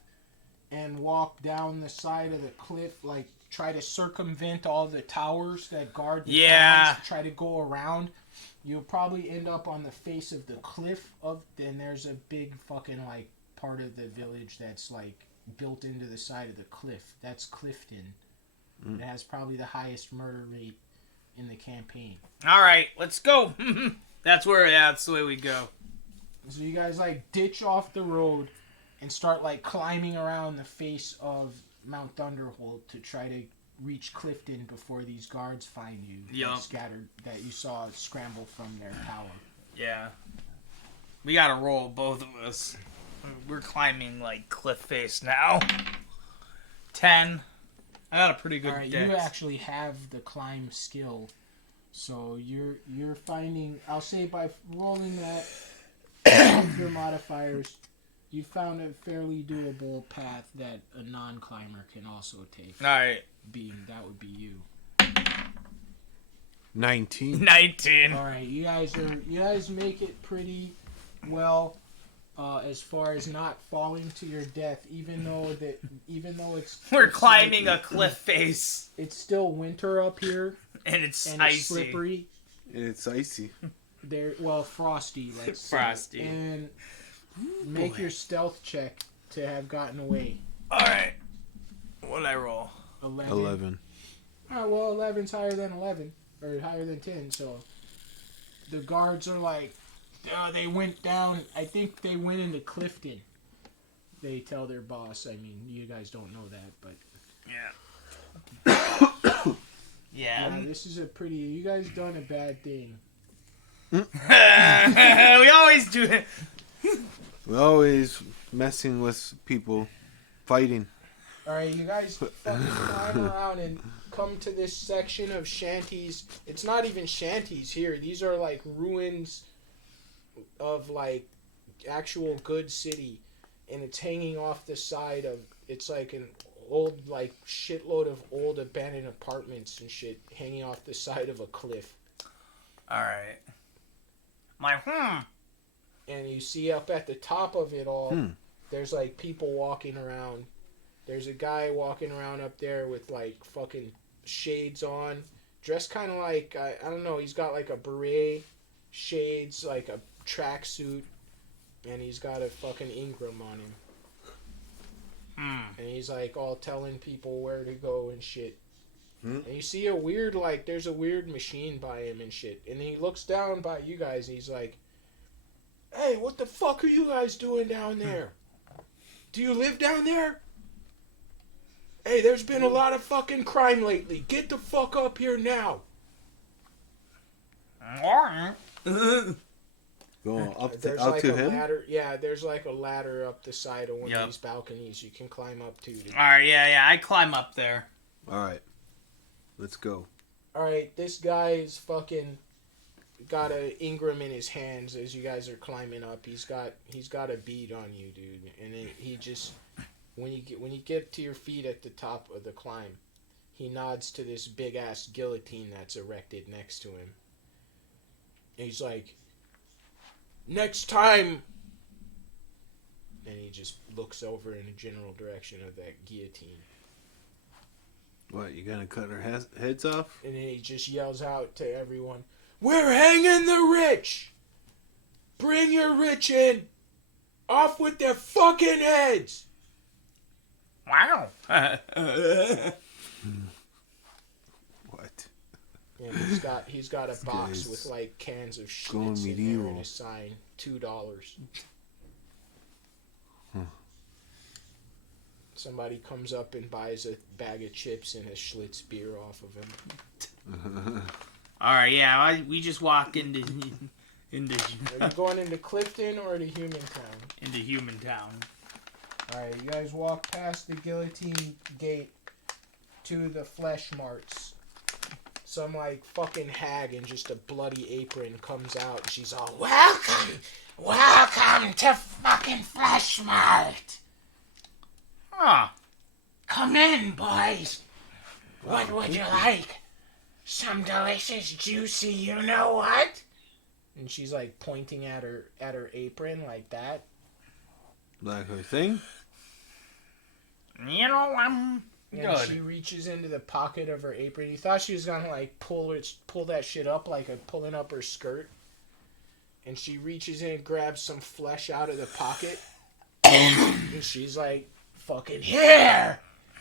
and walk down the side of the cliff, like try to circumvent all the towers that guard the Yeah. towns, try to go around. You'll probably end up on the face of the cliff then there's a big fucking like part of the village that's like built into the side of the cliff. That's Clifton. It has probably the highest murder rate in the campaign. All right, let's go. That's the way we go. So you guys like ditch off the road and start like climbing around the face of Mount Thunderholt to try to reach Clifton before these guards find you. Yup. That you saw scramble from their tower. Yeah, we gotta roll, both of us. We're climbing like cliff face now. 10. I got a pretty good All right, dex. you actually have the climb skill, so you're finding. I'll say by rolling that with your modifiers, you found a fairly doable path that a non-climber can also take. All right, That would be you. 19. 19. All right, you guys make it pretty well as far as not falling to your death, even though it's We're it's climbing like- a cliff face, It's still winter up here and it's and icy. it's slippery. It's icy. Frosty. Let's say. Frosty. And make your stealth check to have gotten away. All right, what'd I roll? 11. 11. Oh, well, 11's higher than 11 or higher than 10. So the guards are like, they went down. I think they went into Clifton. They tell their boss. I mean, you guys don't know that, but Yeah. yeah, this is a pretty. You guys done a bad thing. We always do it. We're always messing with people, fighting. All right, you guys fucking climb around and come to this section of shanties. It's not even shanties here. These are like ruins of like actual good city, and it's hanging off the side of. It's like an old like shitload of old abandoned apartments and shit hanging off the side of a cliff. All right. My And you see up at the top of it all, there's like people walking around. There's a guy walking around up there with like fucking shades on, dressed kind of like I don't know. He's got like a beret, shades, like a tracksuit, and he's got a fucking Ingram on him. And he's like all telling people where to go and shit. And you see a weird like there's a weird machine by him and shit. And he looks down by you guys and he's like, "Hey, what the fuck are you guys doing down there? Do you live down there? Hey, there's been a lot of fucking crime lately. Get the fuck up here now." Go up There's out like to a him. ladder. Yeah, there's like a ladder up the side of one Yep. of these balconies you can climb up to. All right, yeah, I climb up there. All right, let's go. All right, this guy's fucking got a Ingram in his hands as you guys are climbing up. He's got a bead on you, dude, and he just when you get to your feet at the top of the climb, he nods to this big ass guillotine that's erected next to him. And he's like, next time. And he just looks over in the general direction of that guillotine. What, you gonna cut our heads off? And then he just yells out to everyone, we're hanging the rich! Bring your rich in! Off with their fucking heads! Wow. What? And he's got a box guy's with like cans of going Schlitz in there medieval. and a sign, $2. Somebody comes up and buys a bag of chips and a Schlitz beer off of him. All right, yeah, we just walk into Are you going into Clifton or to Humantown? into Human Town. Alright, you guys walk past the guillotine gate to the flesh marts. Some like fucking hag in just a bloody apron comes out and she's all, Welcome to fucking Flesh Mart! Huh. Come in, boys! What would you like? Some delicious, juicy you-know-what? And she's like pointing at her apron like that. Like her thing? You know, I'm And good. she reaches into the pocket of her apron. You thought she was gonna like pull that shit up like pulling up her skirt. And she reaches in and grabs some flesh out of the pocket. And she's like, fucking here!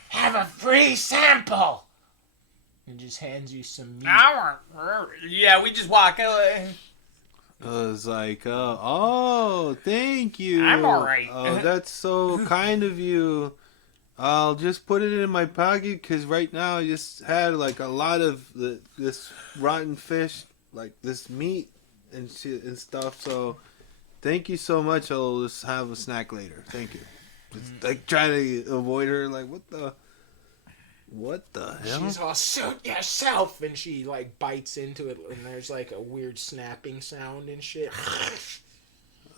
Have a free sample! And just hands you some meat. Yeah, we just walk away. I was like, oh, thank you. I'm all right. Oh, that's so kind of you. I'll just put it in my pocket because right now I just had like a lot of this rotten fish, like this meat and shit and stuff. So thank you so much. I'll just have a snack later. Thank you. Just like try to avoid her. Like what the hell? She's all, suit yourself! And she like bites into it and there's like a weird snapping sound and shit.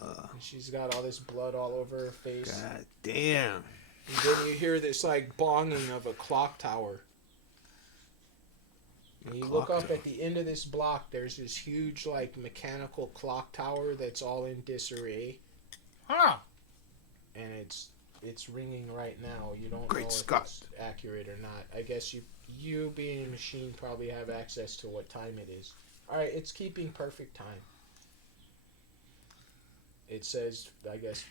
And she's got all this blood all over her face. God damn. And then you hear this like bonging of a clock tower. And you look clock up at the end of this block, there's this huge like mechanical clock tower that's all in disarray. Huh. And it's ringing right now. You don't Great know Scott. if it's accurate or not. I guess you being a machine probably have access to what time it is. Alright, it's keeping perfect time. It says, I guess,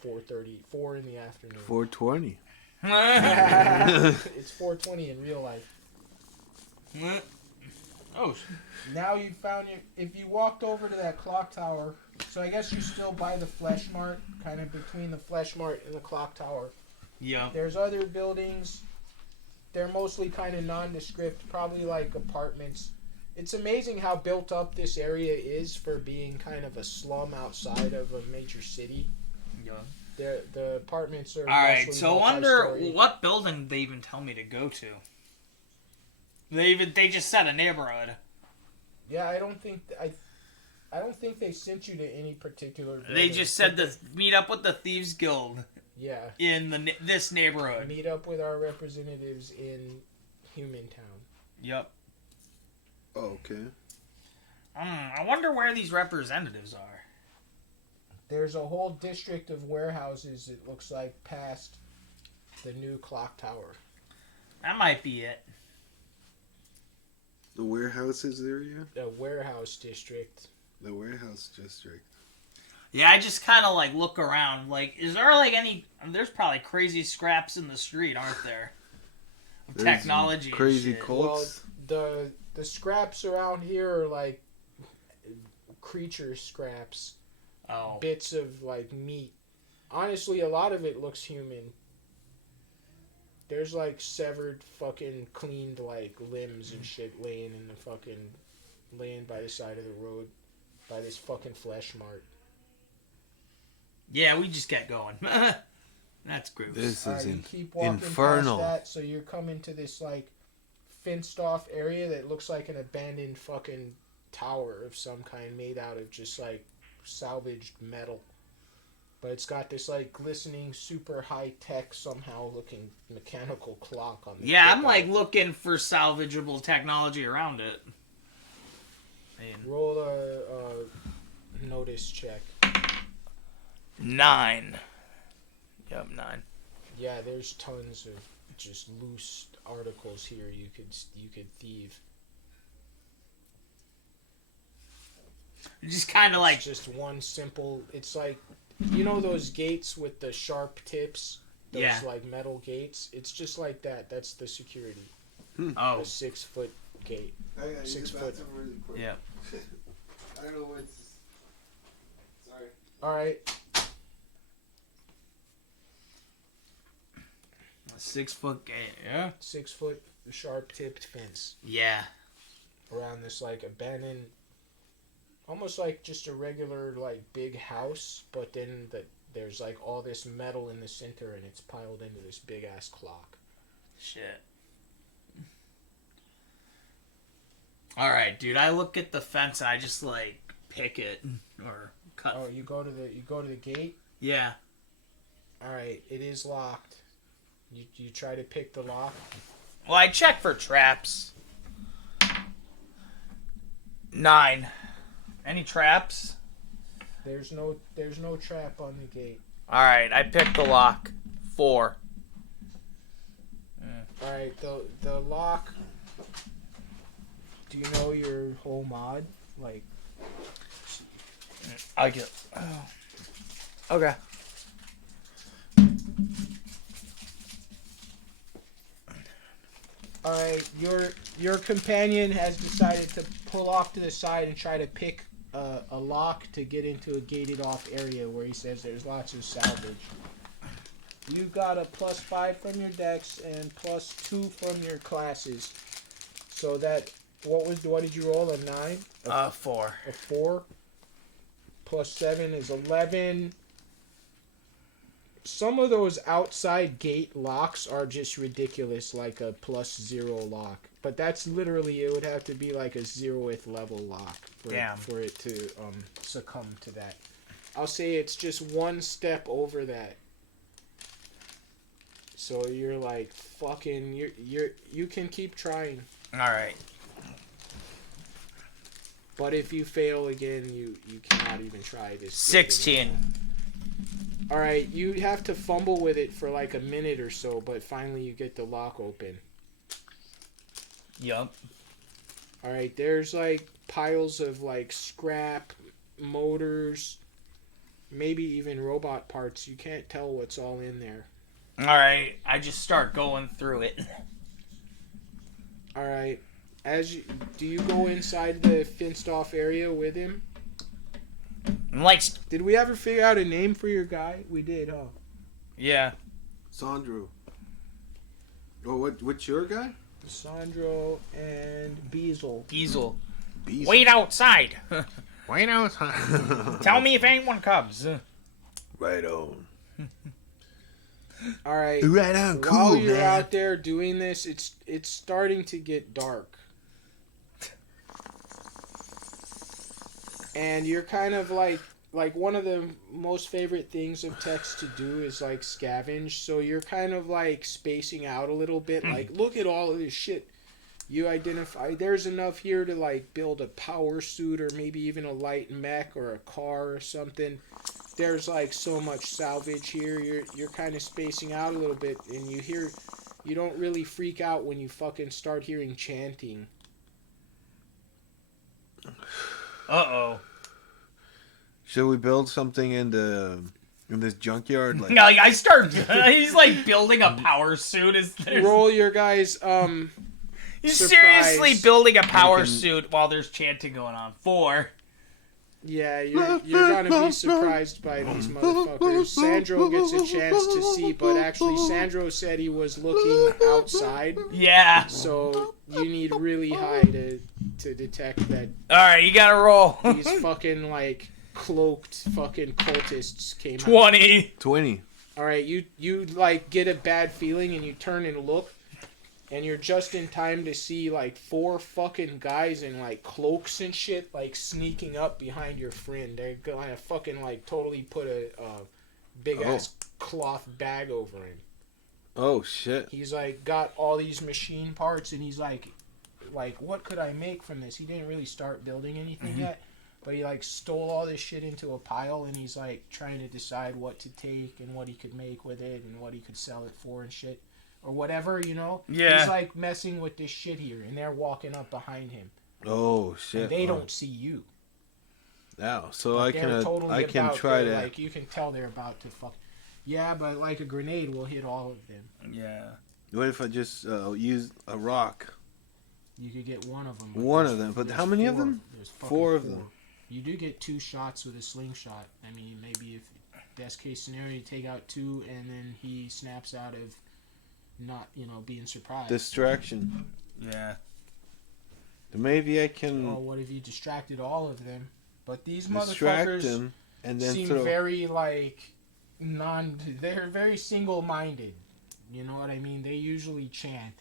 4 in the afternoon. 420. It's 4:20 in real life. Oh, Now you found if you walked over to that clock tower, so I guess you still by the Flesh Mart, kind of between the Flesh Mart and the clock tower. yeah. There's other buildings. They're mostly kind of nondescript, probably like apartments. It's amazing how built up this area is for being kind of a slum outside of a major city. Yeah. The apartments are. All right, mostly so I wonder multi-story. what building did they even tell me to go to. They just said a neighborhood. Yeah, I don't think they sent you to any particular. They building. just said to meet up with the Thieves Guild Yeah. in this neighborhood. Meet up with our representatives in Humantown. Yep. Oh, okay. I wonder where these representatives are. There's a whole district of warehouses, it looks like, past the new clock tower. That might be it. The warehouses area? The warehouse district. The warehouse district. Yeah, I just kind of like look around. Like, is there like any? There's probably crazy scraps in the street, aren't there? Of There's technology. and crazy shit. Colts. Well, the scraps around here are like creature scraps. Oh. Bits of like meat. Honestly, a lot of it looks human. There's like severed fucking cleaned like limbs and shit laying by the side of the road by this fucking Flesh Mart. Yeah, we just get going. That's gross. This Alright, is you keep walking infernal. past that, so you're coming to this like fenced off area that looks like an abandoned fucking tower of some kind made out of just like salvaged metal. But it's got this like glistening, super high tech, somehow looking mechanical clock on the Yeah, tip I'm of like it. looking for salvageable technology around it. Man. Roll a notice check. 9. Yep, 9. Yeah, there's tons of just loose articles here you could thieve. Just kind of like, It's just one simple. It's like, you know those gates with the sharp tips. Those Yeah. like metal gates. It's just like that. That's the security. oh, A 6-foot gate. I gotta use 6 the foot. bathroom really quick. yeah. I don't know what's. Sorry. All right. A 6-foot gate, yeah? 6-foot sharp tipped fence Yeah. around this like abandoned, almost like just a regular like big house, but then there's like all this metal in the center and it's piled into this big ass clock. Shit. Alright, dude, I look at the fence and I just like pick it or cut. Oh, you go to the gate. Yeah. All right, it is locked. You try to pick the lock. Well, I check for traps. 9. Any traps? There's no trap on the gate. Alright, I picked the lock. 4. All right, the lock. Do you know your whole mod? Like, I get. Okay. all right, your companion has decided to pull off to the side and try to pick a lock to get into a gated off area where he says there's lots of salvage. You got a +5 from your dex and +2 from your classes. So that what did you roll, a 9? 4. A 4 +7 is 11. Some of those outside gate locks are just ridiculous, like a +0 lock. But that's literally, it would have to be like a 0th level lock Damn. for it to succumb to that. I'll say it's just one step over that. So you're like fucking you can keep trying. Alright. But if you fail again, you cannot even try this. 16. All right, you have to fumble with it for like a minute or so, but finally you get the lock open. Yup. All right, there's like piles of like scrap, motors, maybe even robot parts. You can't tell what's all in there. Alright, I just start going through it. All right, do you go inside the fenced off area with him? I'm like, Did we ever figure out a name for your guy? We did, huh? yeah. Sandro. Oh, what's your guy? Sandro and Beazle. Diesel. Beast. Wait outside. Wait outside. Tell me if anyone comes. Right on. All right. Right on. Cool, While you're man. out there doing this, it's starting to get dark. And you're kind of like one of the most favorite things of Tex to do is like scavenge. So you're kind of like spacing out a little bit. Like, look at all of this shit. You identify there's enough here to like build a power suit or maybe even a light mech or a car or something. There's like so much salvage here. You're kind of spacing out a little bit, and you don't really freak out when you fucking start hearing chanting. Uh-oh. Should we build something in this junkyard? Like, Like, I start... he's like building a power suit. Roll your guys. He's surprise. seriously building a power Making- suit while there's chanting going on. 4. Yeah, you're gonna be surprised by these motherfuckers. Sandro gets a chance to see, but actually Sandro said he was looking outside, Yeah. so you need really high to detect that Alright, you gotta roll. these fucking like cloaked fucking cultists came out. 20. 20. All right, you like get a bad feeling and you turn and look, and you're just in time to see like 4 fucking guys in like cloaks and shit like sneaking up behind your friend. They're gonna fucking like totally put a big ass cloth bag over him. Oh shit. He's like got all these machine parts, and he's like what could I make from this? He didn't really start building anything yet, but he like stole all this shit into a pile, and he's like trying to decide what to take and what he could make with it and what he could sell it for and shit or whatever, you know. Yeah. He's like messing with this shit here, and they're walking up behind him. Oh shit. And they don't see you. Now, so But I they're can totally I can about try to, to. like, you can tell they're about to fuck. Yeah, but like a grenade will hit all of them. Yeah. What if I just use a rock? You could get one of them. One of them, but how many of them? There's fucking 4 of them. You do get 2 shots with a slingshot. I mean, maybe if best case scenario, you take out 2, and then he snaps out of not, being surprised. Distraction. Yeah. Maybe I can Oh, what if you distracted all of them? But these distract motherfuckers them and then seem throw. very they're very single-minded. You know what I mean? They usually chant.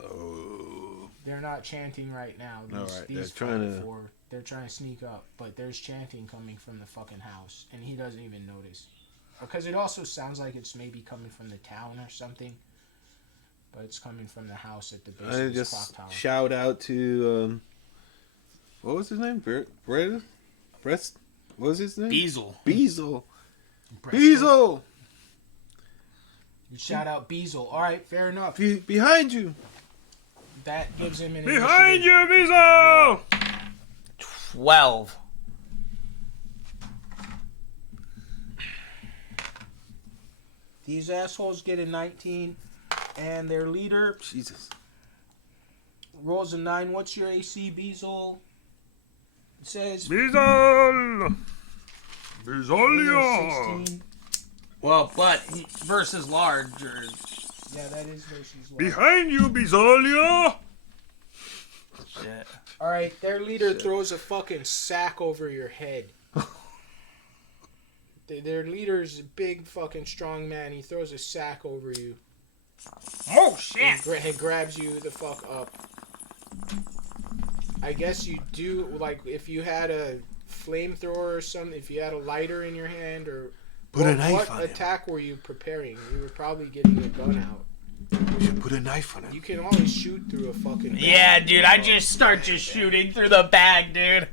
Oh. They're not chanting right now. All right, These they're trying to- they're trying to sneak up, but there's chanting coming from the fucking house, and he doesn't even notice. Because it also sounds like it's maybe coming from the town or something, but it's coming from the house at the base I of this clock just tower. shout out to what was his name? Breast. What was his name? Beazle. Beazle. Breast- Beazle. You shout out Beazle. All right, fair enough. Behind you. That gives him an Behind initiative. you, Beazle! 12. These assholes get a 19, and their leader Jesus. rolls a 9. What's your AC, Beazle? It says Beazle! Beazolio! 16. Well, but versus large, or... Yeah, that is versus large. Behind you, Beazolio! Shit. All right, their leader throws a fucking sack over your head. Their leader's a big fucking strong man. He throws a sack over you Oh, shit! and grabs you the fuck up. I guess you do, like, if you had a flamethrower or something, if you had a lighter in your hand, or... Put a what knife on him. attack were you preparing? You were probably getting a gun out. We should put a knife on him. You can always shoot through a fucking... Yeah, dude, I just start shooting through the bag, dude.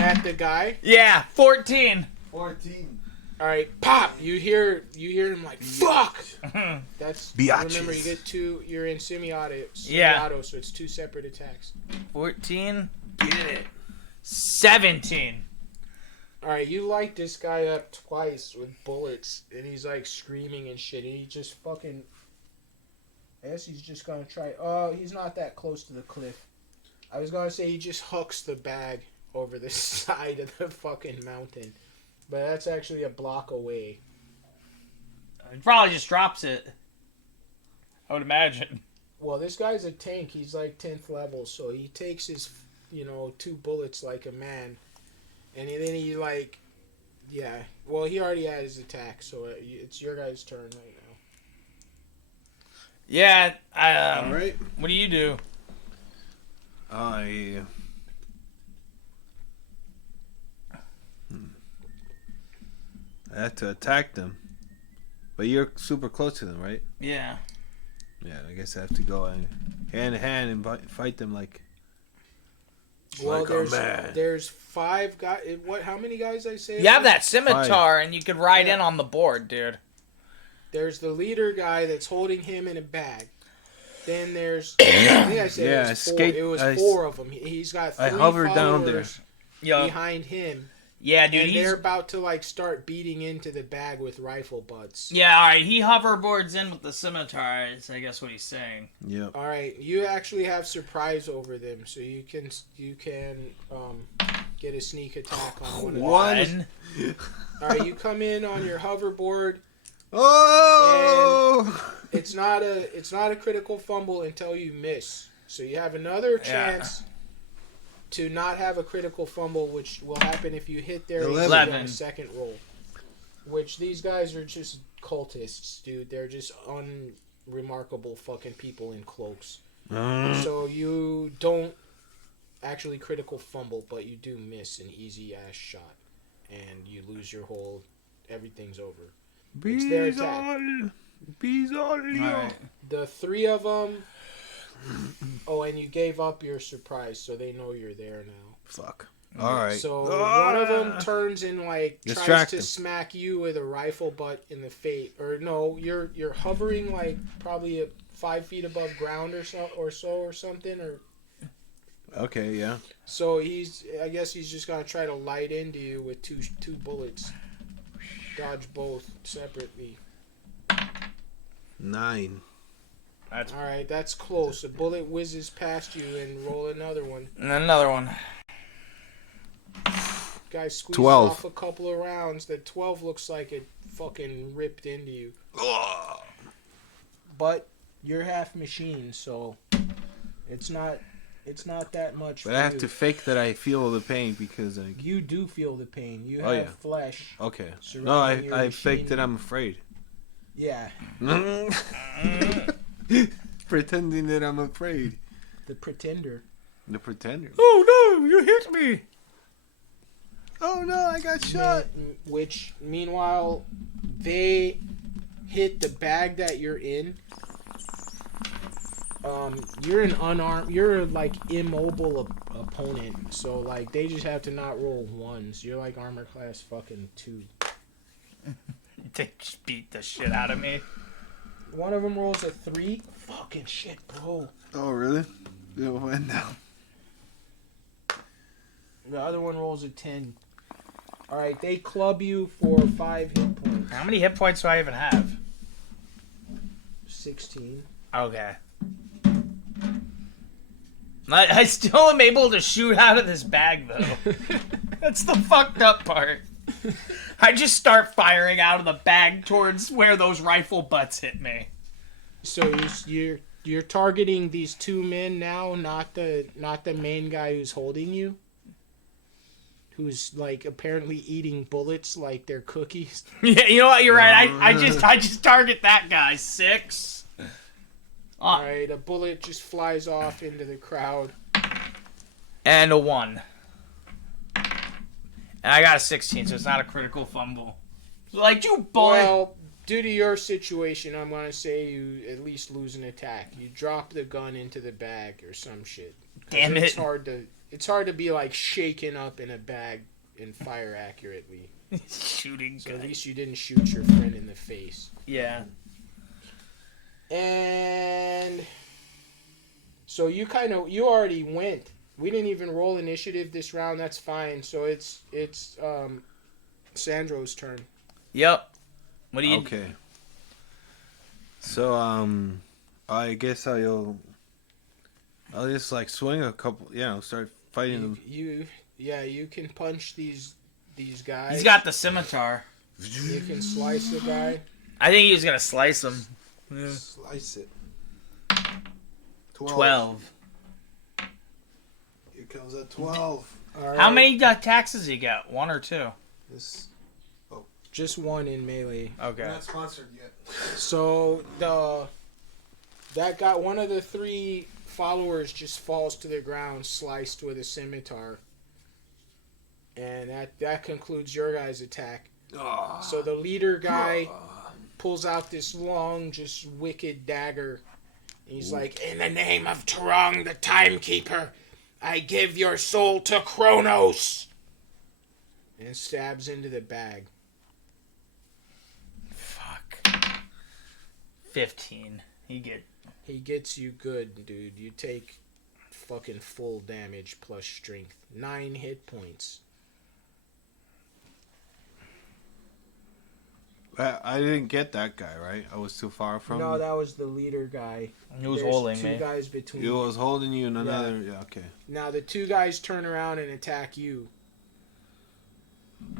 At the guy? Yeah, 14. 14. All right, pop! You hear him like, fuck! That's Biatches. remember you get 2. You're in semi-auto, Yeah. so it's 2 separate attacks. 14. Get it. 17. All right, you light this guy up twice with bullets, and he's like screaming and shit, and he just fucking. I guess he's just gonna try. Oh, he's not that close to the cliff. I was gonna say he just hooks the bag over the side of the fucking mountain, but that's actually a block away. He probably just drops it. I would imagine. Well, this guy's a tank. He's like 10th level, so he takes his, 2 bullets like a man. And then he, like, yeah. Well, he already had his attack, so it's your guys' turn right now. Yeah, All right. what do you do? I have to attack them, but you're super close to them, right? Yeah. Yeah, I guess I have to go hand in hand and fight them like. Well, Like a man. there's 5 guys. How many guys I say? You have that scimitar, and you could ride Yeah. in on the board, dude. There's the leader guy that's holding him in a bag. Then there's. I think I said Yeah, it was 4. skate- It was I- 4 of them. He's got 3 I hovered down there. followers Yo, behind him. yeah, dude. And He's they're about to like start beating into the bag with rifle butts. yeah. All right, he hoverboards in with the scimitar. Is I guess what he's saying. Yep. All right, you actually have surprise over them, so you can get a sneak attack on one of them. One. All right, you come in on your hoverboard. Oh! It's not a critical fumble until you miss. So you have another chance to not have a critical fumble, which will happen if you hit their AC on 11. the second roll. Which these guys are just cultists, dude. They're just unremarkable fucking people in cloaks. So you don't actually critical fumble, but you do miss an easy ass shot. and you lose your hold. Everything's over. It's their attack. Alright. The three of them. Oh, and you gave up your surprise, so they know you're there now. Fuck. All right. So one of them turns and like tries Distract to him. smack you with a rifle butt in the face. Or no, you're hovering like probably 5 feet above ground or something. Or Okay, yeah. so I guess he's just gonna try to light into you with two bullets. Dodge both separately. 9. All right, that's close. A bullet whizzes past you and roll another one. And then another one. Guy squeezes 12. off a couple of rounds. The 12 looks like it fucking ripped into you. But you're half machine, so it's not that much. But for I have you. to fake that I feel the pain because I. You do feel the pain. You Oh, have yeah. flesh. Okay. Surrounding No, your I faked machine. that I'm afraid. Yeah, Pretending that I'm afraid. the pretender. The pretender. Oh no, you hit me. Oh no, I got shot. Which, meanwhile, they hit the bag that you're in. You're an unarmed. You're like immobile opponent. So like they just have to not roll ones. You're like armor class fucking 2. They just beat the shit out of me. One of them rolls a 3. Fucking shit, bro. Oh really? It went down. The other one rolls a 10. All right, they club you for 5 hit points. How many hit points do I even have? 16. Okay. I still am able to shoot out of this bag, though. That's the fucked up part. I just start firing out of the bag towards where those rifle butts hit me. So you're targeting these 2 men now, not the main guy who's holding you, who's like apparently eating bullets like they're cookies. Yeah, you know what? You're right. I just target that guy. 6. All right, a bullet just flies off into the crowd. And a 1. And I got a 16, so it's not a critical fumble. Like, you boy. Well, due to your situation, I'm gonna say you at least lose an attack. You drop the gun into the bag or some shit. 'Cause Damn it's it. It's hard to be like shaken up in a bag and fire accurately. Shooting So at gun. least you didn't shoot your friend in the face. Yeah. And so you already went. We didn't even roll initiative this round. That's fine. So it's Sandro's turn. Yep. What do you... Okay. So I guess I'll just like swing a couple. Start fighting them. You can punch these guys. He's got the scimitar. You can slice the guy. I think he was going to slice him. Yeah. Slice it. 12. Here comes a 12. All right. How many attacks does he got? 1 or 2? This. Just 1 in melee. Okay. Not sponsored yet. So that got one of the 3 followers just falls to the ground, sliced with a scimitar, and that concludes your guys' attack. So the leader guy pulls out this long, just wicked dagger. And he's like, "In the name of Tarang, the Timekeeper, I give your soul to Kronos," and stabs into the bag. Fuck. 15. He gets you good, dude. You take fucking full damage plus strength. 9 hit points. I didn't get that guy, right? I was too far from No, him. that was the leader guy. He was There's holding 2 me. guys between. He was holding you in another. Yeah, okay. Now the 2 guys turn around and attack you.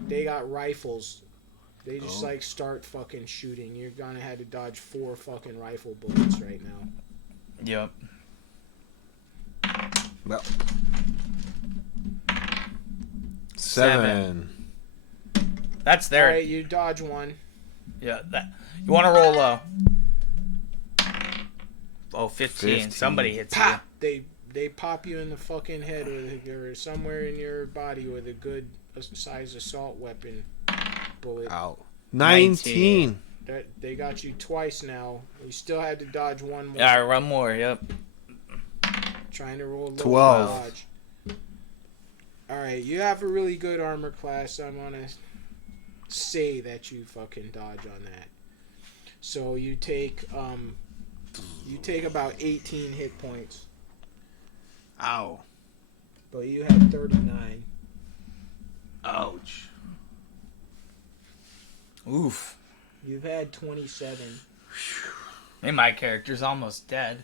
They got rifles. They just Oh. like start fucking shooting. You're gonna have to dodge 4 fucking rifle bullets right now. Yep. Well. 7. That's there. Alright, you dodge 1. Yeah. You want to roll low. Oh, 15. 15. Somebody hits Pop! They pop you in the fucking head or somewhere in your body with a good size assault weapon bullet. Ow. 19. That they got you twice now. You still had to dodge one more. Alright, one more, yep. Trying to roll low 12. dodge. Alright, you have a really good armor class. I'm gonna say that you fucking dodge on that. So you take about 18 hit points. Ow. But you had 39. Ouch. Oof. You've had 27. Hey, my character's almost dead.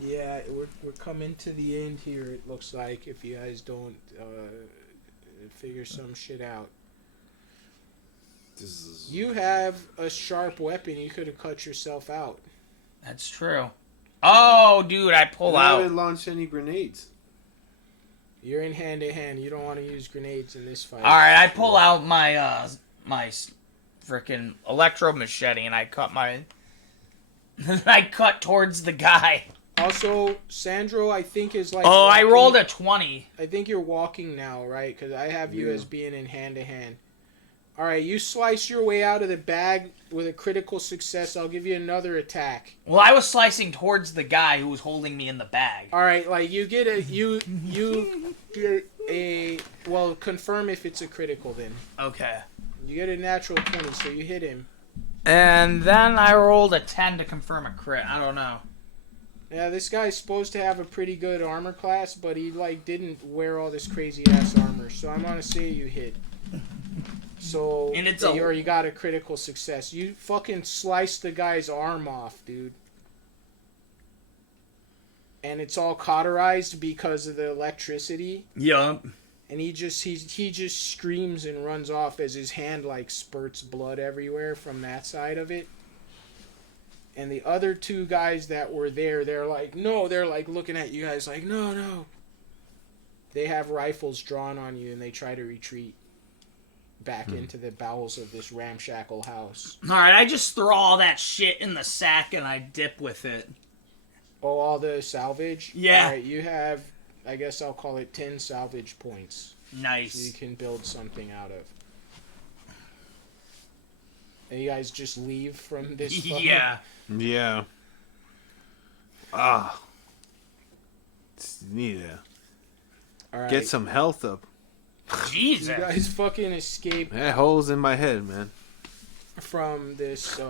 Yeah, we're coming to the end here, it looks like, if you guys don't figure some shit out. This is... You have a sharp weapon. You could have cut yourself out. That's true. Oh, dude, I pull I out. haven't launched any grenades. You're in hand-to-hand. You don't want to use grenades in this fight. Alright, I pull out my, my freaking electro machete and I cut my... I cut towards the guy. Also, Sandro, I think is like... Oh, I walking- rolled a 20. I think you're walking now, right? Because I have you Yeah. as being in hand-to-hand. Alright, you slice your way out of the bag with a critical success. I'll give you another attack. Well, I was slicing towards the guy who was holding me in the bag. Alright, like, you get a... You get a... Well, confirm if it's a critical, then. Okay. You get a natural 20, so you hit him. And then I rolled a 10 to confirm a crit. I don't know. Yeah, this guy's supposed to have a pretty good armor class, but he, like, didn't wear all this crazy-ass armor. So I'm gonna say you hit. So, And it's or you got a critical success. You fucking sliced the guy's arm off, dude. And it's all cauterized because of the electricity. Yup. And he just screams and runs off as his hand, like, spurts blood everywhere from that side of it. And the other two guys that were there, they're like, no, they're like looking at you guys like, no, no. They have rifles drawn on you and they try to retreat back into the bowels of this ramshackle house. Alright, I just throw all that shit in the sack and I dip with it. Oh, all the salvage? Yeah. Alright, you have, I guess I'll call it 10 salvage points. So you Nice. can build something out of. And you guys just leave from this fucking- Yeah. Yeah. Ah. Need to Alright. get some health up. You Jesus. guys fucking escape That holes in my head, man. from this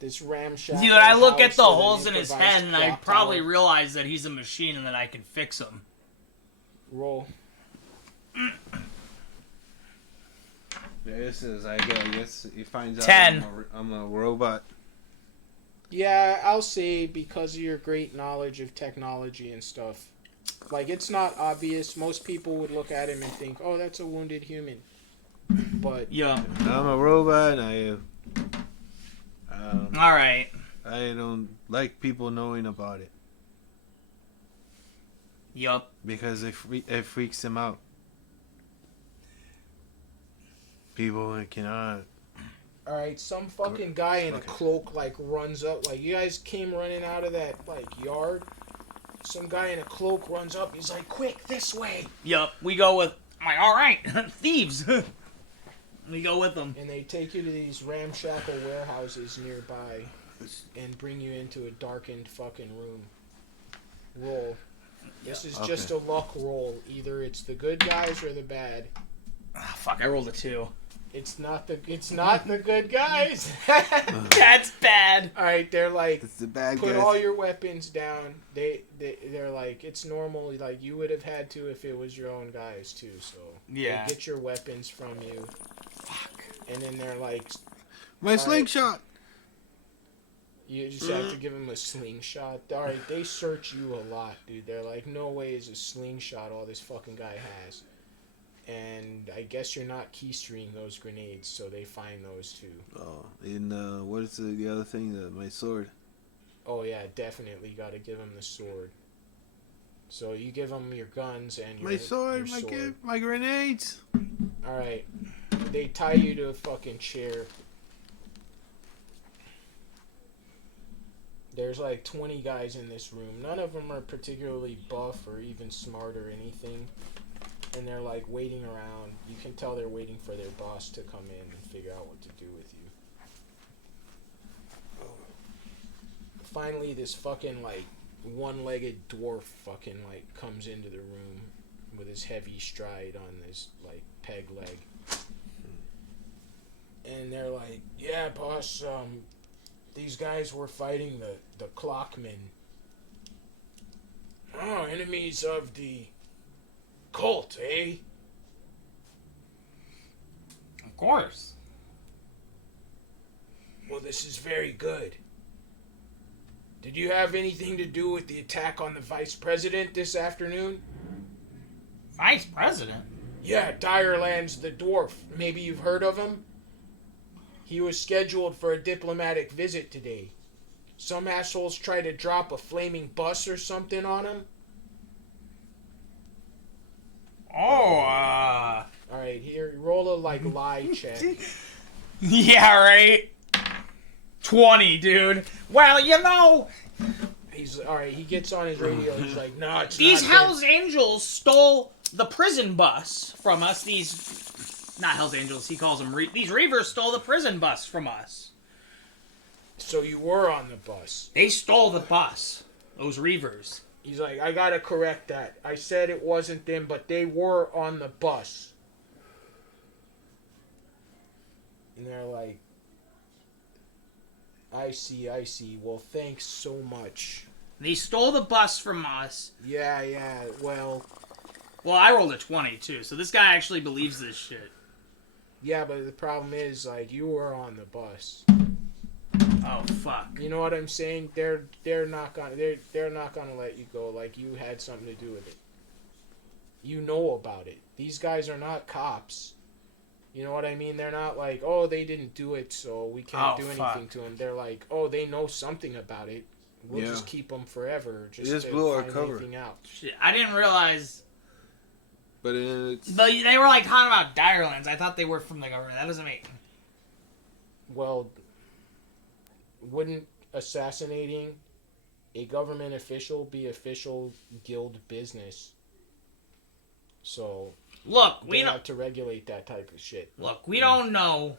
this ramshackle. Dude, I look at house the with an holes in his improvised head and I clock probably tower. realize that he's a machine and that I can fix him. Roll. This is, I guess he finds out 10. I'm a robot. Yeah, I'll say because of your great knowledge of technology and stuff. Like, it's not obvious. Most people would look at him and think, oh, that's a wounded human. But Yeah. I'm a robot. Alright. I don't like people knowing about it Yup. because it freaks them out. People cannot. alright, some fucking guy in a cloak, like, runs up. Like, you guys came running out of that, like, yard. Some guy in a cloak runs up. He's like, quick, this way. Yup. We go with. I'm like, alright. Thieves. We go with them. And they take you to these ramshackle warehouses nearby and bring you into a darkened fucking room. Roll. This is just a luck roll. Either it's the good guys or the bad. Ah, fuck, I rolled a 2. It's not the good guys. That's bad. All right, they're like, It's the bad put guys. all your weapons down. They're like, it's normal. Like, you would have had to if it was your own guys too. So Yeah. they get your weapons from you. Fuck. And then they're like, My slingshot. you just have to give them a slingshot. All right, they search you a lot, dude. They're like, no way is a slingshot all this fucking guy has. And I guess you're not keystream those grenades, so they find those too. Oh, and what is the other thing? My sword. Oh yeah, definitely got to give him the sword. So you give him your guns and your My sword. your My grenades. All right, they tie you to a fucking chair. There's like 20 guys in this room. None of them are particularly buff or even smart or anything. and they're like waiting around. You can tell they're waiting for their boss to come in and figure out what to do with you. Finally, this fucking like one-legged dwarf fucking like comes into the room with his heavy stride on this like peg leg, and they're like, "Yeah, boss. These guys were fighting the clockmen. Oh, enemies of the cult, eh?" Of course. "Well, this is very good. Did you have anything to do with the attack on the vice president this afternoon?" Vice president? "Yeah, Direlands the dwarf. Maybe you've heard of him? He was scheduled for a diplomatic visit today. Some assholes tried to drop a flaming bus or something on him." Oh, Alright, here, roll a, like, lie check. yeah, right? 20, dude. Well, you know, He's, alright, he gets on his radio, he's like, "No, it's these not Hells Angels stole the prison bus from us. Not Hells Angels, he calls them, these Reavers stole the prison bus from us. So you were on the bus." They stole the bus. Those Reavers. He's like, "I gotta correct that. I said it wasn't them, but they were on the bus." And they're like, I see. Well, thanks so much." They stole the bus from us. Yeah, well, Well, I rolled a 20, too, so this guy actually believes this shit. yeah, but the problem is, like, you were on the bus. Oh, fuck. You know what I'm saying? They're not gonna let you go. Like, you had something to do with it. You know about it. These guys are not cops. You know what I mean? They're not like, "Oh, they didn't do it, so we can't do anything fuck. to them." They're like, "Oh, they know something about it. We'll Yeah. just keep them forever, just Just to blow our find cover." anything out." Shit, I didn't realize... But it's But they were, like, talking about Direlands. I thought they were from the government. That doesn't make... Well, wouldn't assassinating a government official be official guild business? So Look, they we don't... have to regulate that type of shit. Look, we don't know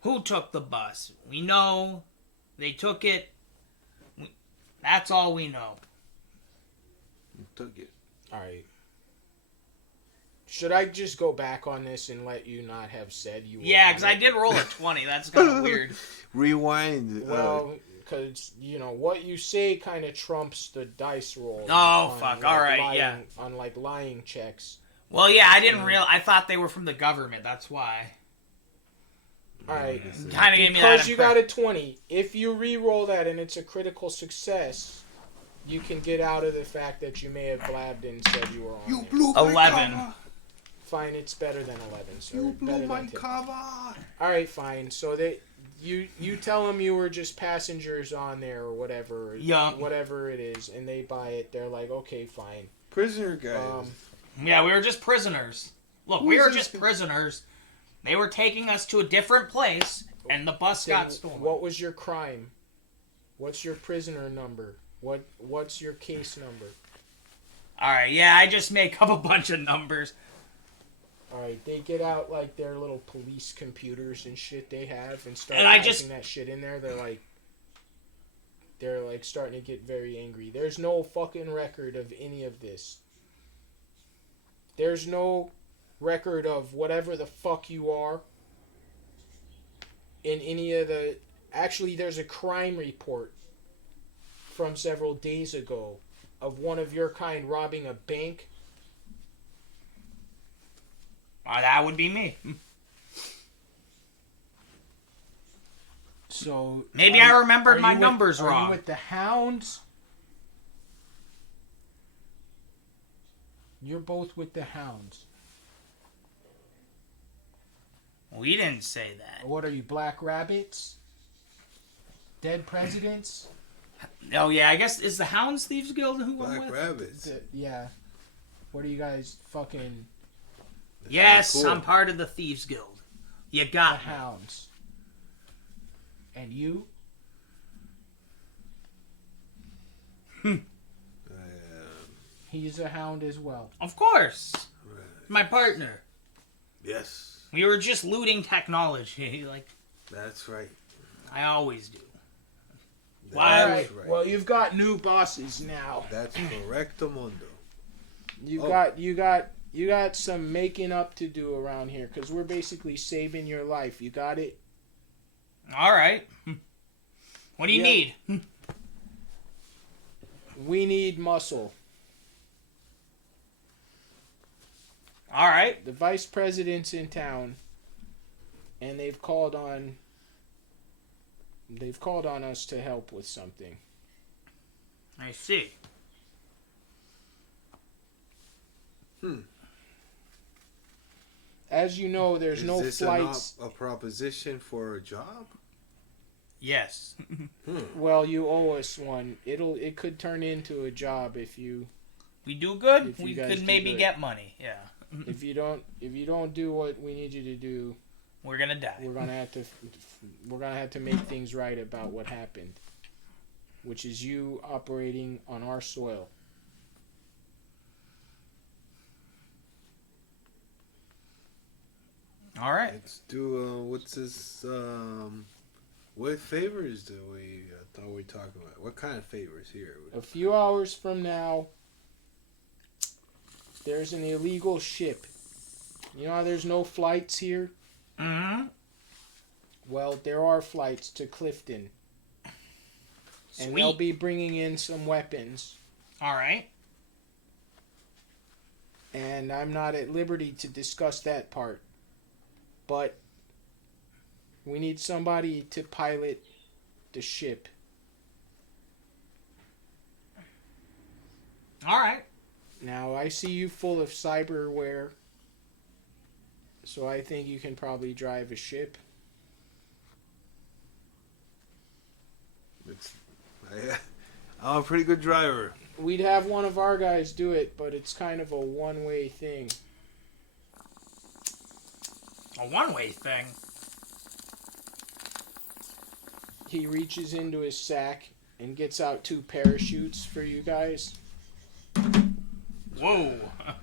who took the bus. We know they took it. That's all we know. took it. All right. Should I just go back on this and let you not have said you were Yeah, on because I it? did roll a 20. That's kind of weird. Rewind. Well, because, you know, what you say kind of trumps the dice roll. Oh, fuck. All right, lying, yeah. On, like, lying checks. Well, yeah, I didn't realize. I thought they were from the government. That's why. All right. Kind of gave me that Because you got impression. a 20. If you re-roll that and it's a critical success, you can get out of the fact that you may have blabbed and said you were on it. blew 11. Fine, it's better than 11. So You better blew than my 10. cover. All right, fine. So you tell them you were just passengers on there or whatever, Yeah. whatever it is, and they buy it. They're like, "Okay, fine." Prisoner guys. Yeah, we were just prisoners. Look, we were just prisoners. They were taking us to a different place, and the bus Then got stolen. What was your crime? What's your prisoner number? What's your case number? All right, yeah, I just make up a bunch of numbers. All right, they get out like their little police computers and shit they have and start And I typing just- that shit in there. They're like starting to get very angry. There's no fucking record of any of this. There's no record of whatever the fuck you are in any of the... Actually, there's a crime report from several days ago of one of your kind robbing a bank. That would be me. So Maybe I remembered are my you numbers Are wrong. you with the Hounds? You're both with the Hounds. We didn't say that. What are you, Black Rabbits? Dead Presidents? Oh yeah, I guess is the Hounds Thieves Guild who I'm Black with? rabbits. Yeah. What are you guys fucking... Yes, Cool. I'm part of the Thieves Guild. You The got me. Hounds. And you? He's a Hound as well. Of course. My partner. Yes, We were just looting technology, like that's right. I always do. That's Why- Alright, right. well, you've got new bosses now. That's correcto mundo. You got some making up to do around here because we're basically saving your life. You got it? All right. What do you Yeah. need? We need muscle. All right. The vice president's in town, and they've called on us to help with something. I see. As you know, there's Is no this flights. a proposition for a job? Yes. Well, you owe us one. It could turn into a job if you We do good. If you We guys could do maybe good. get money. Yeah. if you don't do what we need you to do. We're gonna die. We're gonna have to make things right about what happened, which is you operating on our soil. All right. Let's do. What's this? What favors do we thought we talking about? What kind of favors here? A few hours from now, there's an illegal ship. You know how there's no flights here? Mm-hmm. Well, there are flights to Clifton, and they'll Sweet. be bringing in some weapons. All right. And I'm not at liberty to discuss that part. But we need somebody to pilot the ship. All right. Now, I see you full of cyberware, so I think you can probably drive a ship. I'm a pretty good driver. We'd have one of our guys do it, but it's kind of a one-way thing. A one-way thing. He reaches into his sack and gets out 2 parachutes for you guys. Whoa.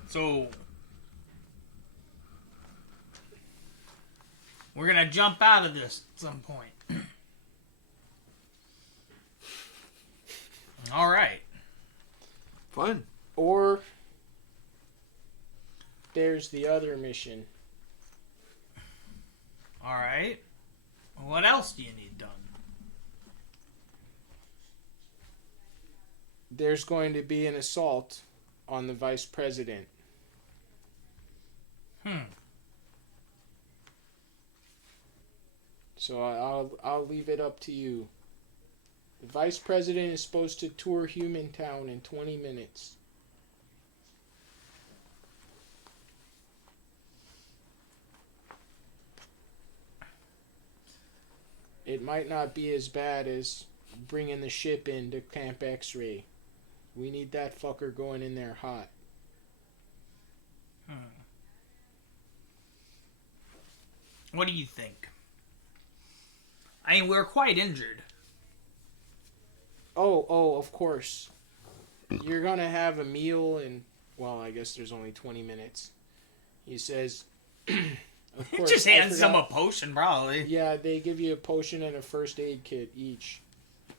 So we're gonna jump out of this at some point. All right. Fun. Or there's the other mission. All right. What else do you need done? There's going to be an assault on the vice president. So I'll leave it up to you. The vice president is supposed to tour Humantown in 20 minutes. It might not be as bad as bringing the ship into Camp X-Ray. We need that fucker going in there hot. What do you think? I mean, we're quite injured. Oh, of course. You're gonna have a meal in, well, I guess there's only 20 minutes. He says, of He course. just I hands them a forgot- potion, probably. Yeah, they give you a potion and a first aid kit each.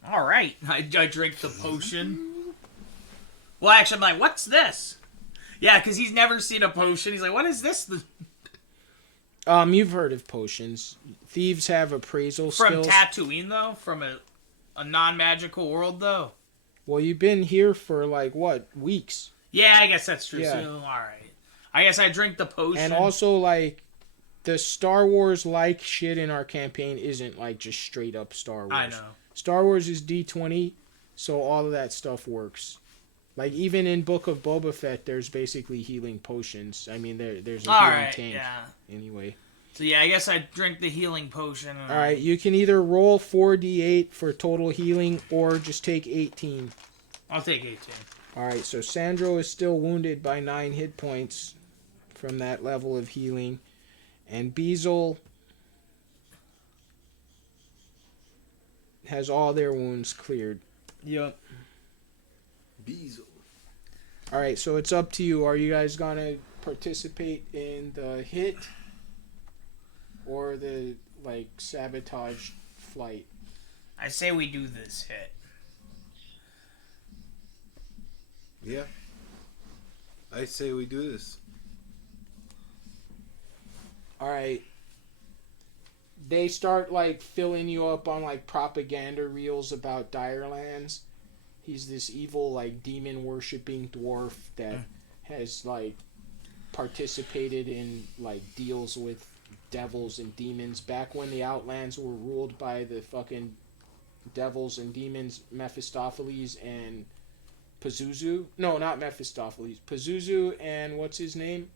All right. I drink the potion. Well, actually, I'm like, what's this? Yeah, because he's never seen a potion. He's like, what is this? You've heard of potions. Thieves have appraisal From skills. Tatooine, though? From a non-magical world, though? Well, you've been here for, like, what, weeks? Yeah, I guess that's true. Yeah. So, all right. I guess I drink the potion. And also, like, the Star Wars-like shit in our campaign isn't, like, just straight-up Star Wars. I know. Star Wars is D20, so all of that stuff works. Like, even in Book of Boba Fett, there's basically healing potions. I mean, there's a All healing right, tank. yeah. Anyway. So, yeah, I guess I drink the healing potion. And Alright, you can either roll 4d8 for total healing, or just take 18. I'll take 18. Alright, so Sandro is still wounded by 9 hit points from that level of healing. And Beazle has all their wounds cleared. Yep. Beazle. Alright, so it's up to you. Are you guys gonna participate in the hit or the like sabotage flight? I say we do this hit. Yeah. I say we do this. All right. They start like filling you up on like propaganda reels about Direlands. He's this evil like demon worshipping dwarf that has like participated in like deals with devils and demons back when the Outlands were ruled by the fucking devils and demons, Mephistopheles and Pazuzu. No, not Mephistopheles. Pazuzu and what's his name?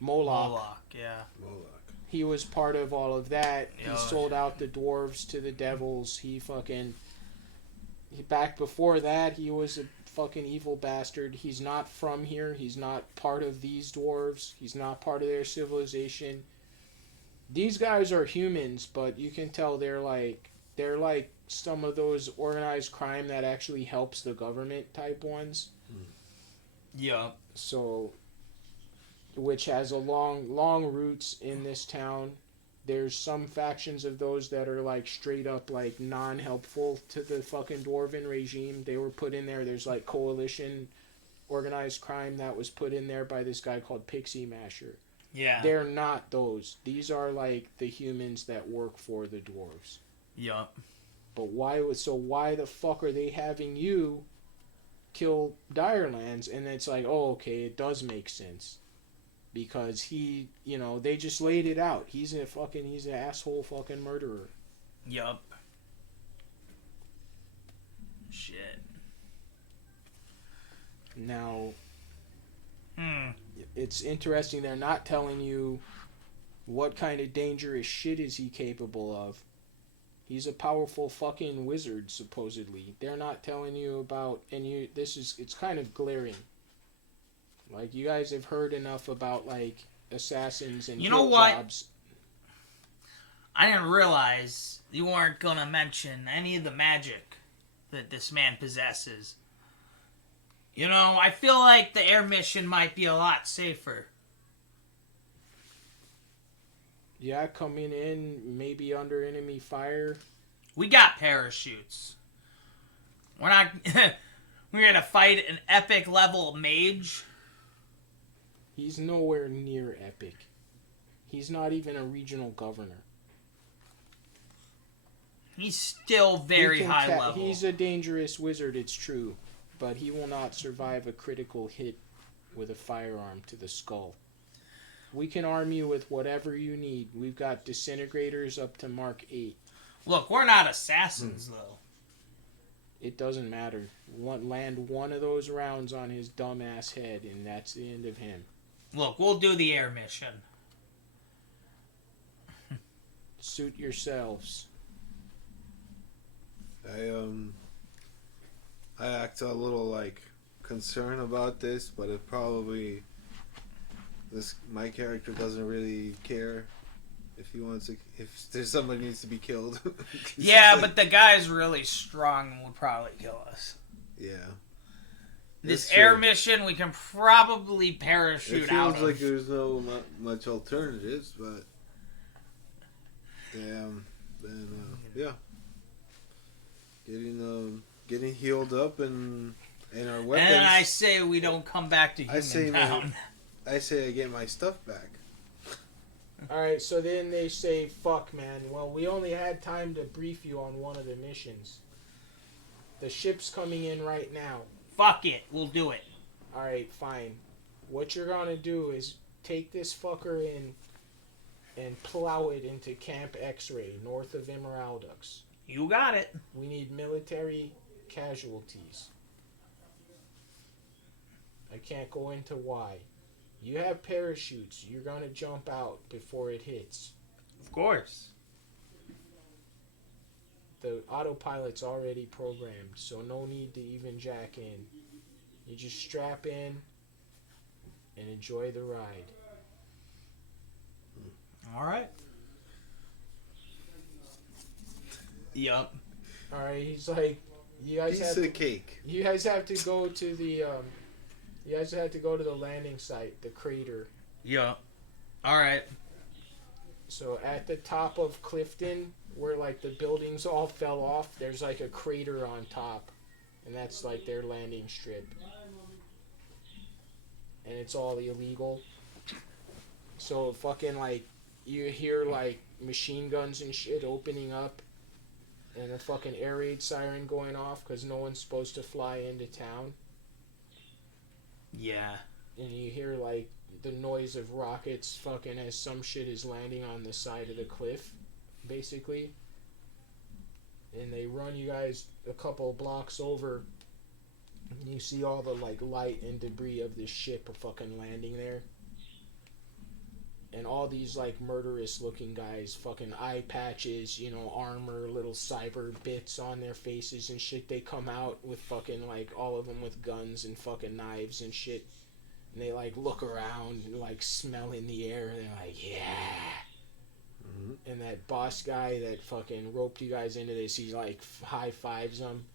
Moloch. Moloch, yeah. Moloch. He was part of all of that. He Yeah. sold out the dwarves to the devils. Back before that, he was a fucking evil bastard. He's not from here. He's not part of these dwarves. He's not part of their civilization. These guys are humans, but you can tell they're like some of those organized crime that actually helps the government type ones. Yeah. So, which has a long roots in this town. There's some factions of those that are like straight up like non-helpful to the fucking dwarven regime. They were put in there. There's like coalition organized crime that was put in there by this guy called Pixie Masher. Yeah. They're not those. These are like the humans that work for the dwarves. Yeah. But why the fuck are they having you kill Direlands? And it's like, oh, okay, it does make sense. Because they just laid it out. He's an asshole fucking murderer. Yup. Shit. Now, it's interesting they're not telling you what kind of dangerous shit is he capable of. He's a powerful fucking wizard, supposedly. They're not telling you about, it's kind of glaring. Like, you guys have heard enough about, like, assassins and You know hit what? jobs. I didn't realize you weren't gonna mention any of the magic that this man possesses. You know, I feel like the air mission might be a lot safer. Yeah, coming in, maybe under enemy fire. We got parachutes. We're not... We're gonna fight an epic level mage. He's nowhere near epic. He's not even a regional governor. He's still very He can high level. He's a dangerous wizard, it's true, but he will not survive a critical hit with a firearm to the skull. We can arm you with whatever you need. We've got disintegrators up to Mark 8. Look, we're not assassins, though. It doesn't matter. Land one of those rounds on his dumbass head, and that's the end of him. Look, we'll do the air mission. Suit yourselves. I act a little like concerned about this, but my character doesn't really care if there's somebody needs to be killed. Yeah, but the guy's really strong and would probably kill us. Yeah. This That's air true. mission, we can probably It parachute feels out of. like there's no much alternatives, but damn, then yeah, getting healed up and our weapons. And I say we don't come back to I say, human town. I say I get my stuff back. Alright, so then they say, fuck, man. Well, we only had time to brief you on one of the missions. The ship's coming in right now. Fuck it, we'll do it. Alright, fine. What you're gonna do is take this fucker in and plow it into Camp X-Ray, north of Emeraldux. You got it. We need military casualties. I can't go into why. You have parachutes. You're gonna jump out before it hits. Of course. The autopilot's already programmed, so no need to even jack in. You just strap in and enjoy the ride. Alright. Yup. Alright, he's like, you guys Piece have of cake. You guys have to go to the You guys had to go to the landing site, the crater. Yeah. All right. So at the top of Clifton, where like the buildings all fell off, there's like a crater on top, and that's like their landing strip. And it's all illegal. So fucking like you hear like machine guns and shit opening up, and a fucking air raid siren going off because no one's supposed to fly into town. Yeah. And you hear like the noise of rockets fucking as some shit is landing on the side of the cliff, basically. And they run you guys a couple blocks over. And you see all the like light and debris of this ship fucking landing there. And all these like murderous looking guys, fucking eye patches, you know, armor, little cyber bits on their faces and shit. They come out with fucking like all of them with guns and fucking knives and shit. And they like look around and like smell in the air. And they're like, yeah. Mm-hmm. And that boss guy that fucking roped you guys into this, he like high fives them.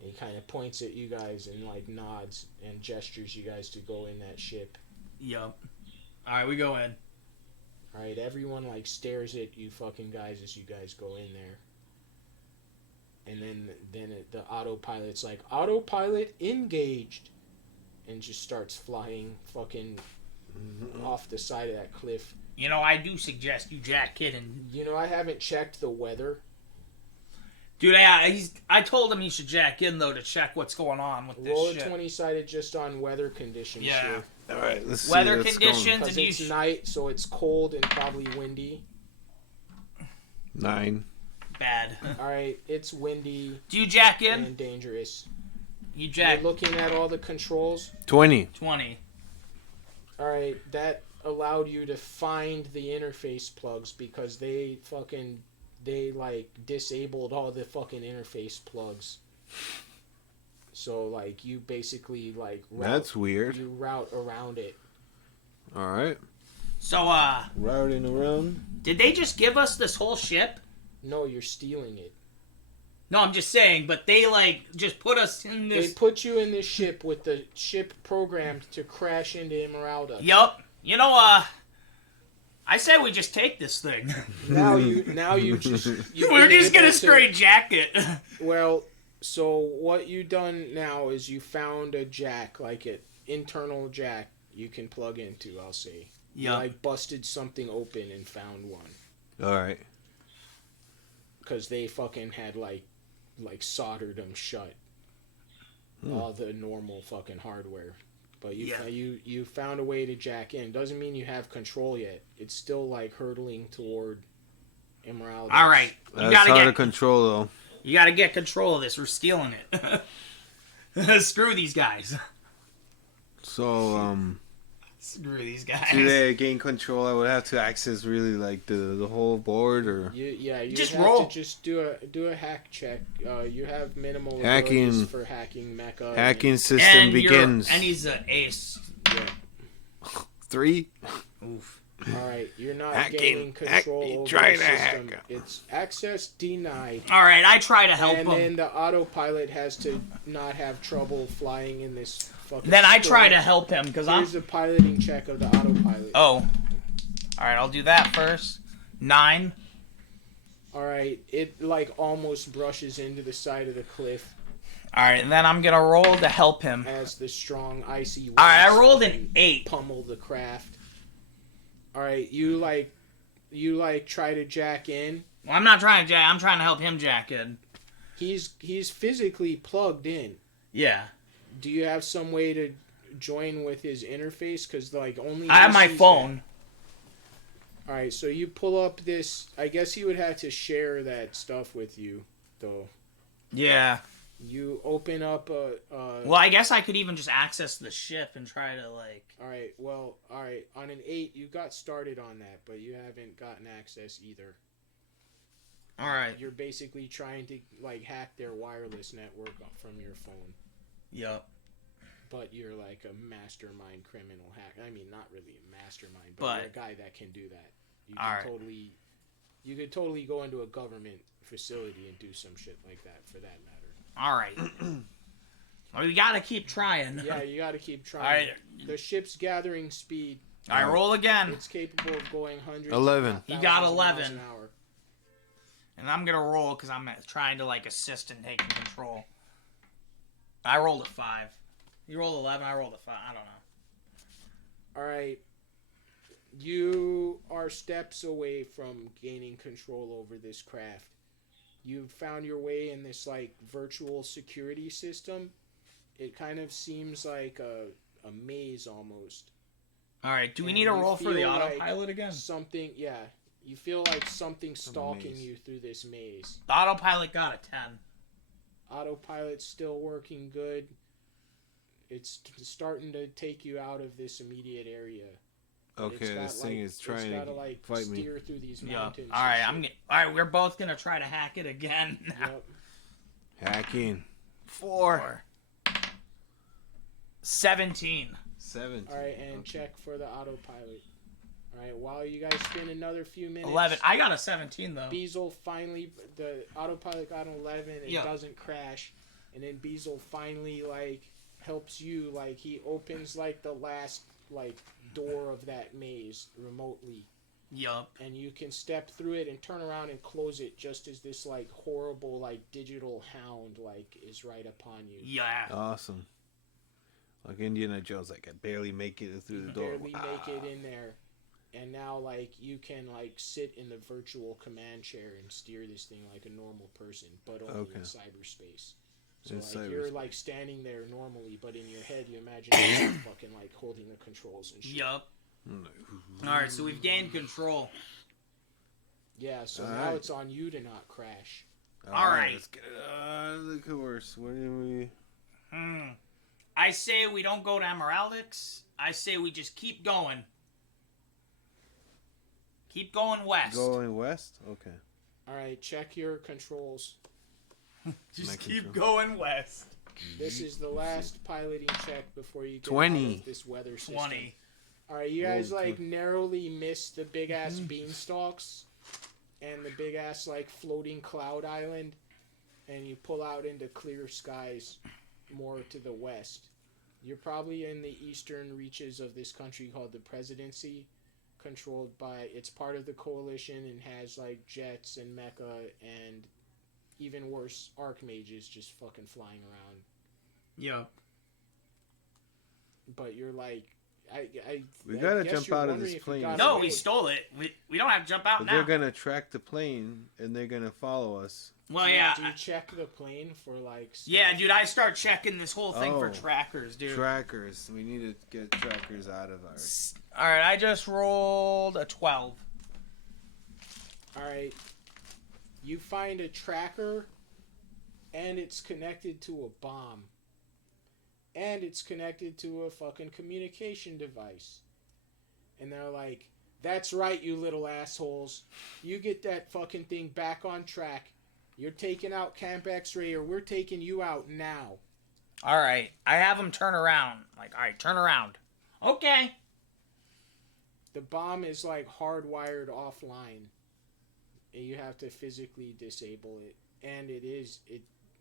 And he kind of points at you guys and like nods and gestures you guys to go in that ship. Yup. All right, we go in. Alright, everyone like stares at you fucking guys as you guys go in there. And then the autopilot's like, autopilot engaged. And just starts flying fucking off the side of that cliff. You know, I do suggest you jack in and... You know, I haven't checked the weather. Dude, I told him he should jack in, though, to check what's going on with this Roll a shit. 20-sided just on weather conditions Yeah. here. All right, let's see. Weather what's conditions going. and Because you... it's night, so it's cold and probably windy. 9. Bad. Alright, it's windy Do you jack in? and dangerous. You You're jack looking at all the controls. 20. 20. Alright, that allowed you to find the interface plugs because they like disabled all the fucking interface plugs. So like you basically like That's weird. you route around it. All right. So, Routing around. did they just give us this whole ship? No, you're stealing it. No, I'm just saying, but they, like, just put us in They this... put you in this ship with the ship programmed to crash into Emeralda. Yup. You know, I say we just take this thing. Now you just We're just gonna straight jack it. Well, so what you done now is you found a jack, like an internal jack you can plug into, I'll say. You Yup. like busted something open and found one. All right. Because they fucking had like soldered them shut. All the normal fucking hardware. But you found a way to jack in. Doesn't mean you have control yet. It's still like hurtling toward Emerald. All right. You That's gotta hard get to control, though. You gotta get control of this. We're stealing it. Screw these guys. So, Screw these guys. to gain control, I would have to access really like the whole board, or You Just have roll. to just do a hack check. You have minimal Hacking- abilities for hacking mecha. hacking system And begins. And he's an ace. Yeah. 3. Oof. All right, you're not Hacking- gaining control hack- over try the to system. hack. It's access denied. All right, I try to help And him. then the autopilot has to not have trouble flying in this fucking. Then I storm. try to help him because I'm. Here's the piloting check of the autopilot. Oh. All right, I'll do that first. 9. All right, it like almost brushes into the side of the cliff All right, and then I'm gonna roll to help him. as the strong icy. All right, I winds rolled fucking an 8. pummel the craft. All right, you try to jack in. Well, I'm not trying to jack. I'm trying to help him jack in. He's physically plugged in. Yeah. Do you have some way to join with his interface? Because like only I have he my sees phone. that. All right, so you pull up this. I guess he would have to share that stuff with you, though. Yeah. You open up a. Well, I guess I could even just access the ship and try to like. All right. Well, all right. On an 8, you got started on that, but you haven't gotten access either. All right. You're basically trying to like hack their wireless network from your phone, Yup. but you're like a mastermind criminal hack. I mean, not really a mastermind, but you're a guy that can do that. You All can right. you could totally go into a government facility and do some shit like that, for that matter. All right. We gotta keep trying. Yeah, you got to keep trying. Alright. The ship's gathering speed. I roll again. It's capable of going hundreds. 11. If You not got thousands of miles 11. an hour. And I'm gonna roll because I'm trying to like assist in taking control. I rolled a 5. You rolled 11. I rolled a 5. I don't know. All right. You are steps away from gaining control over this craft. You've found your way in this like virtual security system. It kind of seems like a maze almost. All right. Do we And need a you roll for the feel like autopilot again? Something, yeah. You feel like something's stalking maze. you through this maze. The autopilot got a 10. Autopilot's still working good. It's starting to take you out of this immediate area. But it's Okay, got, this thing like- is trying it's gotta, to like, fight me. steer through these Yeah. mountains. All right. and All right. We're both gonna try to hack it again. shit. Now. Yep. Hacking. 4. 17. 17. All right, and check for the autopilot. All right, while you guys spend another few minutes. 11. I got a 17 though. Beazle finally, the autopilot got an 11 and Yeah. doesn't crash, and then Beazle finally like helps you, like he opens like the last like door of that maze remotely, Yup. and you can step through it and turn around and close it just as this like horrible like digital hound like is right upon you. Yeah. Awesome. Like Indiana Jones, like I barely make it through the door. Barely make it in there, and now like you can like sit in the virtual command chair and steer this thing like a normal person, but only Okay. in cyberspace. So In like you're cyberspace. like standing there normally, but in your head you imagine yourself fucking like holding the controls and shit. Yup. Mm. All right. So we've gained control. Yeah, so All now right. it's on you to not crash. All right. Let's get it on the course. What do we? I say we don't go to Emeraldix. I say we just keep going. Keep going west. Going west? Okay. All right, check your controls. Just My keep control. going west. This is the last piloting check before you get 20. out of this weather system. 20. All right, you guys Roll like 20. narrowly missed the big ass beanstalks and the big ass like floating cloud island, and you pull out into clear skies more to the west. You're probably in the eastern reaches of this country called the Presidency, controlled by, it's part of the coalition and has like jets and mecha and even worse archmages just fucking flying around. Yup. But you're like, We I gotta guess jump you're out of wondering this if you plane. got No, away. we stole it. We don't have to jump out But now. they're gonna track the plane and they're gonna follow us. Well, Do yeah. you check the plane for like? Yeah, stuff? dude, I start checking this whole thing for Oh. trackers, dude. Trackers. We need to get trackers out of our. All right, I just rolled a 12. All right. You find a tracker, and it's connected to a bomb, and it's connected to a fucking communication device, and they're like, "That's right, you little assholes. You get that fucking thing back on track. You're taking out Camp X-Ray, or we're taking you out now." All right, I have him turn around. Like, all right, turn around. Okay. The bomb is like hardwired offline. And you have to physically disable it, and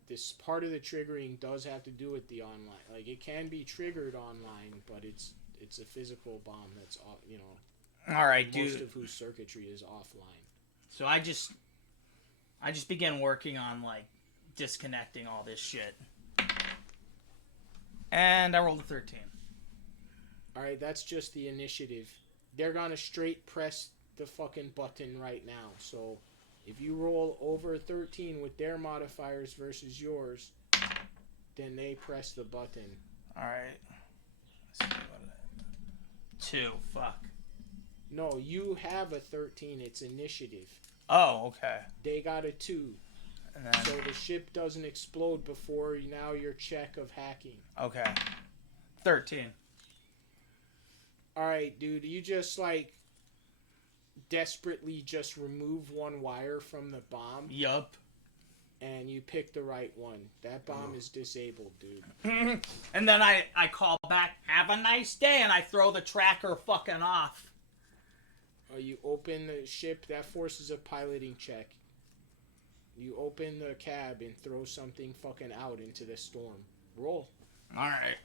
this part of the triggering does have to do with the online. Like it can be triggered online, but it's a physical bomb that's All right, most dude. of whose circuitry is offline. So I just began working on like disconnecting all this shit. And I rolled a 13. All right, that's just the initiative. They're gonna straight press the fucking button right now. So if you roll over 13 with their modifiers versus yours, then they press the button. All right. Let's see what is that? 2. Fuck. No, you have a 13. It's initiative. Oh, okay. They got a 2. And then So the ship doesn't explode before now your check of hacking. okay. 13. Alright, dude, you just like desperately just remove one wire from the bomb Yup. and you pick the right one. That bomb is disabled, dude. And then I call back, have a nice day, and I throw the tracker fucking off. You open the ship, that forces a piloting check. You open the cab and throw something fucking out into the storm. Roll. All right.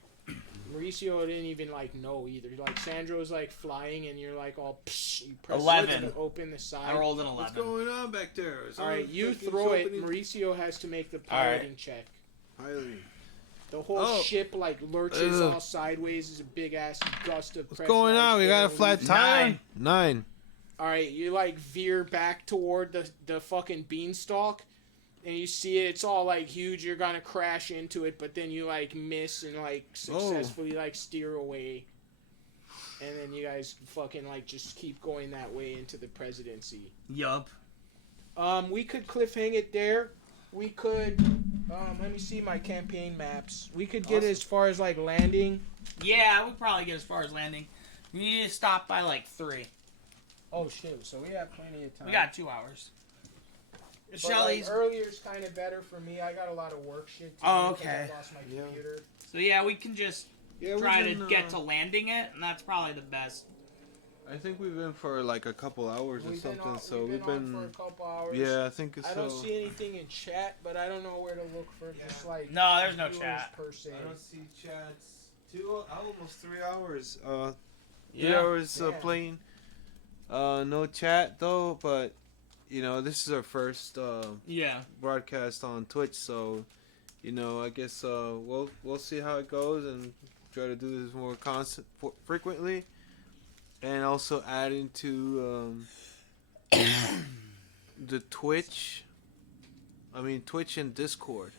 Mauricio didn't even like know either. Like Sandro's like flying, and you're like all. Psh, you press 11. to open the side. I rolled an What's 11. going on back there? All right, you Fucking throw it. opening- Mauricio has to make the All right. piloting check. Piloting. The whole Oh. ship like lurches Ugh. all sideways. Is a big ass gust of What's pressure. going on? We got a flat tire. 9. All right, you like veer back toward the fucking beanstalk, and you see it. It's all like huge. You're gonna crash into it, but then you like miss and like successfully like steer away. And then you guys fucking like just keep going that way into the presidency. Yup. We could cliffhang it there. We could. Let me see my campaign maps. We could get as far as like landing. Yeah, we'll probably get as far as landing. We need to stop by like 3. Oh shit! So we have plenty of time. We got 2 hours. But, Shelly's. like, earlier's kind of better for me. I got a lot of work shit to Oh, do 'cause okay. I lost my Yeah. computer. So yeah, we can just Yeah, try we've to been, get to landing it, and that's probably the best. I think we've been for like a couple hours or something. So we've been on for a couple hours. Yeah, I think so. I don't see anything in chat, but I don't know where to look for just like No, there's no viewers chat. per se. I don't see chats. Almost 3 hours. 3 Yeah. hours Damn. playing. No chat though, but you know this is our first Yeah. broadcast on Twitch, so you know I guess we'll see how it goes and try to do this more frequently, and also add into the Twitch. I mean Twitch and Discord,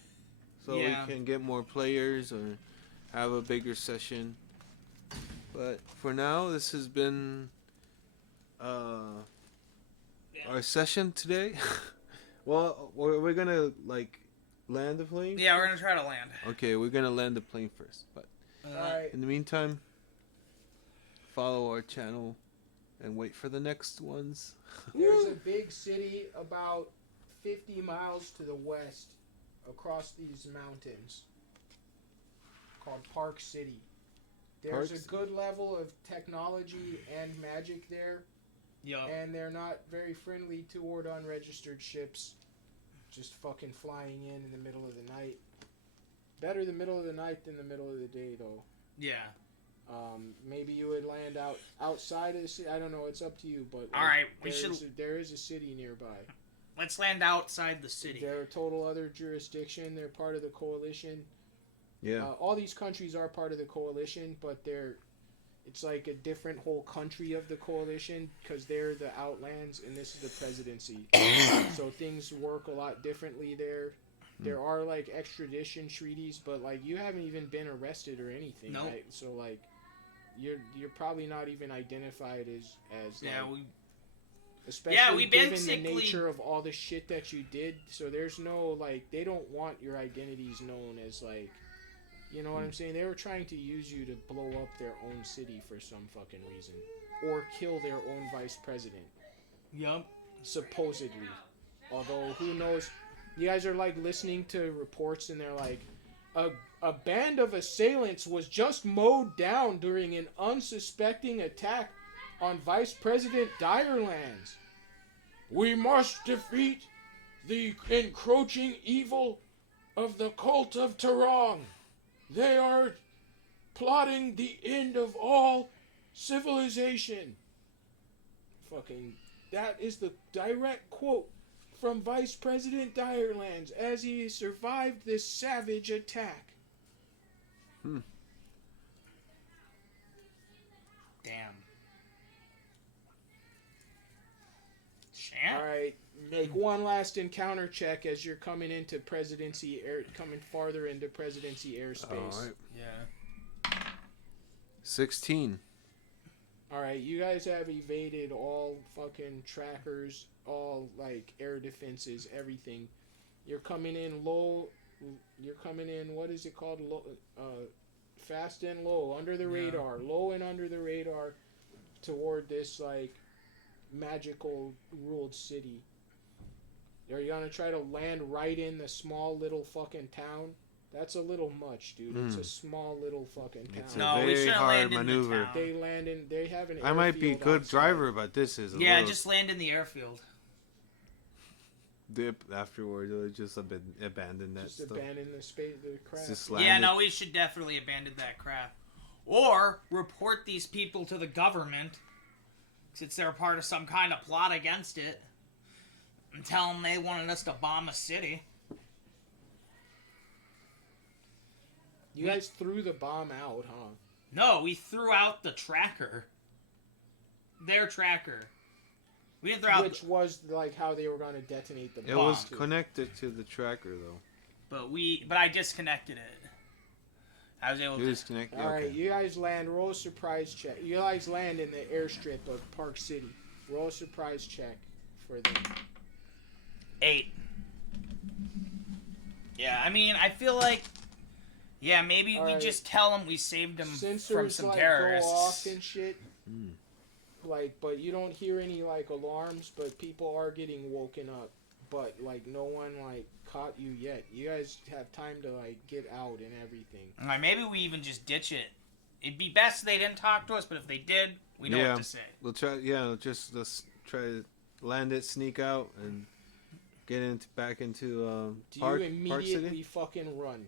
so Yeah. we can get more players or have a bigger session. But for now, this has been our session today. Well, we're gonna like land the plane. Yeah, we're gonna try to land. Okay, we're gonna land the plane first. But Alright, in the meantime, follow our channel and wait for the next ones. there's a big city about 50 miles to the west across these mountains called Park City. There's Park a good level of technology and magic there, Yup. and they're not very friendly toward unregistered ships just fucking flying in the middle of the night. Better the middle of the night than the middle of the day, though. Yeah. Maybe you would land outside of the city. I don't know. It's up to you. But All right, we there is a city nearby. Let's land outside the city. They're a total other jurisdiction. They're part of the coalition. Yeah. All these countries are part of the coalition, but it's like a different whole country of the coalition because they're the outlands and this is the presidency. So things work a lot differently there. There are like extradition treaties, but like you haven't even been arrested or anything, Nope. right? So like you're probably not even identified as Yeah, like, we. especially we given the basically- nature of all the shit that you did. So there's no like they don't want your identities known as like, you know what I'm saying? They were trying to use you to blow up their own city for some fucking reason, or kill their own vice president, Yup. supposedly. Although who knows? You guys are like listening to reports and they're like, a band of assailants was just mowed down during an unsuspecting attack on Vice President Direlands. We must defeat the encroaching evil of the cult of Tarong. They are plotting the end of all civilization. Fucking, that is the direct quote from Vice President Direlands as he survived this savage attack. Damn. Shan? All right, make one last encounter check as you're coming into coming farther into presidency airspace. All right. Yeah. 16. All right, you guys have evaded all fucking trackers, all like air defenses, everything. You're coming in low. You're coming in. What is it called? Low, fast and low, under the radar, low and under the radar, toward this like magical ruled city. Are you gonna try to land right in the small little fucking town? That's a little much, dude. It's a small little fucking town. It's No, a we very shouldn't hard land in the maneuver. town. They land in. They have an. I might be airfield good outside. driver, but this is a Yeah, little just land in the airfield. dip afterwards, or just abandon that Just stuff. abandon the space, the craft. Just Yeah, land no, it. we should definitely abandon that crap. Or report these people to the government, since they're part of some kind of plot against it, and tell them they wanted us to bomb a city. You guys threw the bomb out, huh? No, we threw out the tracker. Their tracker. We didn't throw out... Which was like how they were going to detonate the bomb. It was too. connected to the tracker though. But I disconnected it. I was able You to... disconnected. All right, Okay. you guys land. Roll a surprise check. You guys land in the airstrip of Park City. Roll a surprise check for them. 8. Yeah, I mean, I feel like... Yeah, maybe All we right. just tell them we saved them from Sensors some like terrorists. go off and shit. Hmm. Like, but you don't hear any like alarms. But people are getting woken up. But like, no one like caught you yet. You guys have time to like get out and everything. Alright, maybe we even just ditch it. It'd be best if they didn't talk to us, but if they did, we know Yeah. what to say. We'll try. Yeah, let's try to land it, sneak out, and get back into Do Park you immediately City. fucking run?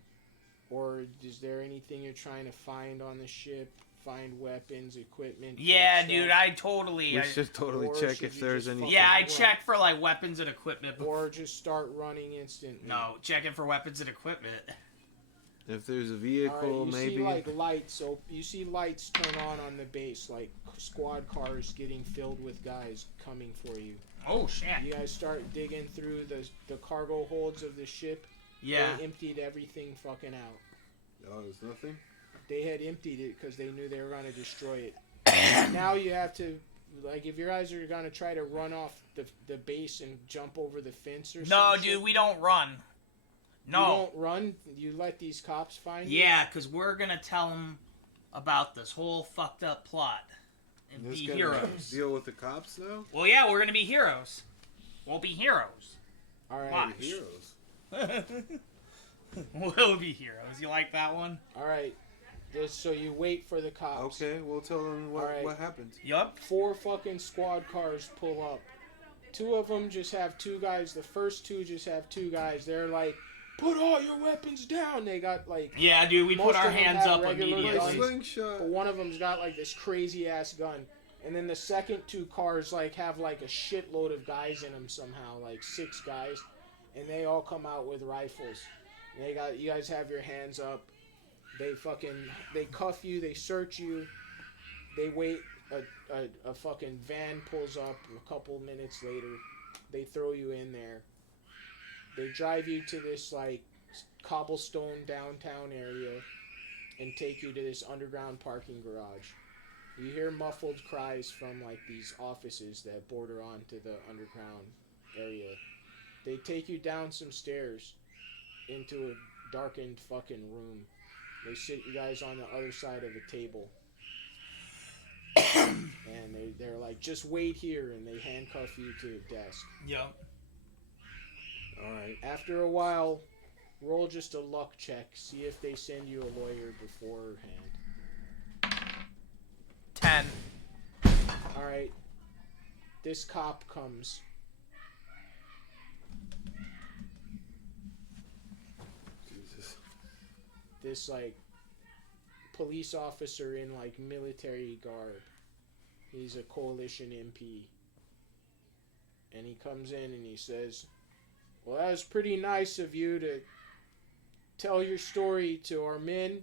Or is there anything you're trying to find on the ship? Find weapons, equipment? Yeah, stuff? dude, I totally... We should totally Or check should if you there's just any. fucking- Yeah, I run. check for, like, weapons and equipment. Or just start running instantly. No, checking for weapons and equipment. If there's a All vehicle, right, you maybe. see like lights. So you see lights turn on the base, like squad cars getting filled with guys coming for you. Oh, shit. You guys start digging through the cargo holds of the ship. Yeah. They emptied everything fucking out. Oh, there's nothing. They had emptied it because they knew they were going to destroy it. Now you have to, like, if your guys are going to try to run off the base and jump over the fence or No, something. dude, we don't run. No. You don't run? You let these cops find you? Yeah, because we're going to tell them about this whole fucked up plot and This be gonna heroes. Deal with the cops now. Well, yeah, we're going to be heroes. We'll be heroes. All right. Watch. Heroes. We'll be heroes. You like that one? All right. So you wait for the cops. Okay, we'll tell them what, Alright. what happened. Yup. 4 fucking squad cars pull up. 2 of them just have 2 guys. The first 2 just have 2 guys. They're like, put all your weapons down. They got like, Yeah, dude, we Most put our of them hands have up regular My immediately. guns. slingshot. but one of them's got like this crazy ass gun. And then the second 2 cars like have like a shitload of guys in them somehow, like 6 guys, and they all come out with rifles. And you guys have your hands up. They cuff you, they search you, they wait. A fucking van pulls up a couple minutes later. They throw you in there. They drive you to this like cobblestone downtown area and take you to this underground parking garage. You hear muffled cries from like these offices that border onto the underground area. They take you down some stairs into a darkened fucking room. They sit you guys on the other side of a table. And they're like, just wait here, and they handcuff you to a desk. Yup. Alright. After a while, roll just a luck check. See if they send you a lawyer beforehand. 10. Alright. This cop comes. Jesus. This like police officer in like military garb. He's a coalition MP. And he comes in and he says, well, that was pretty nice of you to tell your story to our men.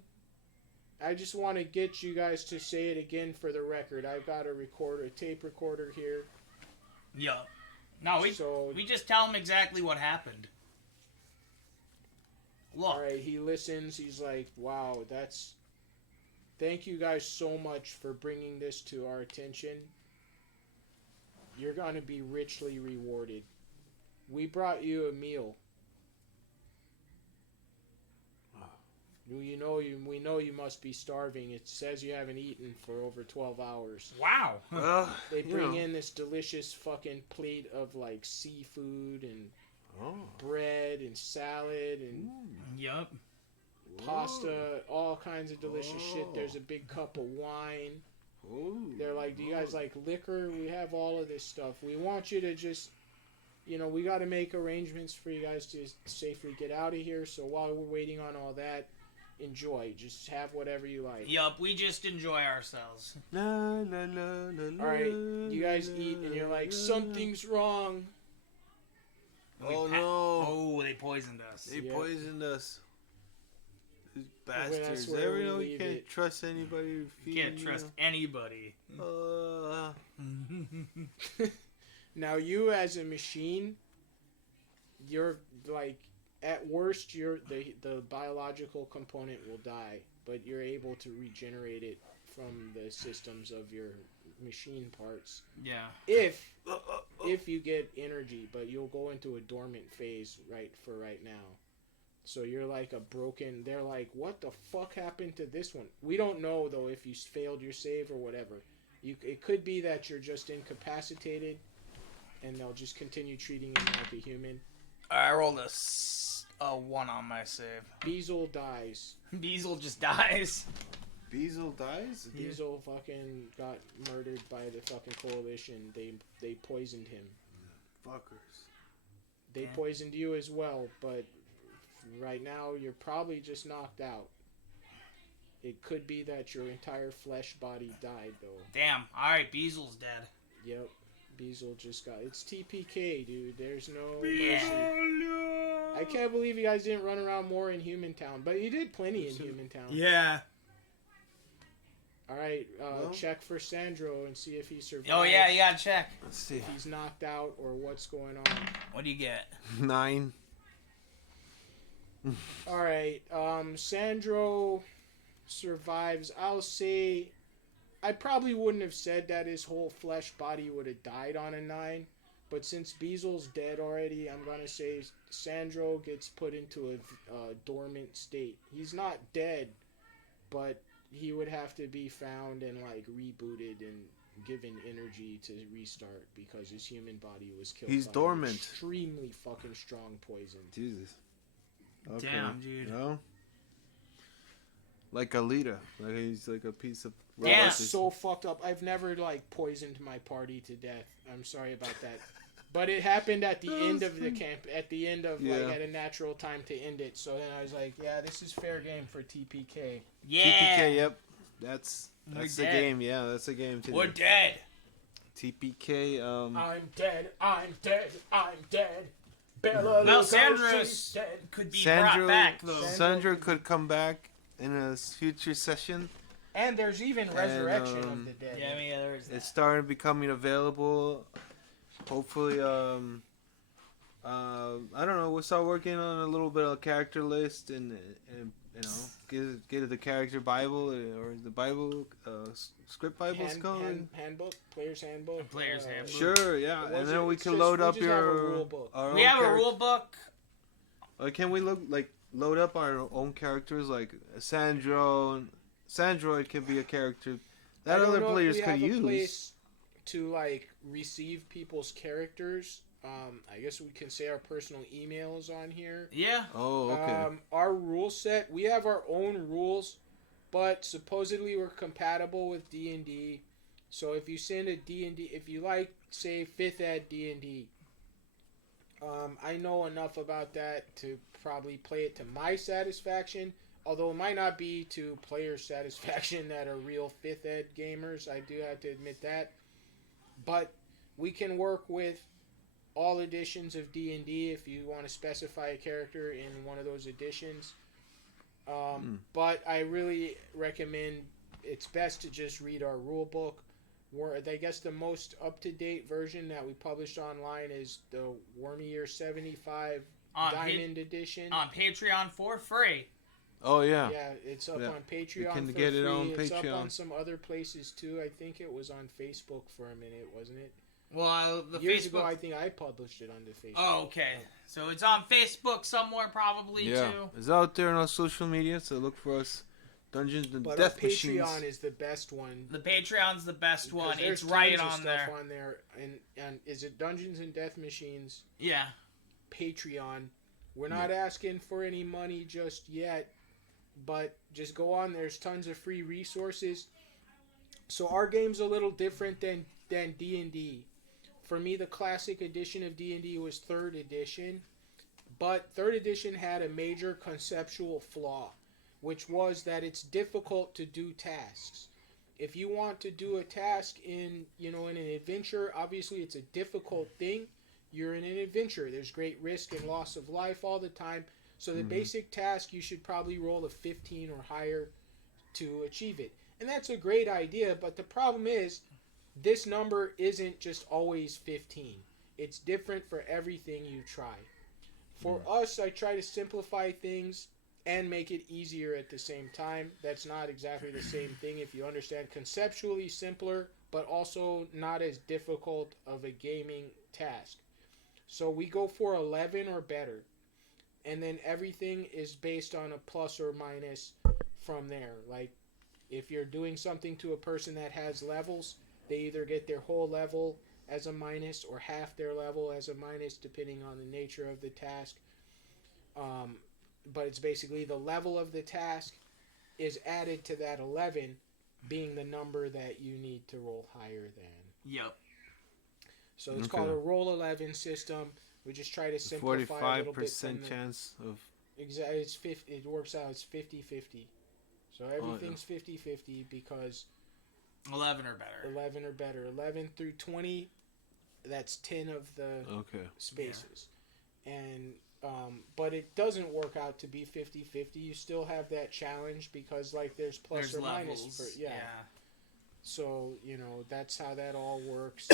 I just want to get you guys to say it again for the record. I've got a tape recorder here. Yup. No, we just tell them exactly what happened. Look. Alright, he listens. He's like, wow, thank you guys so much for bringing this to our attention. You're going to be richly rewarded. We brought you a meal. We know you must be starving. It says you haven't eaten for over 12 hours. Wow. Well, They you bring know. in this delicious fucking plate of like seafood and Oh. bread and salad and Yup. pasta, all kinds of delicious shit. Oh. There's a big cup of wine. Ooh. They're like, do you guys like liquor? We have all of this stuff. We want you to just we got to make arrangements for you guys to safely get out of here. So while we're waiting on all that, enjoy. Just have whatever you like. Yup, we just enjoy ourselves. La, la, la, la, All right, you guys eat, and you're like, something's wrong. Oh no! Oh, they poisoned us. They Yeah. poisoned us. These that's bastards. where Every we know you leave can't it. trust anybody. You feeding can't trust anybody. Now, you as a machine, you're like, at worst, the biological component will die, but you're able to regenerate it from the systems of your machine parts. Yeah. If you get energy, but you'll go into a dormant phase right now. So you're like a broken. They're like, what the fuck happened to this one? We don't know though if you failed your save or whatever. It could be that you're just incapacitated, and they'll just continue treating you like a human. I rolled a 1 on my save. Beazle dies. Beazle just dies. Beazle dies? Beazle fucking got murdered by the fucking coalition. They poisoned him. Fuckers. They Yeah. poisoned you as well, but right now you're probably just knocked out. It could be that your entire flesh body died though. Damn. Alright, Beazle's dead. Yep. Beazle just got. It's TPK, dude. There's no mercy. I can't believe you guys didn't run around more in Human Town, but you did plenty in Human Town. Yeah. All right, Well. check for Sandro and see if he survived. Oh, yeah, you gotta check. Let's see. If he's knocked out or what's going on. What do you get? 9. All right, Sandro survives. I'll say, I probably wouldn't have said that his whole flesh body would have died on a 9, but since Beazle's dead already, I'm gonna say Sandro gets put into a dormant state. He's not dead, but he would have to be found and like rebooted and given energy to restart because his human body was killed. He's by an dormant. Extremely fucking strong poison. Jesus. Okay. Damn, dude. No? Like Alita. Like he's like a piece of Yeah. That's so fucked up. I've never like poisoned my party to death. I'm sorry about that. But it happened at the end of the camp, at the end of Yeah. like at a natural time to end it. So then I was like, yeah, this is fair game for TPK. Yeah. TPK, yep. That's We're the dead. game, yeah, that's the game today. We're dead. TPK, I'm dead. I'm dead. I'm dead. Bella Now Lugosi's Sandra's dead. could be Sandro, brought back, though. Sandro could come back in a future session. And there's even resurrection of um, the dead. Yeah, I mean, there is that. It started becoming available. Hopefully, I don't know. We'll start working on a little bit of character list and you know get the character Bible or the Bible script Bible's called. Handbook, player's handbook. Player's handbook. Sure, yeah, What and was then it? we It's can just- load we up just have a your rule book. our We own have a character- rule book. Can we load up our own characters like Sandro? Sandroid can be a character that I don't other know if players we could have a use. place to like receive people's characters. I guess we can say our personal emails on here. Yeah. Oh, okay. Our rule set, we have our own rules, but supposedly we're compatible with D&D. So if you send a D&D, if you like, say 5th ed D&D, I know enough about that to probably play it to my satisfaction. Although it might not be to player satisfaction that are real 5th ed gamers, I do have to admit that. But we can work with all editions of D&D if you want to specify a character in one of those editions. But I really recommend it's best to just read our rule book. I guess the most up-to-date version that we published online is the Wormy Year 75 On Diamond Edition. On Patreon for free. Oh yeah. Yeah, it's up Yeah. on Patreon You can for get it free. on It's up Patreon. on some other places too. I think it was on Facebook for a minute, wasn't it? Well, the Years Facebook. ago, I think I published it on the Facebook. Oh, okay. So it's on Facebook somewhere, probably Yeah, too. it's out there on our social media, so look for us. Dungeons and But Death our Patreon Machines. is the best one. The Patreon's the best because one. there's It's right tons of on stuff there. on there. And is it Dungeons and Death Machines Yeah. Patreon? We're not asking for any money just yet, but just go on. There's tons of free resources. So our game's a little different than D&D. For me, the classic edition of D&D was 3rd edition, but 3rd edition had a major conceptual flaw, which was that it's difficult to do tasks. If you want to do a task in an adventure, obviously it's a difficult thing. You're in an adventure. There's great risk and loss of life all the time. So the basic task, you should probably roll a 15 or higher to achieve it. And that's a great idea, but the problem is this number isn't just always 15. It's different for everything you try. For us, I try to simplify things and make it easier at the same time. That's not exactly the same thing if you understand. Conceptually simpler, but also not as difficult of a gaming task. So we go for 11 or better. And then everything is based on a plus or minus from there. Like, if you're doing something to a person that has levels, they either get their whole level as a minus or half their level as a minus, depending on the nature of the task. But it's basically the level of the task is added to that 11 being the number that you need to roll higher than. Yep. So it's called a roll 11 system. We just try to simplify a little bit. 45% chance of... Exactly. It's 50, it works out. It's 50-50. So everything's 50-50 because 11 or better. 11 or better. 11 through 20, that's 10 of the spaces. Yeah. And but it doesn't work out to be 50-50. You still have that challenge because there's plus or levels. Minus. Yeah. So, that's how that all works.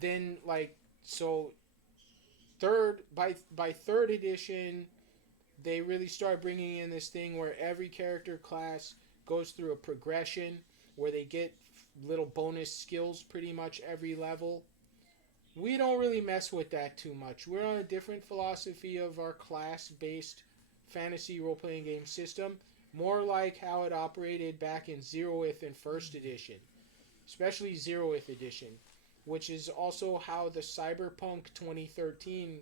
Then by 3rd edition, they really start bringing in this thing where every character class goes through a progression where they get little bonus skills pretty much every level. We don't really mess with that too much. We're on a different philosophy of our class-based fantasy role-playing game system, more like how it operated back in Zeroth and 1st edition, especially Zeroth edition, which is also how the Cyberpunk 2013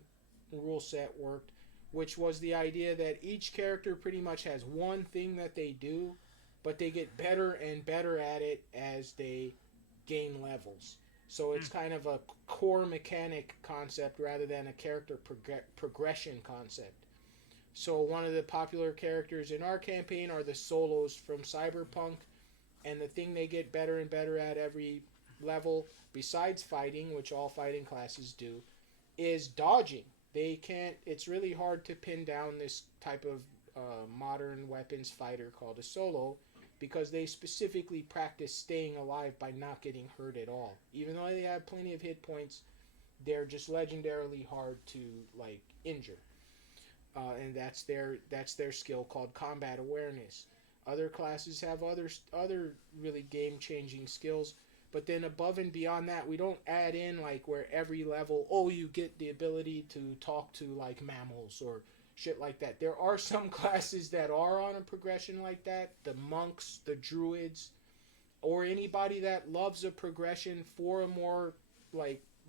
rule set worked, which was the idea that each character pretty much has one thing that they do, but they get better and better at it as they gain levels. So it's kind of a core mechanic concept rather than a character progression concept. So one of the popular characters in our campaign are the solos from Cyberpunk, and the thing they get better and better at every level, besides fighting, which all fighting classes do, is dodging. It's really hard to pin down this type of modern weapons fighter called a solo, because they specifically practice staying alive by not getting hurt at all. Even though they have plenty of hit points, they're just legendarily hard to injure. And that's their skill called combat awareness. Other classes have other really game-changing skills, but then above and beyond that, we don't add in where every level, you get the ability to talk to mammals or shit like that. There are some classes that are on a progression like that. The monks, the druids, or anybody that loves a progression for a more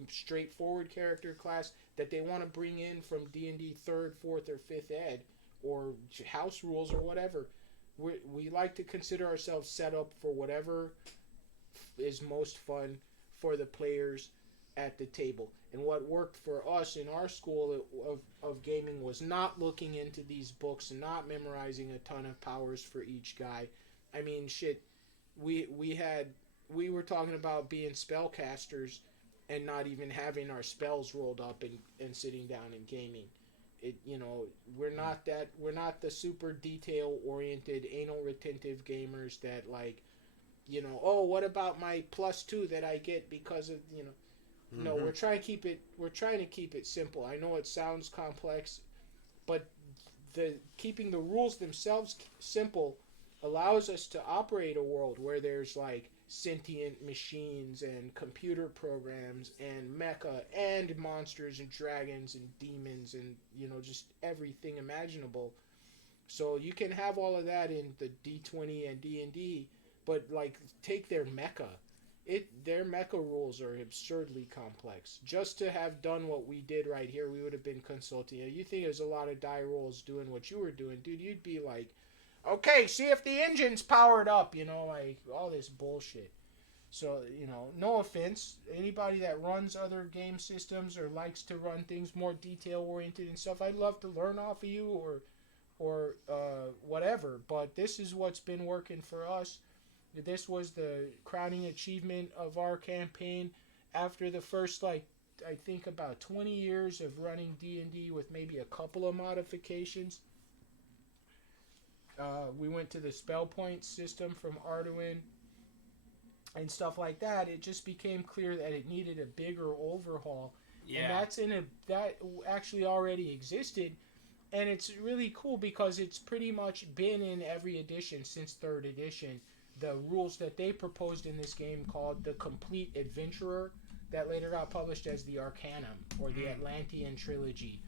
straightforward character class that they want to bring in from D&D 3rd, 4th, or 5th ed, or house rules or whatever. We like to consider ourselves set up for whatever is most fun for the players at the table. And what worked for us in our school of gaming was not looking into these books and not memorizing a ton of powers for each guy. I mean, shit, we were talking about being spellcasters and not even having our spells rolled up and sitting down and gaming. We're not the super detail oriented, anal retentive gamers that what about my +2 that I get because of No, we're trying to keep it simple. I know it sounds complex, but keeping the rules themselves simple allows us to operate a world where there's sentient machines and computer programs and mecha and monsters and dragons and demons and just everything imaginable. So you can have all of that in the D20 and D&D, but take their mecha. Their mecha rules are absurdly complex. Just to have done what we did right here, we would have been consulting. You think there's a lot of die rolls doing what you were doing, dude? You'd be okay, see if the engine's powered up. All this bullshit. So, no offense. Anybody that runs other game systems or likes to run things more detail-oriented and stuff, I'd love to learn off of you or whatever. But this is what's been working for us. This was the crowning achievement of our campaign after the first, I think about 20 years of running D&D with maybe a couple of modifications. We went to the spell point system from Arduin and stuff like that. It just became clear that it needed a bigger overhaul. Yeah. And that actually already existed. And it's really cool because it's pretty much been in every edition since 3rd edition. The rules that they proposed in this game called the Complete Adventurer that later got published as the Arcanum or the Atlantean Trilogy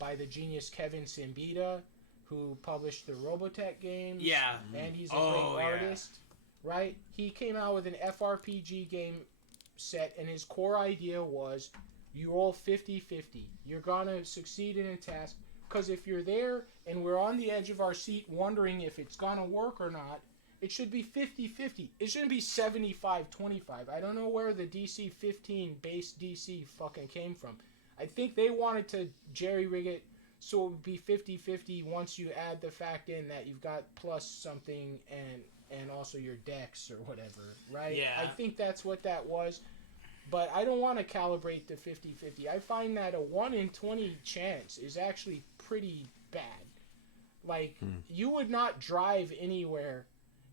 by the genius Kevin Simbita, who published the Robotech games. Yeah. And he's a great artist. Right? He came out with an FRPG game set, and his core idea was you roll 50-50. You're going to succeed in a task, because if you're there and we're on the edge of our seat wondering if it's going to work or not, it should be 50-50. It shouldn't be 75-25. I don't know where the DC 15 base DC fucking came from. I think they wanted to jerry-rig it so it would be 50-50 once you add the fact in that you've got plus something and also your dex or whatever, right? Yeah. I think that's what that was. But I don't want to calibrate the 50-50. I find that a 1 in 20 chance is actually pretty bad. You would not drive anywhere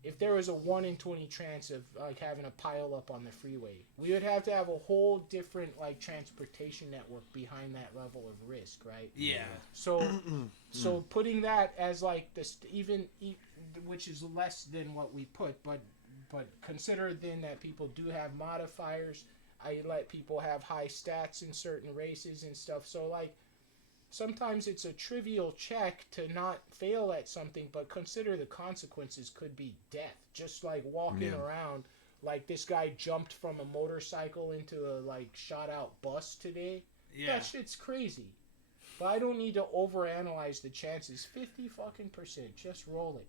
if there was a 1 in 20 chance of having a pile up on the freeway. We would have to have a whole different transportation network behind that level of risk, right? Yeah. So putting that as this which is less than what we put, but consider then that people do have modifiers. I let people have high stats in certain races and stuff. So sometimes it's a trivial check to not fail at something, but consider the consequences could be death. Just walking around, this guy jumped from a motorcycle into a shot out bus today. Yeah. That shit's crazy. But I don't need to overanalyze the chances. 50%. Just roll it.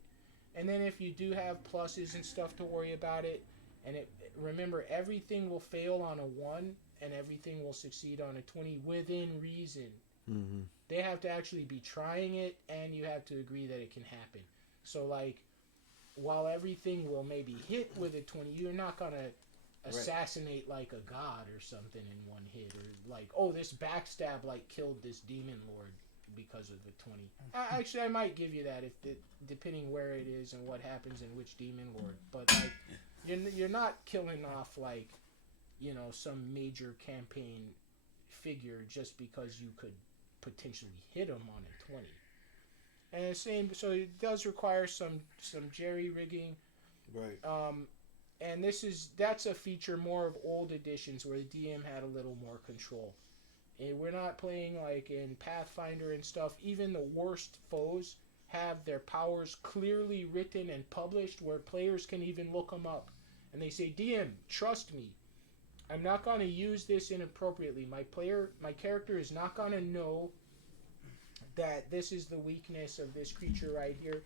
And then if you do have pluses and stuff to worry about it, and remember, everything will fail on a 1 and everything will succeed on a 20 within reason. Mm-hmm. They have to actually be trying it, and you have to agree that it can happen. So, while everything will maybe hit with a 20, you're not going to assassinate a god or something in one hit. Or this backstab killed this demon lord because of the 20. Actually, I might give you that depending where it is and what happens in which demon lord. But you're not killing off some major campaign figure just because you could potentially hit him on a 20. And so it does require some jerry rigging. Right. And that's a feature more of old editions where the DM had a little more control. And we're not playing in Pathfinder and stuff. Even the worst foes have their powers clearly written and published where players can even look them up. And they say, DM, trust me. I'm not going to use this inappropriately. My character is not going to know that this is the weakness of this creature right here.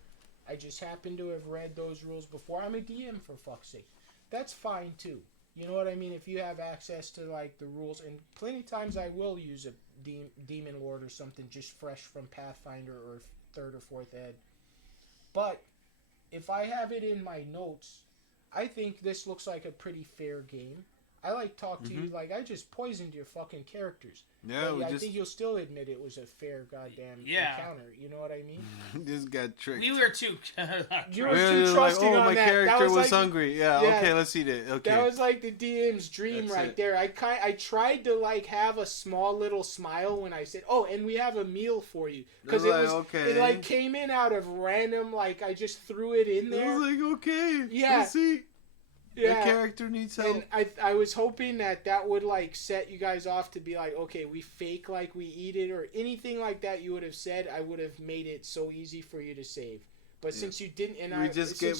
I just happen to have read those rules before. I'm a DM, for fuck's sake. That's fine, too. You know what I mean? If you have access to, the rules. And plenty of times I will use a Demon Lord or something just fresh from Pathfinder or 3rd or 4th Ed. But if I have it in my notes, I think this looks like a pretty fair game. I talk to you I just poisoned your fucking characters. Yeah, I think you'll still admit it was a fair goddamn encounter. You know what I mean? Just got tricked. We were too. You were too trusting on my that. character That was hungry. Yeah, okay, let's eat it. Okay. That was the DM's dream. That's right it. there. I tried to have a small little smile when I said, "Oh, and we have a meal for you," because it came in out of random. I just threw it in there. It was okay. Yeah. Let's eat. Yeah. The character needs help. And I was hoping that would set you guys off to be okay, we fake we eat it or anything like that you would have said. I would have made it so easy for you to save. But since you didn't, and we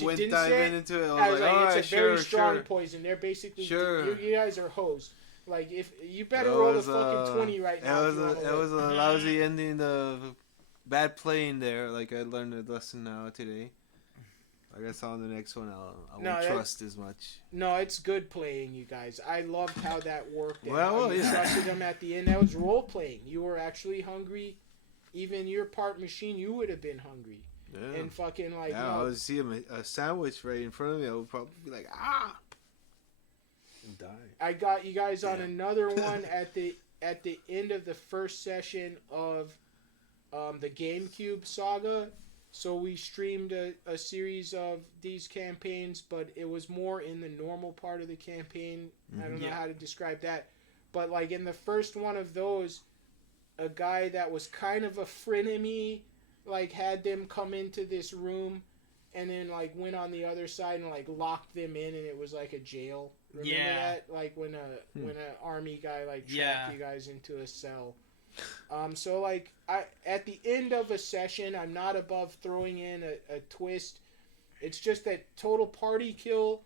went diving into it. I was all right, it's a very sure, strong sure. poison. They're basically Sure. you guys are hosed. If you better roll a fucking 20 right now. It was a lousy ending of bad playing there. I learned a lesson now today. I guess on the next one I No, won't that- trust as much. No, it's good playing, you guys. I loved how that worked. And Well, how you yeah. trusted them at the end. That was role playing. You were actually hungry. Even your part machine, you would have been hungry. Yeah. And fucking like, Yeah, I no, would see a sandwich right in front of me. I would probably be like, ah, and die. I got you guys on Yeah. another one at the end of the first session of the GameCube saga. So we streamed a series of these campaigns, but it was more in the normal part of the campaign. I don't know Yeah. how to describe that. But like in the first one of those, a guy that was kind of a frenemy, like had them come into this room and then like went on the other side and like locked them in, and it was like a jail. Remember Yeah. that? Like when a army guy like trapped Yeah. you guys into a cell. So like I at the end of a session, I'm not above throwing in a twist. It's just that total party kill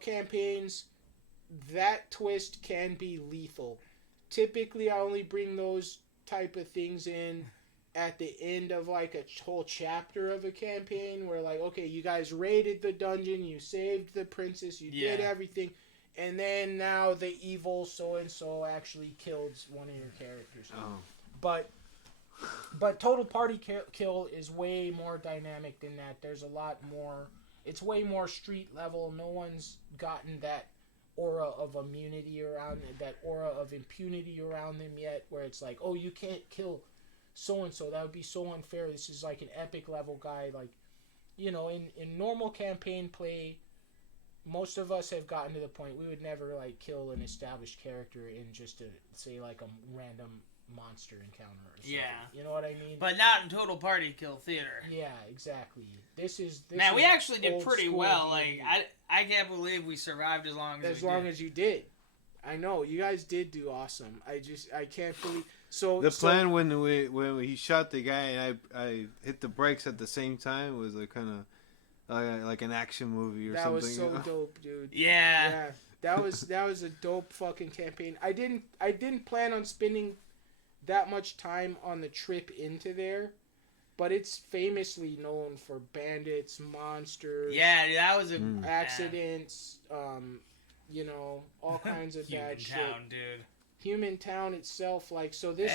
campaigns, that twist can be lethal. Typically, I only bring those type of things in at the end of like a whole chapter of a campaign where like, okay, you guys raided the dungeon, you saved the princess, you did Yeah. everything, and then now the evil so and so actually killed one of your characters. Oh, But total party kill is way more dynamic than that. There's a lot more. It's way more street level. No one's gotten that aura of immunity around that aura of impunity around them yet. Where it's like, oh, you can't kill so and so. That would be so unfair. This is like an epic level guy. Like, you know, in normal campaign play, most of us have gotten to the point we would never like kill an established character in just a say like a random monster encounter or something. Yeah. You know what I mean? But not in Total Party Kill Theater. Yeah, exactly. This Man, we is actually did old pretty school well. D&D. Like I can't believe we survived as long as as we long did. as you did. I know you guys did do awesome. I can't believe so. the so- plan when he shot the guy and I hit the brakes at the same time was like kind of like an action movie or that something. was so you know? dope, dude. Yeah. Yeah, that was a dope fucking campaign. I didn't plan on spending that much time on the trip into there, but it's famously known for bandits, monsters, Yeah, that was a accidents, you know, all kinds of Human bad shit. Town, dude. Human Town itself, like so this.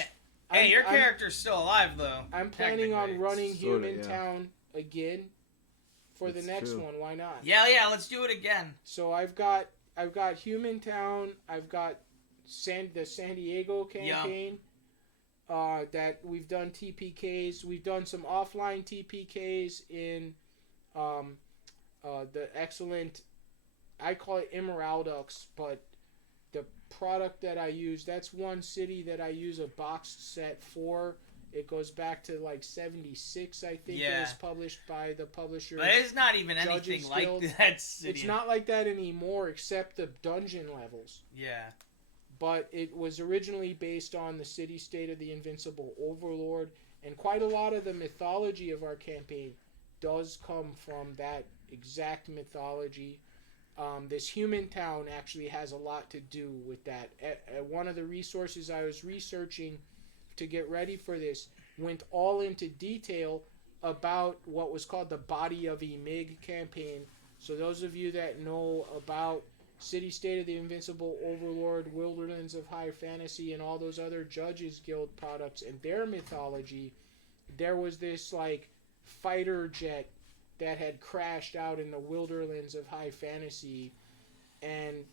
Hey, your I'm- character's still alive though. I'm planning on technically. running Sorta, Human yeah. Town again for the That's next true. one. Why not? Yeah, let's do it again. So I've got Human Town. I've got the San Diego campaign. That we've done TPKs. We've done some offline TPKs in the excellent. I call it Emeraldux, but the product that I use, that's one city that I use a boxed set for. It goes back to like 76, I think. It Yeah. was published by the publisher. But it's not even Judges anything like Guild. that city. It's not like that anymore, except the dungeon levels. Yeah. But it was originally based on the city-state of the Invincible Overlord, and quite a lot of the mythology of our campaign does come from that exact mythology. This Human Town actually has a lot to do with that. One of the resources I was researching to get ready for this went all into detail about what was called the Body of Emig campaign. So those of you that know about City State of the Invincible Overlord, Wilderlands of High Fantasy, and all those other Judges Guild products and their mythology, there was this like fighter jet that had crashed out in the Wilderlands of High Fantasy, and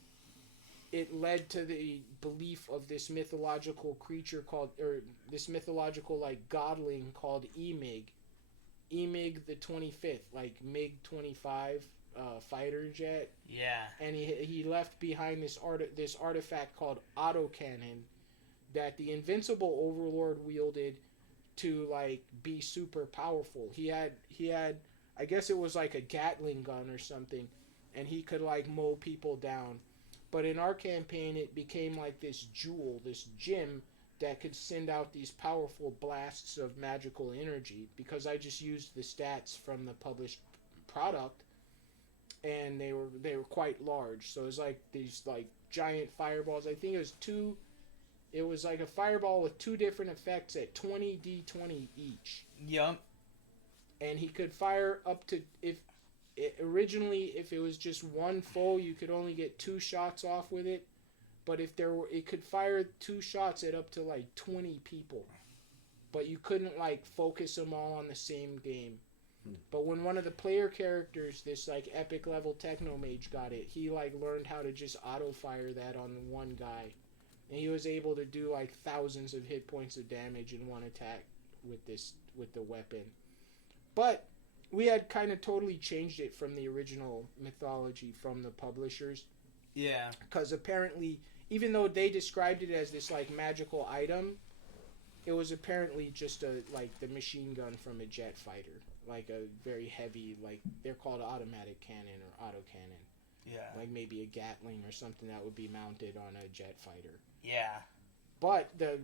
it led to the belief of this mythological creature called, or this mythological like godling called Emig. Emig the 25th, like MiG 25 fighter jet. Yeah. And he left behind this artifact called autocannon that the Invincible Overlord wielded to like be super powerful. He had I guess it was like a Gatling gun or something, and he could like mow people down. But in our campaign, it became like this jewel, this gem that could send out these powerful blasts of magical energy, because I just used the stats from the published product, and they were quite large. So it was like these like giant fireballs. I think it was like a fireball with two different effects at 20d20 each. Yup. And he could fire up to, originally, if it was just one foe, you could only get 2 shots off with it. But if there were, it could fire 2 shots at up to like 20 people. But you couldn't like focus them all on the same game. But when one of the player characters, this like epic level techno mage, got it, he like learned how to just auto fire that on one guy, and he was able to do like thousands of hit points of damage in one attack with the weapon. But we had kind of totally changed it from the original mythology from the publishers, Yeah. because apparently, even though they described it as this like magical item, it was apparently just like the machine gun from a jet fighter, like a very heavy, like they're called automatic cannon or autocannon, Yeah. like maybe a Gatling or something that would be mounted on a jet fighter. Yeah. But the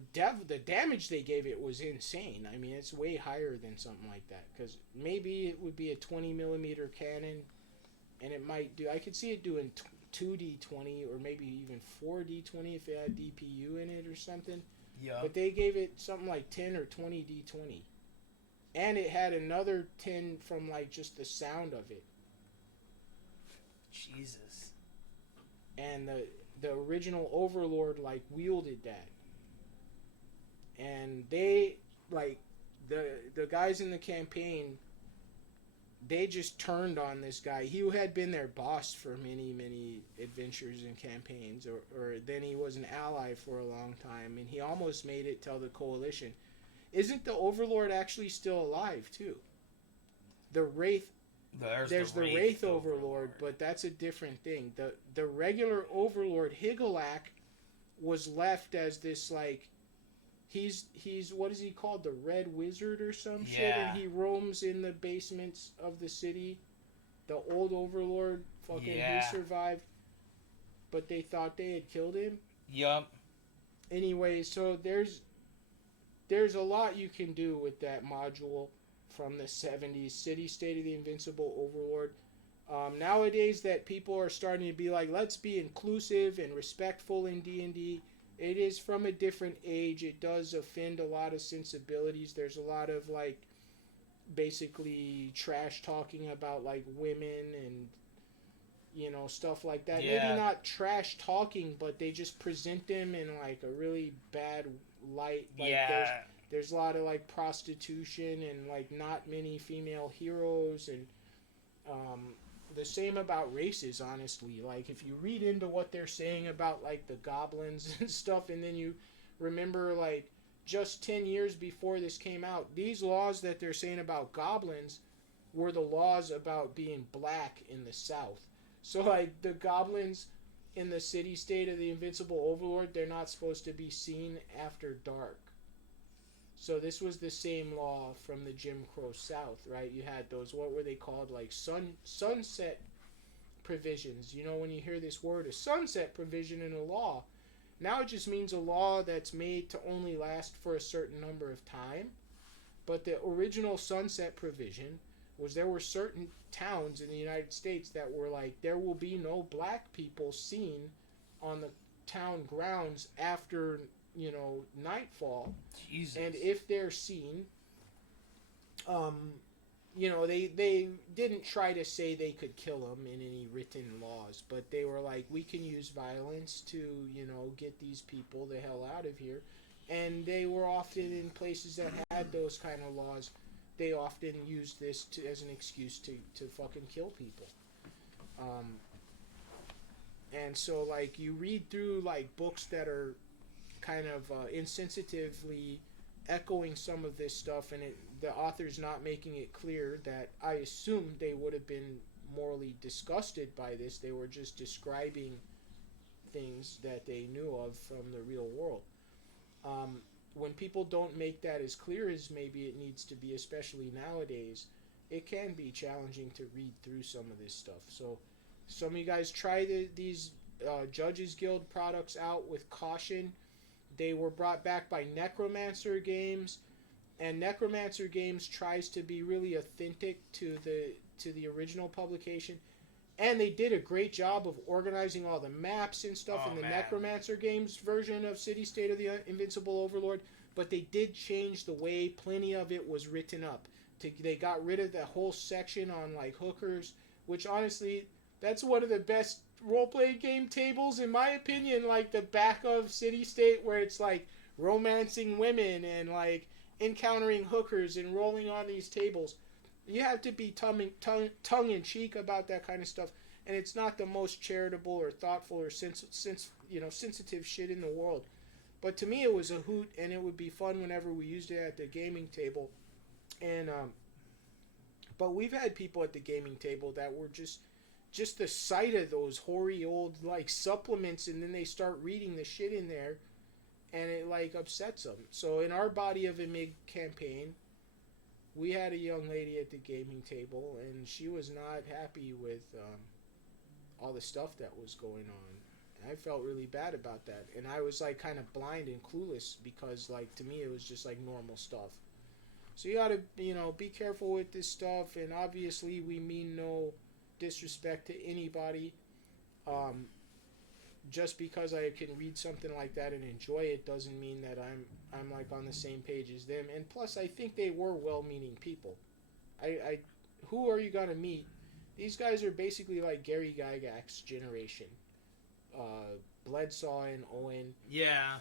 damage they gave it was insane. I mean, it's way higher than something like that, because maybe it would be a 20 millimeter cannon, and it might do. I could see it doing 2d20 or maybe even 4d20 if it had DPU in it or something. Yeah. But they gave it something like 10 or 20 d20, and it had another 10 from like just the sound of it. Jesus. And the original Overlord like wielded that, and they like the guys in the campaign, they just turned on this guy. He had been their boss for many adventures and campaigns, or then he was an ally for a long time, and he almost made it till the Coalition. Isn't the Overlord actually still alive too? The Wraith. There's the Wraith Overlord, but that's a different thing. The regular Overlord, Higelac, was left as this like, he's what is he called, the Red Wizard or some shit, Yeah. and he roams in the basements of the city. The old Overlord, fucking, Yeah. he survived, but they thought they had killed him. Yup. Anyway, so there's a lot you can do with that module from the 70s, City State of the Invincible Overlord. Nowadays that people are starting to be like, let's be inclusive and respectful in D&D. It is from a different age. It does offend a lot of sensibilities. There's a lot of like basically trash talking about like women and stuff like that. Yeah. Maybe not trash talking, but they just present them in like a really bad light. Like Yeah. there's a lot of like prostitution and like not many female heroes, and the same about races, honestly. Like if you read into what they're saying about like the goblins and stuff, and then you remember like just 10 years before this came out, these laws that they're saying about goblins were the laws about being black in the South. So like the goblins in the City State of the Invincible Overlord, they're not supposed to be seen after dark. So this was the same law from the Jim Crow South, right? You had those, what were they called, like sunset provisions. When you hear this word, a sunset provision in a law, now it just means a law that's made to only last for a certain number of time. But the original sunset provision was there were certain towns in the United States that were like, there will be no black people seen on the town grounds after nightfall. Jesus. And if they're seen, they didn't try to say they could kill them in any written laws, but they were like, we can use violence to, get these people the hell out of here. And they were often in places that had those kind of laws. They often used this as an excuse to fucking kill people. And so, like, you read through, like, books that are kind of insensitively echoing some of this stuff, and the author's not making it clear that I assume they would have been morally disgusted by this. They were just describing things that they knew of from the real world. When people don't make that as clear as maybe it needs to be, especially nowadays, it can be challenging to read through some of this stuff. So some of you guys try these Judges Guild products out with caution. They were brought back by Necromancer Games, and Necromancer Games tries to be really authentic to the original publication. And they did a great job of organizing all the maps and stuff in the Necromancer Games version of City State of the Invincible Overlord. But they did change the way plenty of it was written up. They got rid of the whole section on like hookers, which honestly, that's one of the best role-playing game tables, in my opinion, like the back of City State, where it's like romancing women and like encountering hookers and rolling on these tables. You have to be tongue-in-cheek about that kind of stuff, and it's not the most charitable or thoughtful or sensitive shit in the world. But to me, it was a hoot, and it would be fun whenever we used it at the gaming table. And but we've had people at the gaming table that were just the sight of those hoary old like supplements, and then they start reading the shit in there, and it like upsets them. So in our Body of Amig campaign, we had a young lady at the gaming table, and she was not happy with all the stuff that was going on. And I felt really bad about that, and I was like kind of blind and clueless because like to me it was just like normal stuff. So you gotta be careful with this stuff, and obviously we mean no disrespect to anybody. Just because I can read something like that and enjoy it doesn't mean that I'm like on the same page as them. And plus, I think they were well-meaning people. Who are you gonna meet? These guys are basically like Gary Gygax's generation. Bledsaw and Owen. Yeah.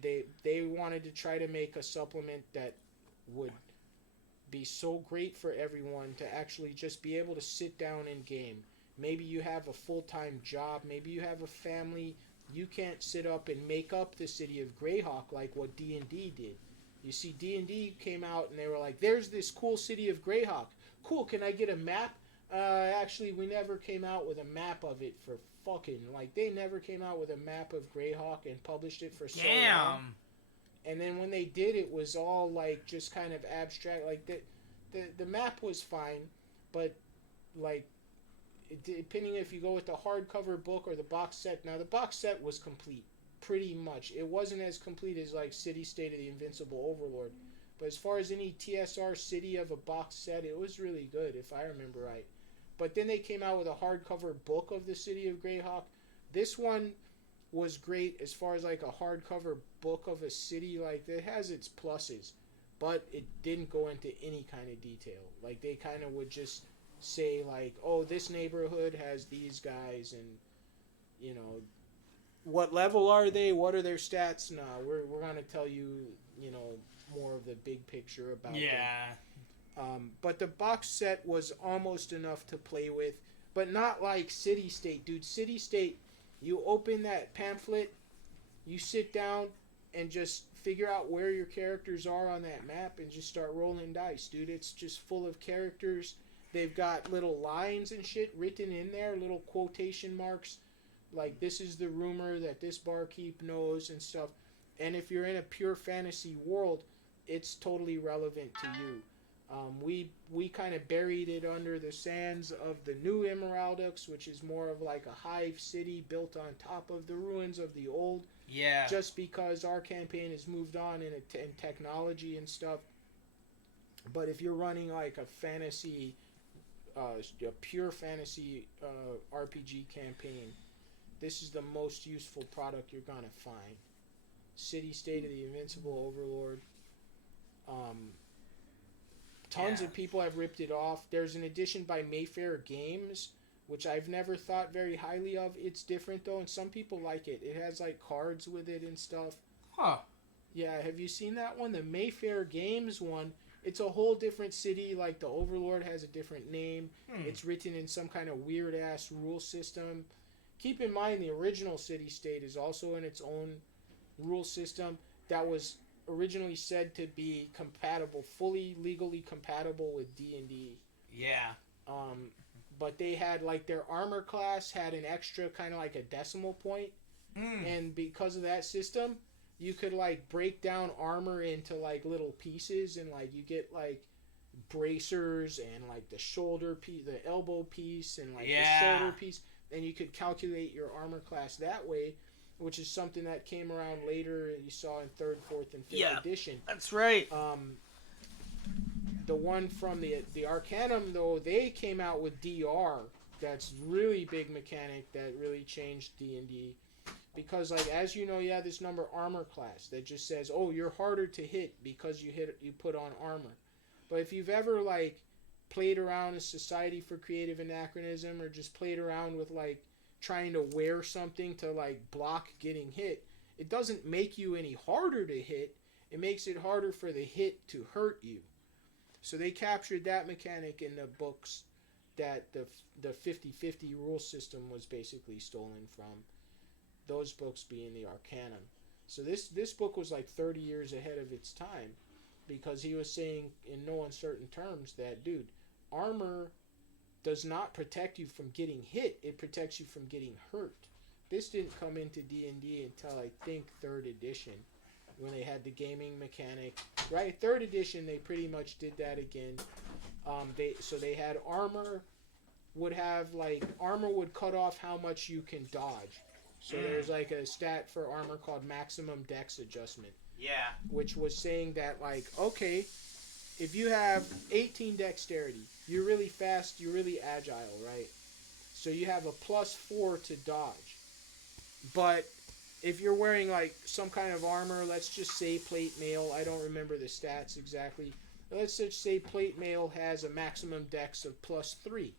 They wanted to try to make a supplement that would be so great for everyone to actually just be able to sit down and game. Maybe you have a full-time job, maybe you have a family, you can't sit up and make up the city of Greyhawk like what D&D did. You see, D&D came out and they were like, there's this cool city of Greyhawk. Cool, can I get a map? Actually, we never came out with a map of it for fucking, like, they never came out with a map of Greyhawk and published it for so long. Damn. And then when they did, it was all like just kind of abstract. Like the map was fine, but like depending if you go with the hardcover book or the box set. Now the box set was complete, pretty much. It wasn't as complete as like City State of the Invincible Overlord, but as far as any TSR city of a box set, it was really good if I remember right. But then they came out with a hardcover book of the City of Greyhawk. This one was great as far as like a hardcover book of a city. Like it has its pluses, but it didn't go into any kind of detail. Like they kind of would just say like, oh, this neighborhood has these guys, and what level are they, what are their stats. No, we're gonna tell you more of the big picture about them. But the box set was almost enough to play with, but not like City State, dude. City State, you open that pamphlet, you sit down and just figure out where your characters are on that map and just start rolling dice, dude. It's just full of characters. They've got little lines and shit written in there, little quotation marks, like this is the rumor that this barkeep knows and stuff. And if you're in a pure fantasy world, it's totally relevant to you. We kind of buried it under the sands of the new Emeraldux, which is more of like a hive city built on top of the ruins of the old. Yeah. Just because our campaign has moved on in technology and stuff. But if you're running like a fantasy, a pure fantasy RPG campaign, this is the most useful product you're gonna find. City State of the Invincible Overlord. Tons of people have ripped it off. There's an edition by Mayfair Games, which I've never thought very highly of. It's different though, and some people like it. It has like cards with it and stuff. Huh. Yeah, have you seen that one? The Mayfair Games one. It's a whole different city. Like the Overlord has a different name. It's written in some kind of weird ass rule system. Keep in mind the original City State is also in its own rule system that was originally said to be compatible, fully legally compatible with D&D. Yeah. But they had like their armor class had an extra kind of like a decimal point, and because of that system, you could like break down armor into like little pieces, and like you get like bracers and like the shoulder piece, the elbow piece, and like the shoulder piece, and you could calculate your armor class that way, which is something that came around later. You saw in 3rd, 4th, and 5th edition. That's right. The one from the Arcanum though, they came out with DR. That's really big mechanic that really changed D&D. Because like as you know, you have this number armor class that just says, oh, you're harder to hit because you put on armor. But if you've ever like played around with Society for Creative Anachronism or just played around with like trying to wear something to like block getting hit, it doesn't make you any harder to hit. It makes it harder for the hit to hurt you. So they captured that mechanic in the books that the 50-50 rule system was basically stolen from. Those books being the Arcanum. So this book was like 30 years ahead of its time, because he was saying in no uncertain terms that, dude, armor does not protect you from getting hit. It protects you from getting hurt. This didn't come into D&D until I think 3rd edition, when they had the gaming mechanic. Right, 3rd edition they pretty much did that again. They had armor would cut off how much you can dodge. So there's like a stat for armor called maximum dex adjustment. Yeah. Which was saying that, like, okay, if you have 18 dexterity, you're really fast, you're really agile, right? So you have a +4 to dodge. But if you're wearing, like, some kind of armor, let's just say plate mail, I don't remember the stats exactly. Let's just say plate mail has a maximum dex of +3.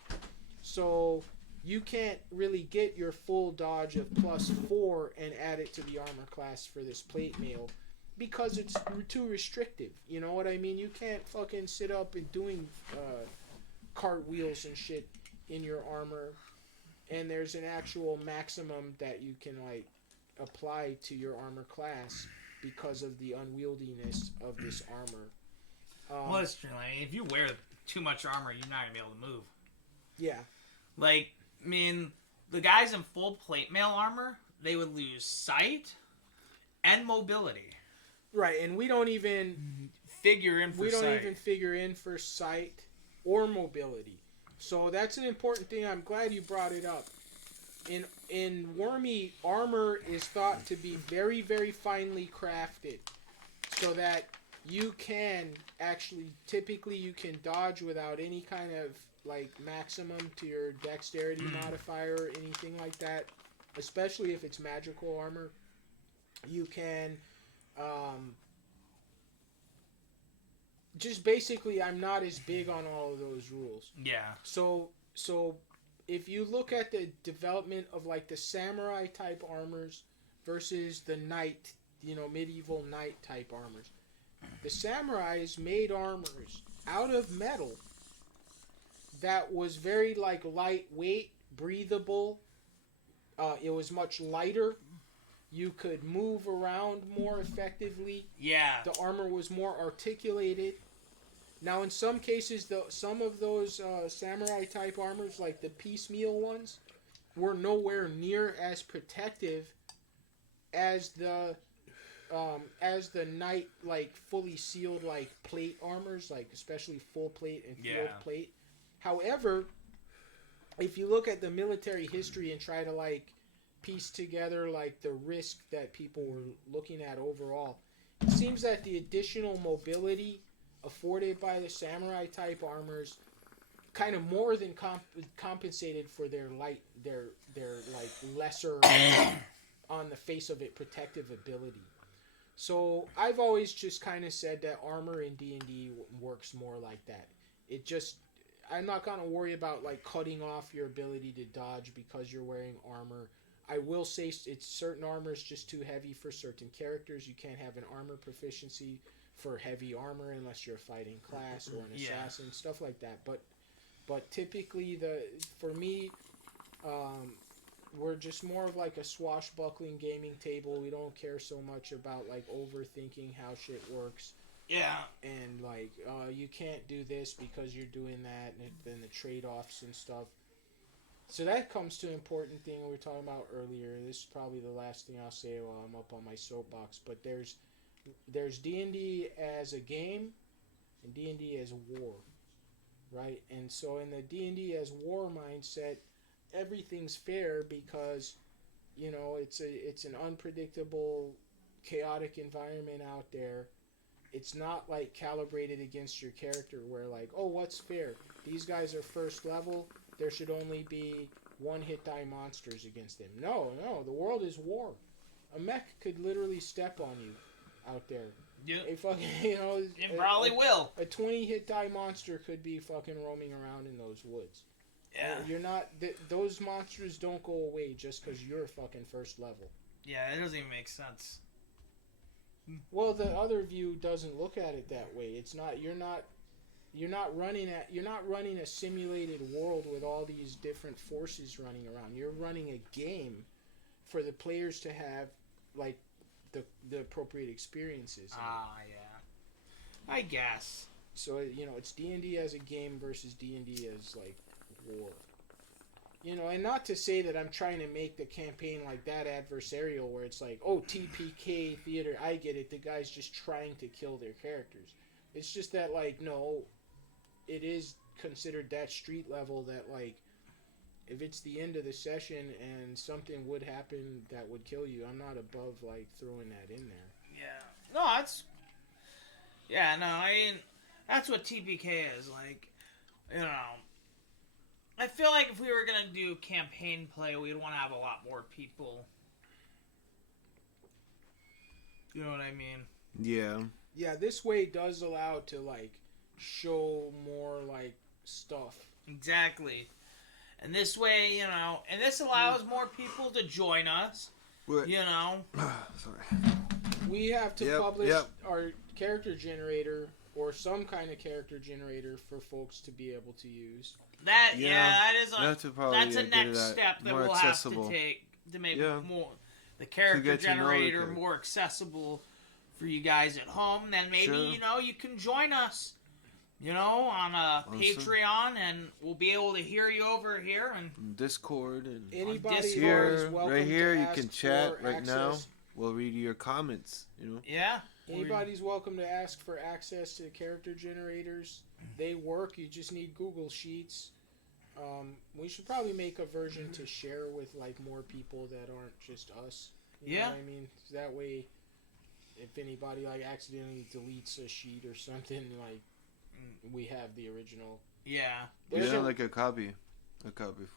So you can't really get your full dodge of +4 and add it to the armor class for this plate mail, because it's too restrictive. You know what I mean? You can't fucking sit up and doing cartwheels and shit in your armor. And there's an actual maximum that you can, like, apply to your armor class because of the unwieldiness of this armor. Well, it's true. Like, if you wear too much armor, you're not gonna be able to move. Yeah. Like, I mean, the guys in full plate mail armor, they would lose sight and mobility. Right, and we don't even figure in for sight or mobility. So that's an important thing. I'm glad you brought it up. In Wormy, armor is thought to be very, very finely crafted, so that you can actually, typically you can dodge without any kind of, like, maximum to your dexterity modifier or anything like that, especially if it's magical armor. You can just basically, I'm not as big on all of those rules. Yeah. So if you look at the development of, like, the samurai type armors versus the knight, medieval knight type armors, the samurais made armors out of metal that was very, like, lightweight, breathable. It was much lighter. You could move around more effectively. Yeah. The armor was more articulated. Now, in some cases, some of those samurai type armors, like the piecemeal ones, were nowhere near as protective as the knight, like, fully sealed, like, plate armors, like especially full plate and field plate. However, if you look at the military history and try to, like, piece together, like, the risk that people were looking at overall, it seems that the additional mobility afforded by the samurai type armors kind of more than compensated for their like lesser on the face of it protective ability. So I've always just kind of said that armor in D&D works more like that. I'm not gonna worry about, like, cutting off your ability to dodge because you're wearing armor. I will say it's certain armor is just too heavy for certain characters. You can't have an armor proficiency for heavy armor unless you're a fighting class or an assassin, stuff like that. But typically, for me, we're just more of like a swashbuckling gaming table. We don't care so much about, like, overthinking how shit works. Yeah. And, like, you can't do this because you're doing that, and then the trade-offs and stuff. So that comes to an important thing we were talking about earlier. This is probably the last thing I'll say while I'm up on my soapbox. But there's D&D as a game and D&D as war, right? And so in the D&D as war mindset, everything's fair because, it's an unpredictable, chaotic environment out there. It's not, like, calibrated against your character where, like, oh, what's fair? These guys are first level. There should only be one hit die monsters against them. No, the world is war. A mech could literally step on you out there. Yep. A fucking, you know, It probably will. a 20 hit die monster could be fucking roaming around in those woods. Yeah. You're not. Those monsters don't go away just because you're fucking first level. Yeah, it doesn't even make sense. Well, the other view doesn't look at it that way. It's not. You're not running a simulated world with all these different forces running around. You're running a game for the players to have like the appropriate experiences. Ah, yeah. I guess. So you know, it's D&D as a game versus D&D as like war. You know, and not to say that I'm trying to make the campaign like that adversarial where it's like, oh, TPK theater, I get it. The guy's just trying to kill their characters. It's just that like, no, it is considered that street level that like, if it's the end of the session and something would happen that would kill you, I'm not above like throwing that in there. Yeah. No, that's. Yeah, no, I mean, that's what TPK is like. You know, I feel like if we were gonna do campaign play, we'd want to have a lot more people. You know what I mean? Yeah. Yeah, this way does allow to like show more like stuff. Exactly. And this way, you know, and this allows more people to join us. What? You know. Sorry. We have to Yep, publish yep. our character generator or some kind of character generator for folks to be able to use. That Yeah, that is we have to probably, that's a get next it step that more we'll accessible. have to take to make Yeah. more the character get to know the generator character. more accessible for you guys at home. Then maybe Sure. you know you can join us, you know, on a Awesome. Patreon, and we'll be able to hear you over here. And Discord and Anybody Discord. is here, welcome right here, to you ask can chat for right now. access. We'll read your comments. You know. yeah, Anybody's welcome to ask for access to character generators. They work. You just need Google Sheets. We should probably make a version to share with like more people that aren't just us. You know Yeah. what I mean? That way, if anybody like accidentally deletes a sheet or something, like we have the original. yeah, There's Yeah, a- like a copy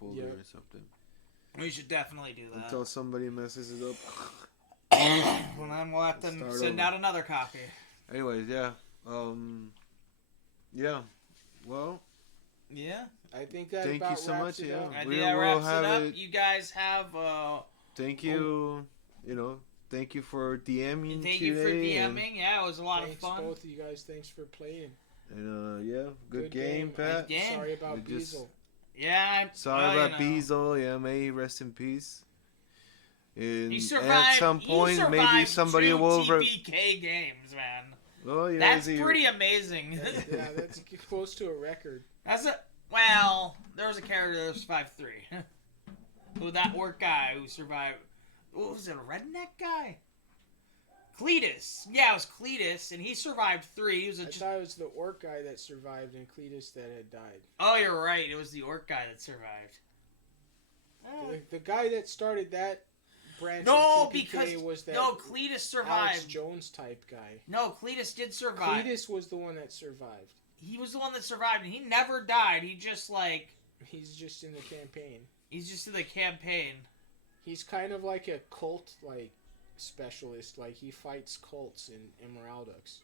folder Yeah. or something. we should definitely do that. Until somebody messes it up. Well, then we'll have to Start send over. out another copy. Anyways, yeah. Yeah. Well, Yeah, I think that Thank you about so wraps much, it yeah. up. I We think that will wraps have it up. it- You guys have thank you. You know, thank you for DMing thank you for today, DMing. Yeah, it was a lot Thanks of fun. both of you guys. Thanks for playing. And yeah, good game, game. Pat. Good game. Sorry about We just- Beazle. Yeah, Sorry well, about you know. Beazle. Yeah, may he rest in peace. And He survived. at some he point, maybe survived somebody 2 will. TPK games, man. Oh, yeah, That's is he- pretty amazing. Yeah, that's close to a record. That's a well. There was a character that survived 3. Who that orc guy who survived? What was it? A redneck guy? Cletus. Yeah, it was Cletus, and he survived 3. He was I a. thought it was the orc guy that survived and Cletus that had died. Oh, you're right. It was the orc guy that survived. The guy that started that branch No, of TPK because was that no, Cletus Alex survived. Jones type guy. No, Cletus did survive. Cletus was the one that survived. He was the one that survived, and he never died. He just He's just in the campaign. he's just in the campaign. He's kind of like a cult like specialist. Like he fights cults in Emeraldux.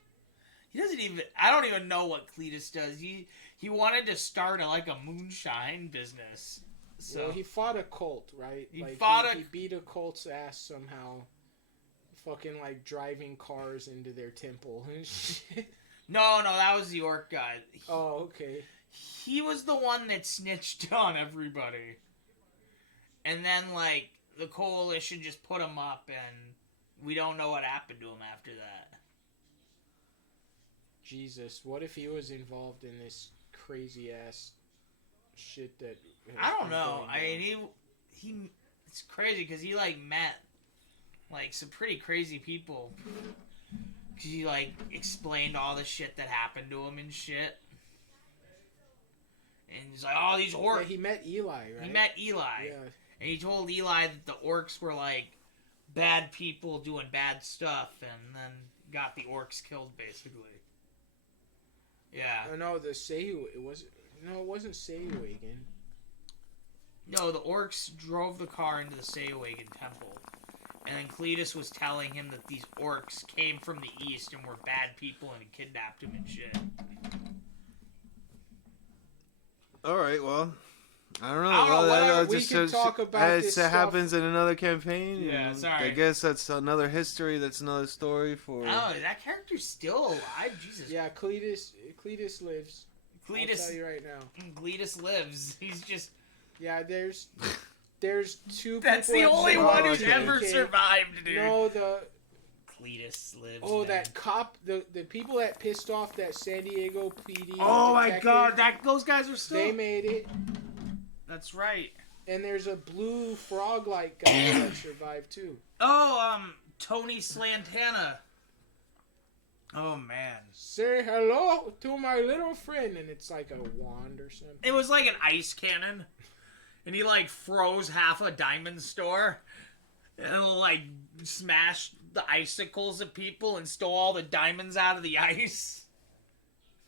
He doesn't even. I don't even know what Cletus does. He wanted to start a moonshine business. So Well, he fought a cult, right? He like fought he a- beat a cult's ass somehow. Fucking like driving cars into their temple and shit. no, that was the orc guy. Oh, okay. He was the one that snitched on everybody, and then the coalition just put him up, and we don't know what happened to him after that. Jesus, what if he was involved in this crazy ass shit that? I don't has been know. going I down? mean, he it's crazy because he met some pretty crazy people. 'Cause he explained all the shit that happened to him and shit. And he's like, "Oh, these Yeah, orcs." he met Eli, right? He met Eli, Yeah. and he told Eli that the orcs were bad people doing bad stuff, and then got the orcs killed basically. Yeah. Oh no, the Sehu. It wasn't Sehuagin. No, the orcs drove the car into the Sayawagan temple, And then Cletus was telling him that these orcs came from the east and were bad people and kidnapped him and shit. All right, well, I don't know. I don't know, Well, whatever, we just can talk about it this stuff. happens in another campaign. Yeah, and sorry. I guess that's another history. That's another story for. Oh, that character's still alive? Jesus. Yeah, Cletus lives. I'll tell Cletus, you right now. Cletus lives. He's just... Yeah, there's two. That's the people that only survived one who's the ever TPK. survived, dude. No, the Cletus lives. oh man. that cop, the people that pissed off that San Diego PD. Oh my detective, god, those guys are still... They made it, That's right. and there's a blue frog-like guy that survived too. Oh, Tony Slantana. Oh, man. Say hello to my little friend, and it's like a wand or something. It was like an ice cannon. And he, like, froze half a diamond store. And, like, smashed the icicles at people and stole all the diamonds out of the ice.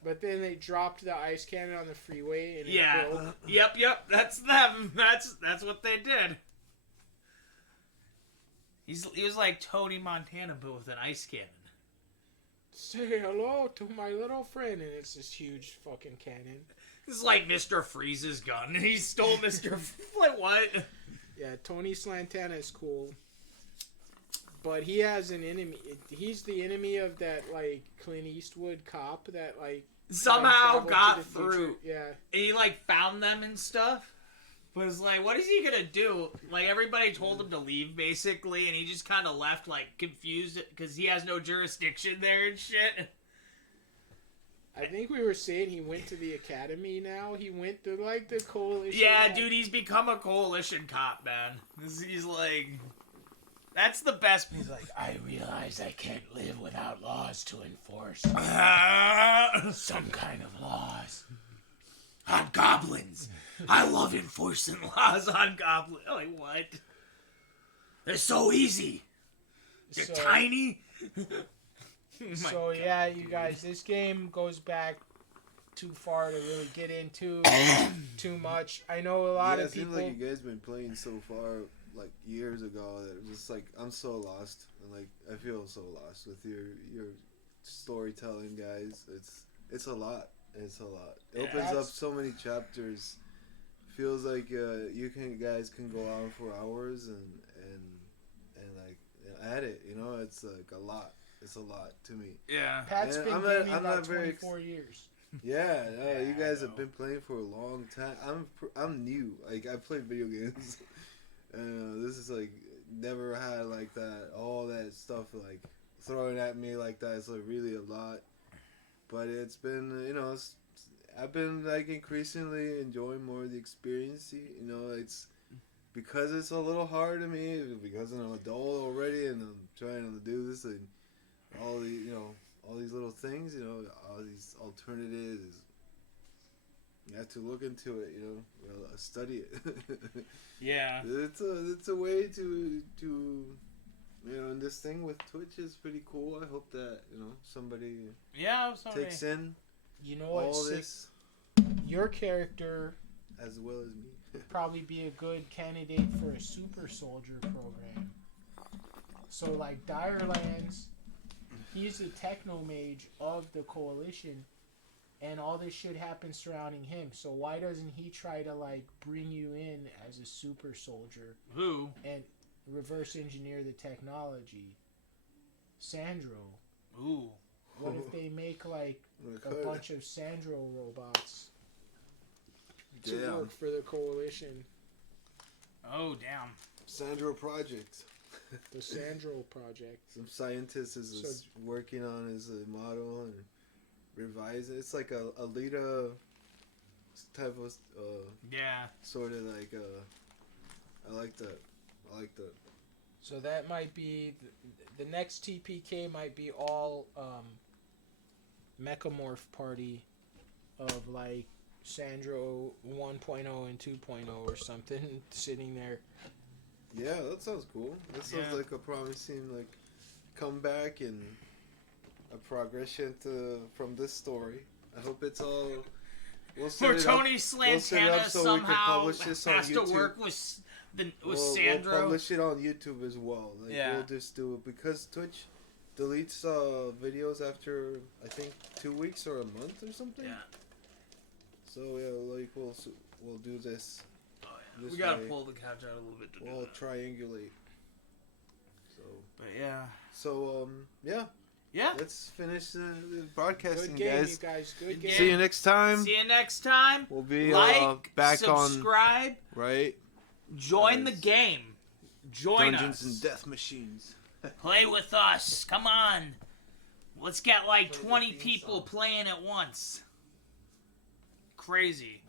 But then they dropped the ice cannon on the freeway, and it Yeah. broke. Yep. That's them. That's what they did. He was like Tony Montana, but with an ice cannon. Say hello to my little friend, and it's this huge fucking cannon. This is like Mr. Freeze's gun. He stole Mr. Like, what? Yeah, Tony Slantana is cool. But he has an enemy. He's the enemy of that, like, Clint Eastwood cop that, like... Somehow traveled to got the future. through. Yeah. And he, like, found them and stuff. But it's like, what is he gonna do? Like, everybody told him to leave, basically, and he just kind of left, like, confused because he has no jurisdiction there and shit. I think we were saying he went to the academy now. He went to, like, the coalition. Yeah, like- dude, he's become a coalition cop, man. He's like... That's the best. He's like, I realize I can't live without laws to enforce. Some kind of laws. On goblins. I love enforcing laws on goblins. Like, what? They're so easy. They're So- tiny. So yeah, you guys, this game goes back too far to really get into too much. I know a lot Yeah, of it seems people. like you guys been playing so far, like years ago. That it's just like I'm so lost, and like I feel so lost with your storytelling, guys. It's a lot. It's a lot. It Yeah. opens up That's- so many chapters. Feels like guys can go on for hours and like at it. You know, it's like a lot. It's a lot to me. Yeah. Pat's And been I'm gaming not about very 24 years. Yeah, Yeah, you guys I have know. been playing for a long time. I'm new. Like I play video games. This is like never had like that. All that stuff like thrown at me like that. It's like really a lot. But it's been I've been like increasingly enjoying more of the experience. You know, it's because it's a little hard to me because I'm an adult already and I'm trying to do this and all the all these little things, all these alternatives. You have to look into it, study it. Yeah. It's a way to and this thing with Twitch is pretty cool. I hope that somebody Yeah, I'm sorry. takes in You know what? all this Your character as well as me. probably be a good candidate for a super soldier program. So like Direlands, he's the techno mage of the coalition, and all this shit happens surrounding him. So why doesn't he try to like bring you in as a super soldier Who? and reverse engineer the technology? Sandro. Ooh. What if they make like a bunch of Sandro robots to Damn. work for the coalition? Oh, damn. Sandro Project. The Sandro project. Some scientist is working on his model and revise it. It's like a Alita type of Yeah. sort of like I like that. So that might be the next TPK might be all Mechamorph party of like Sandro 1.0 and 2.0 or something sitting there. Yeah, that sounds cool. That sounds Yeah. like a promising like comeback and a progression from this story. I hope it's all. We'll set For it Tony up. We'll set it Slantana up so we can somehow publish this on has to YouTube. work with with We'll Sandro. publish it on YouTube as well. Like, Yeah. we'll just do it because Twitch deletes videos after I think 2 weeks or a month or something. Yeah. So yeah, like we'll do this. Oh, yeah. This We gotta way. pull the couch out a little bit to do We'll that. triangulate. But yeah. So yeah, Yeah. let's finish the Good broadcasting, game, guys. you guys. Good Good game. game. See you next time. See you next time. We'll be Like, back subscribe, on right join the Nice. game. Join Dungeons us. and Death Machines. Play with us. Come on. Let's get like 20 people playing at once. Crazy.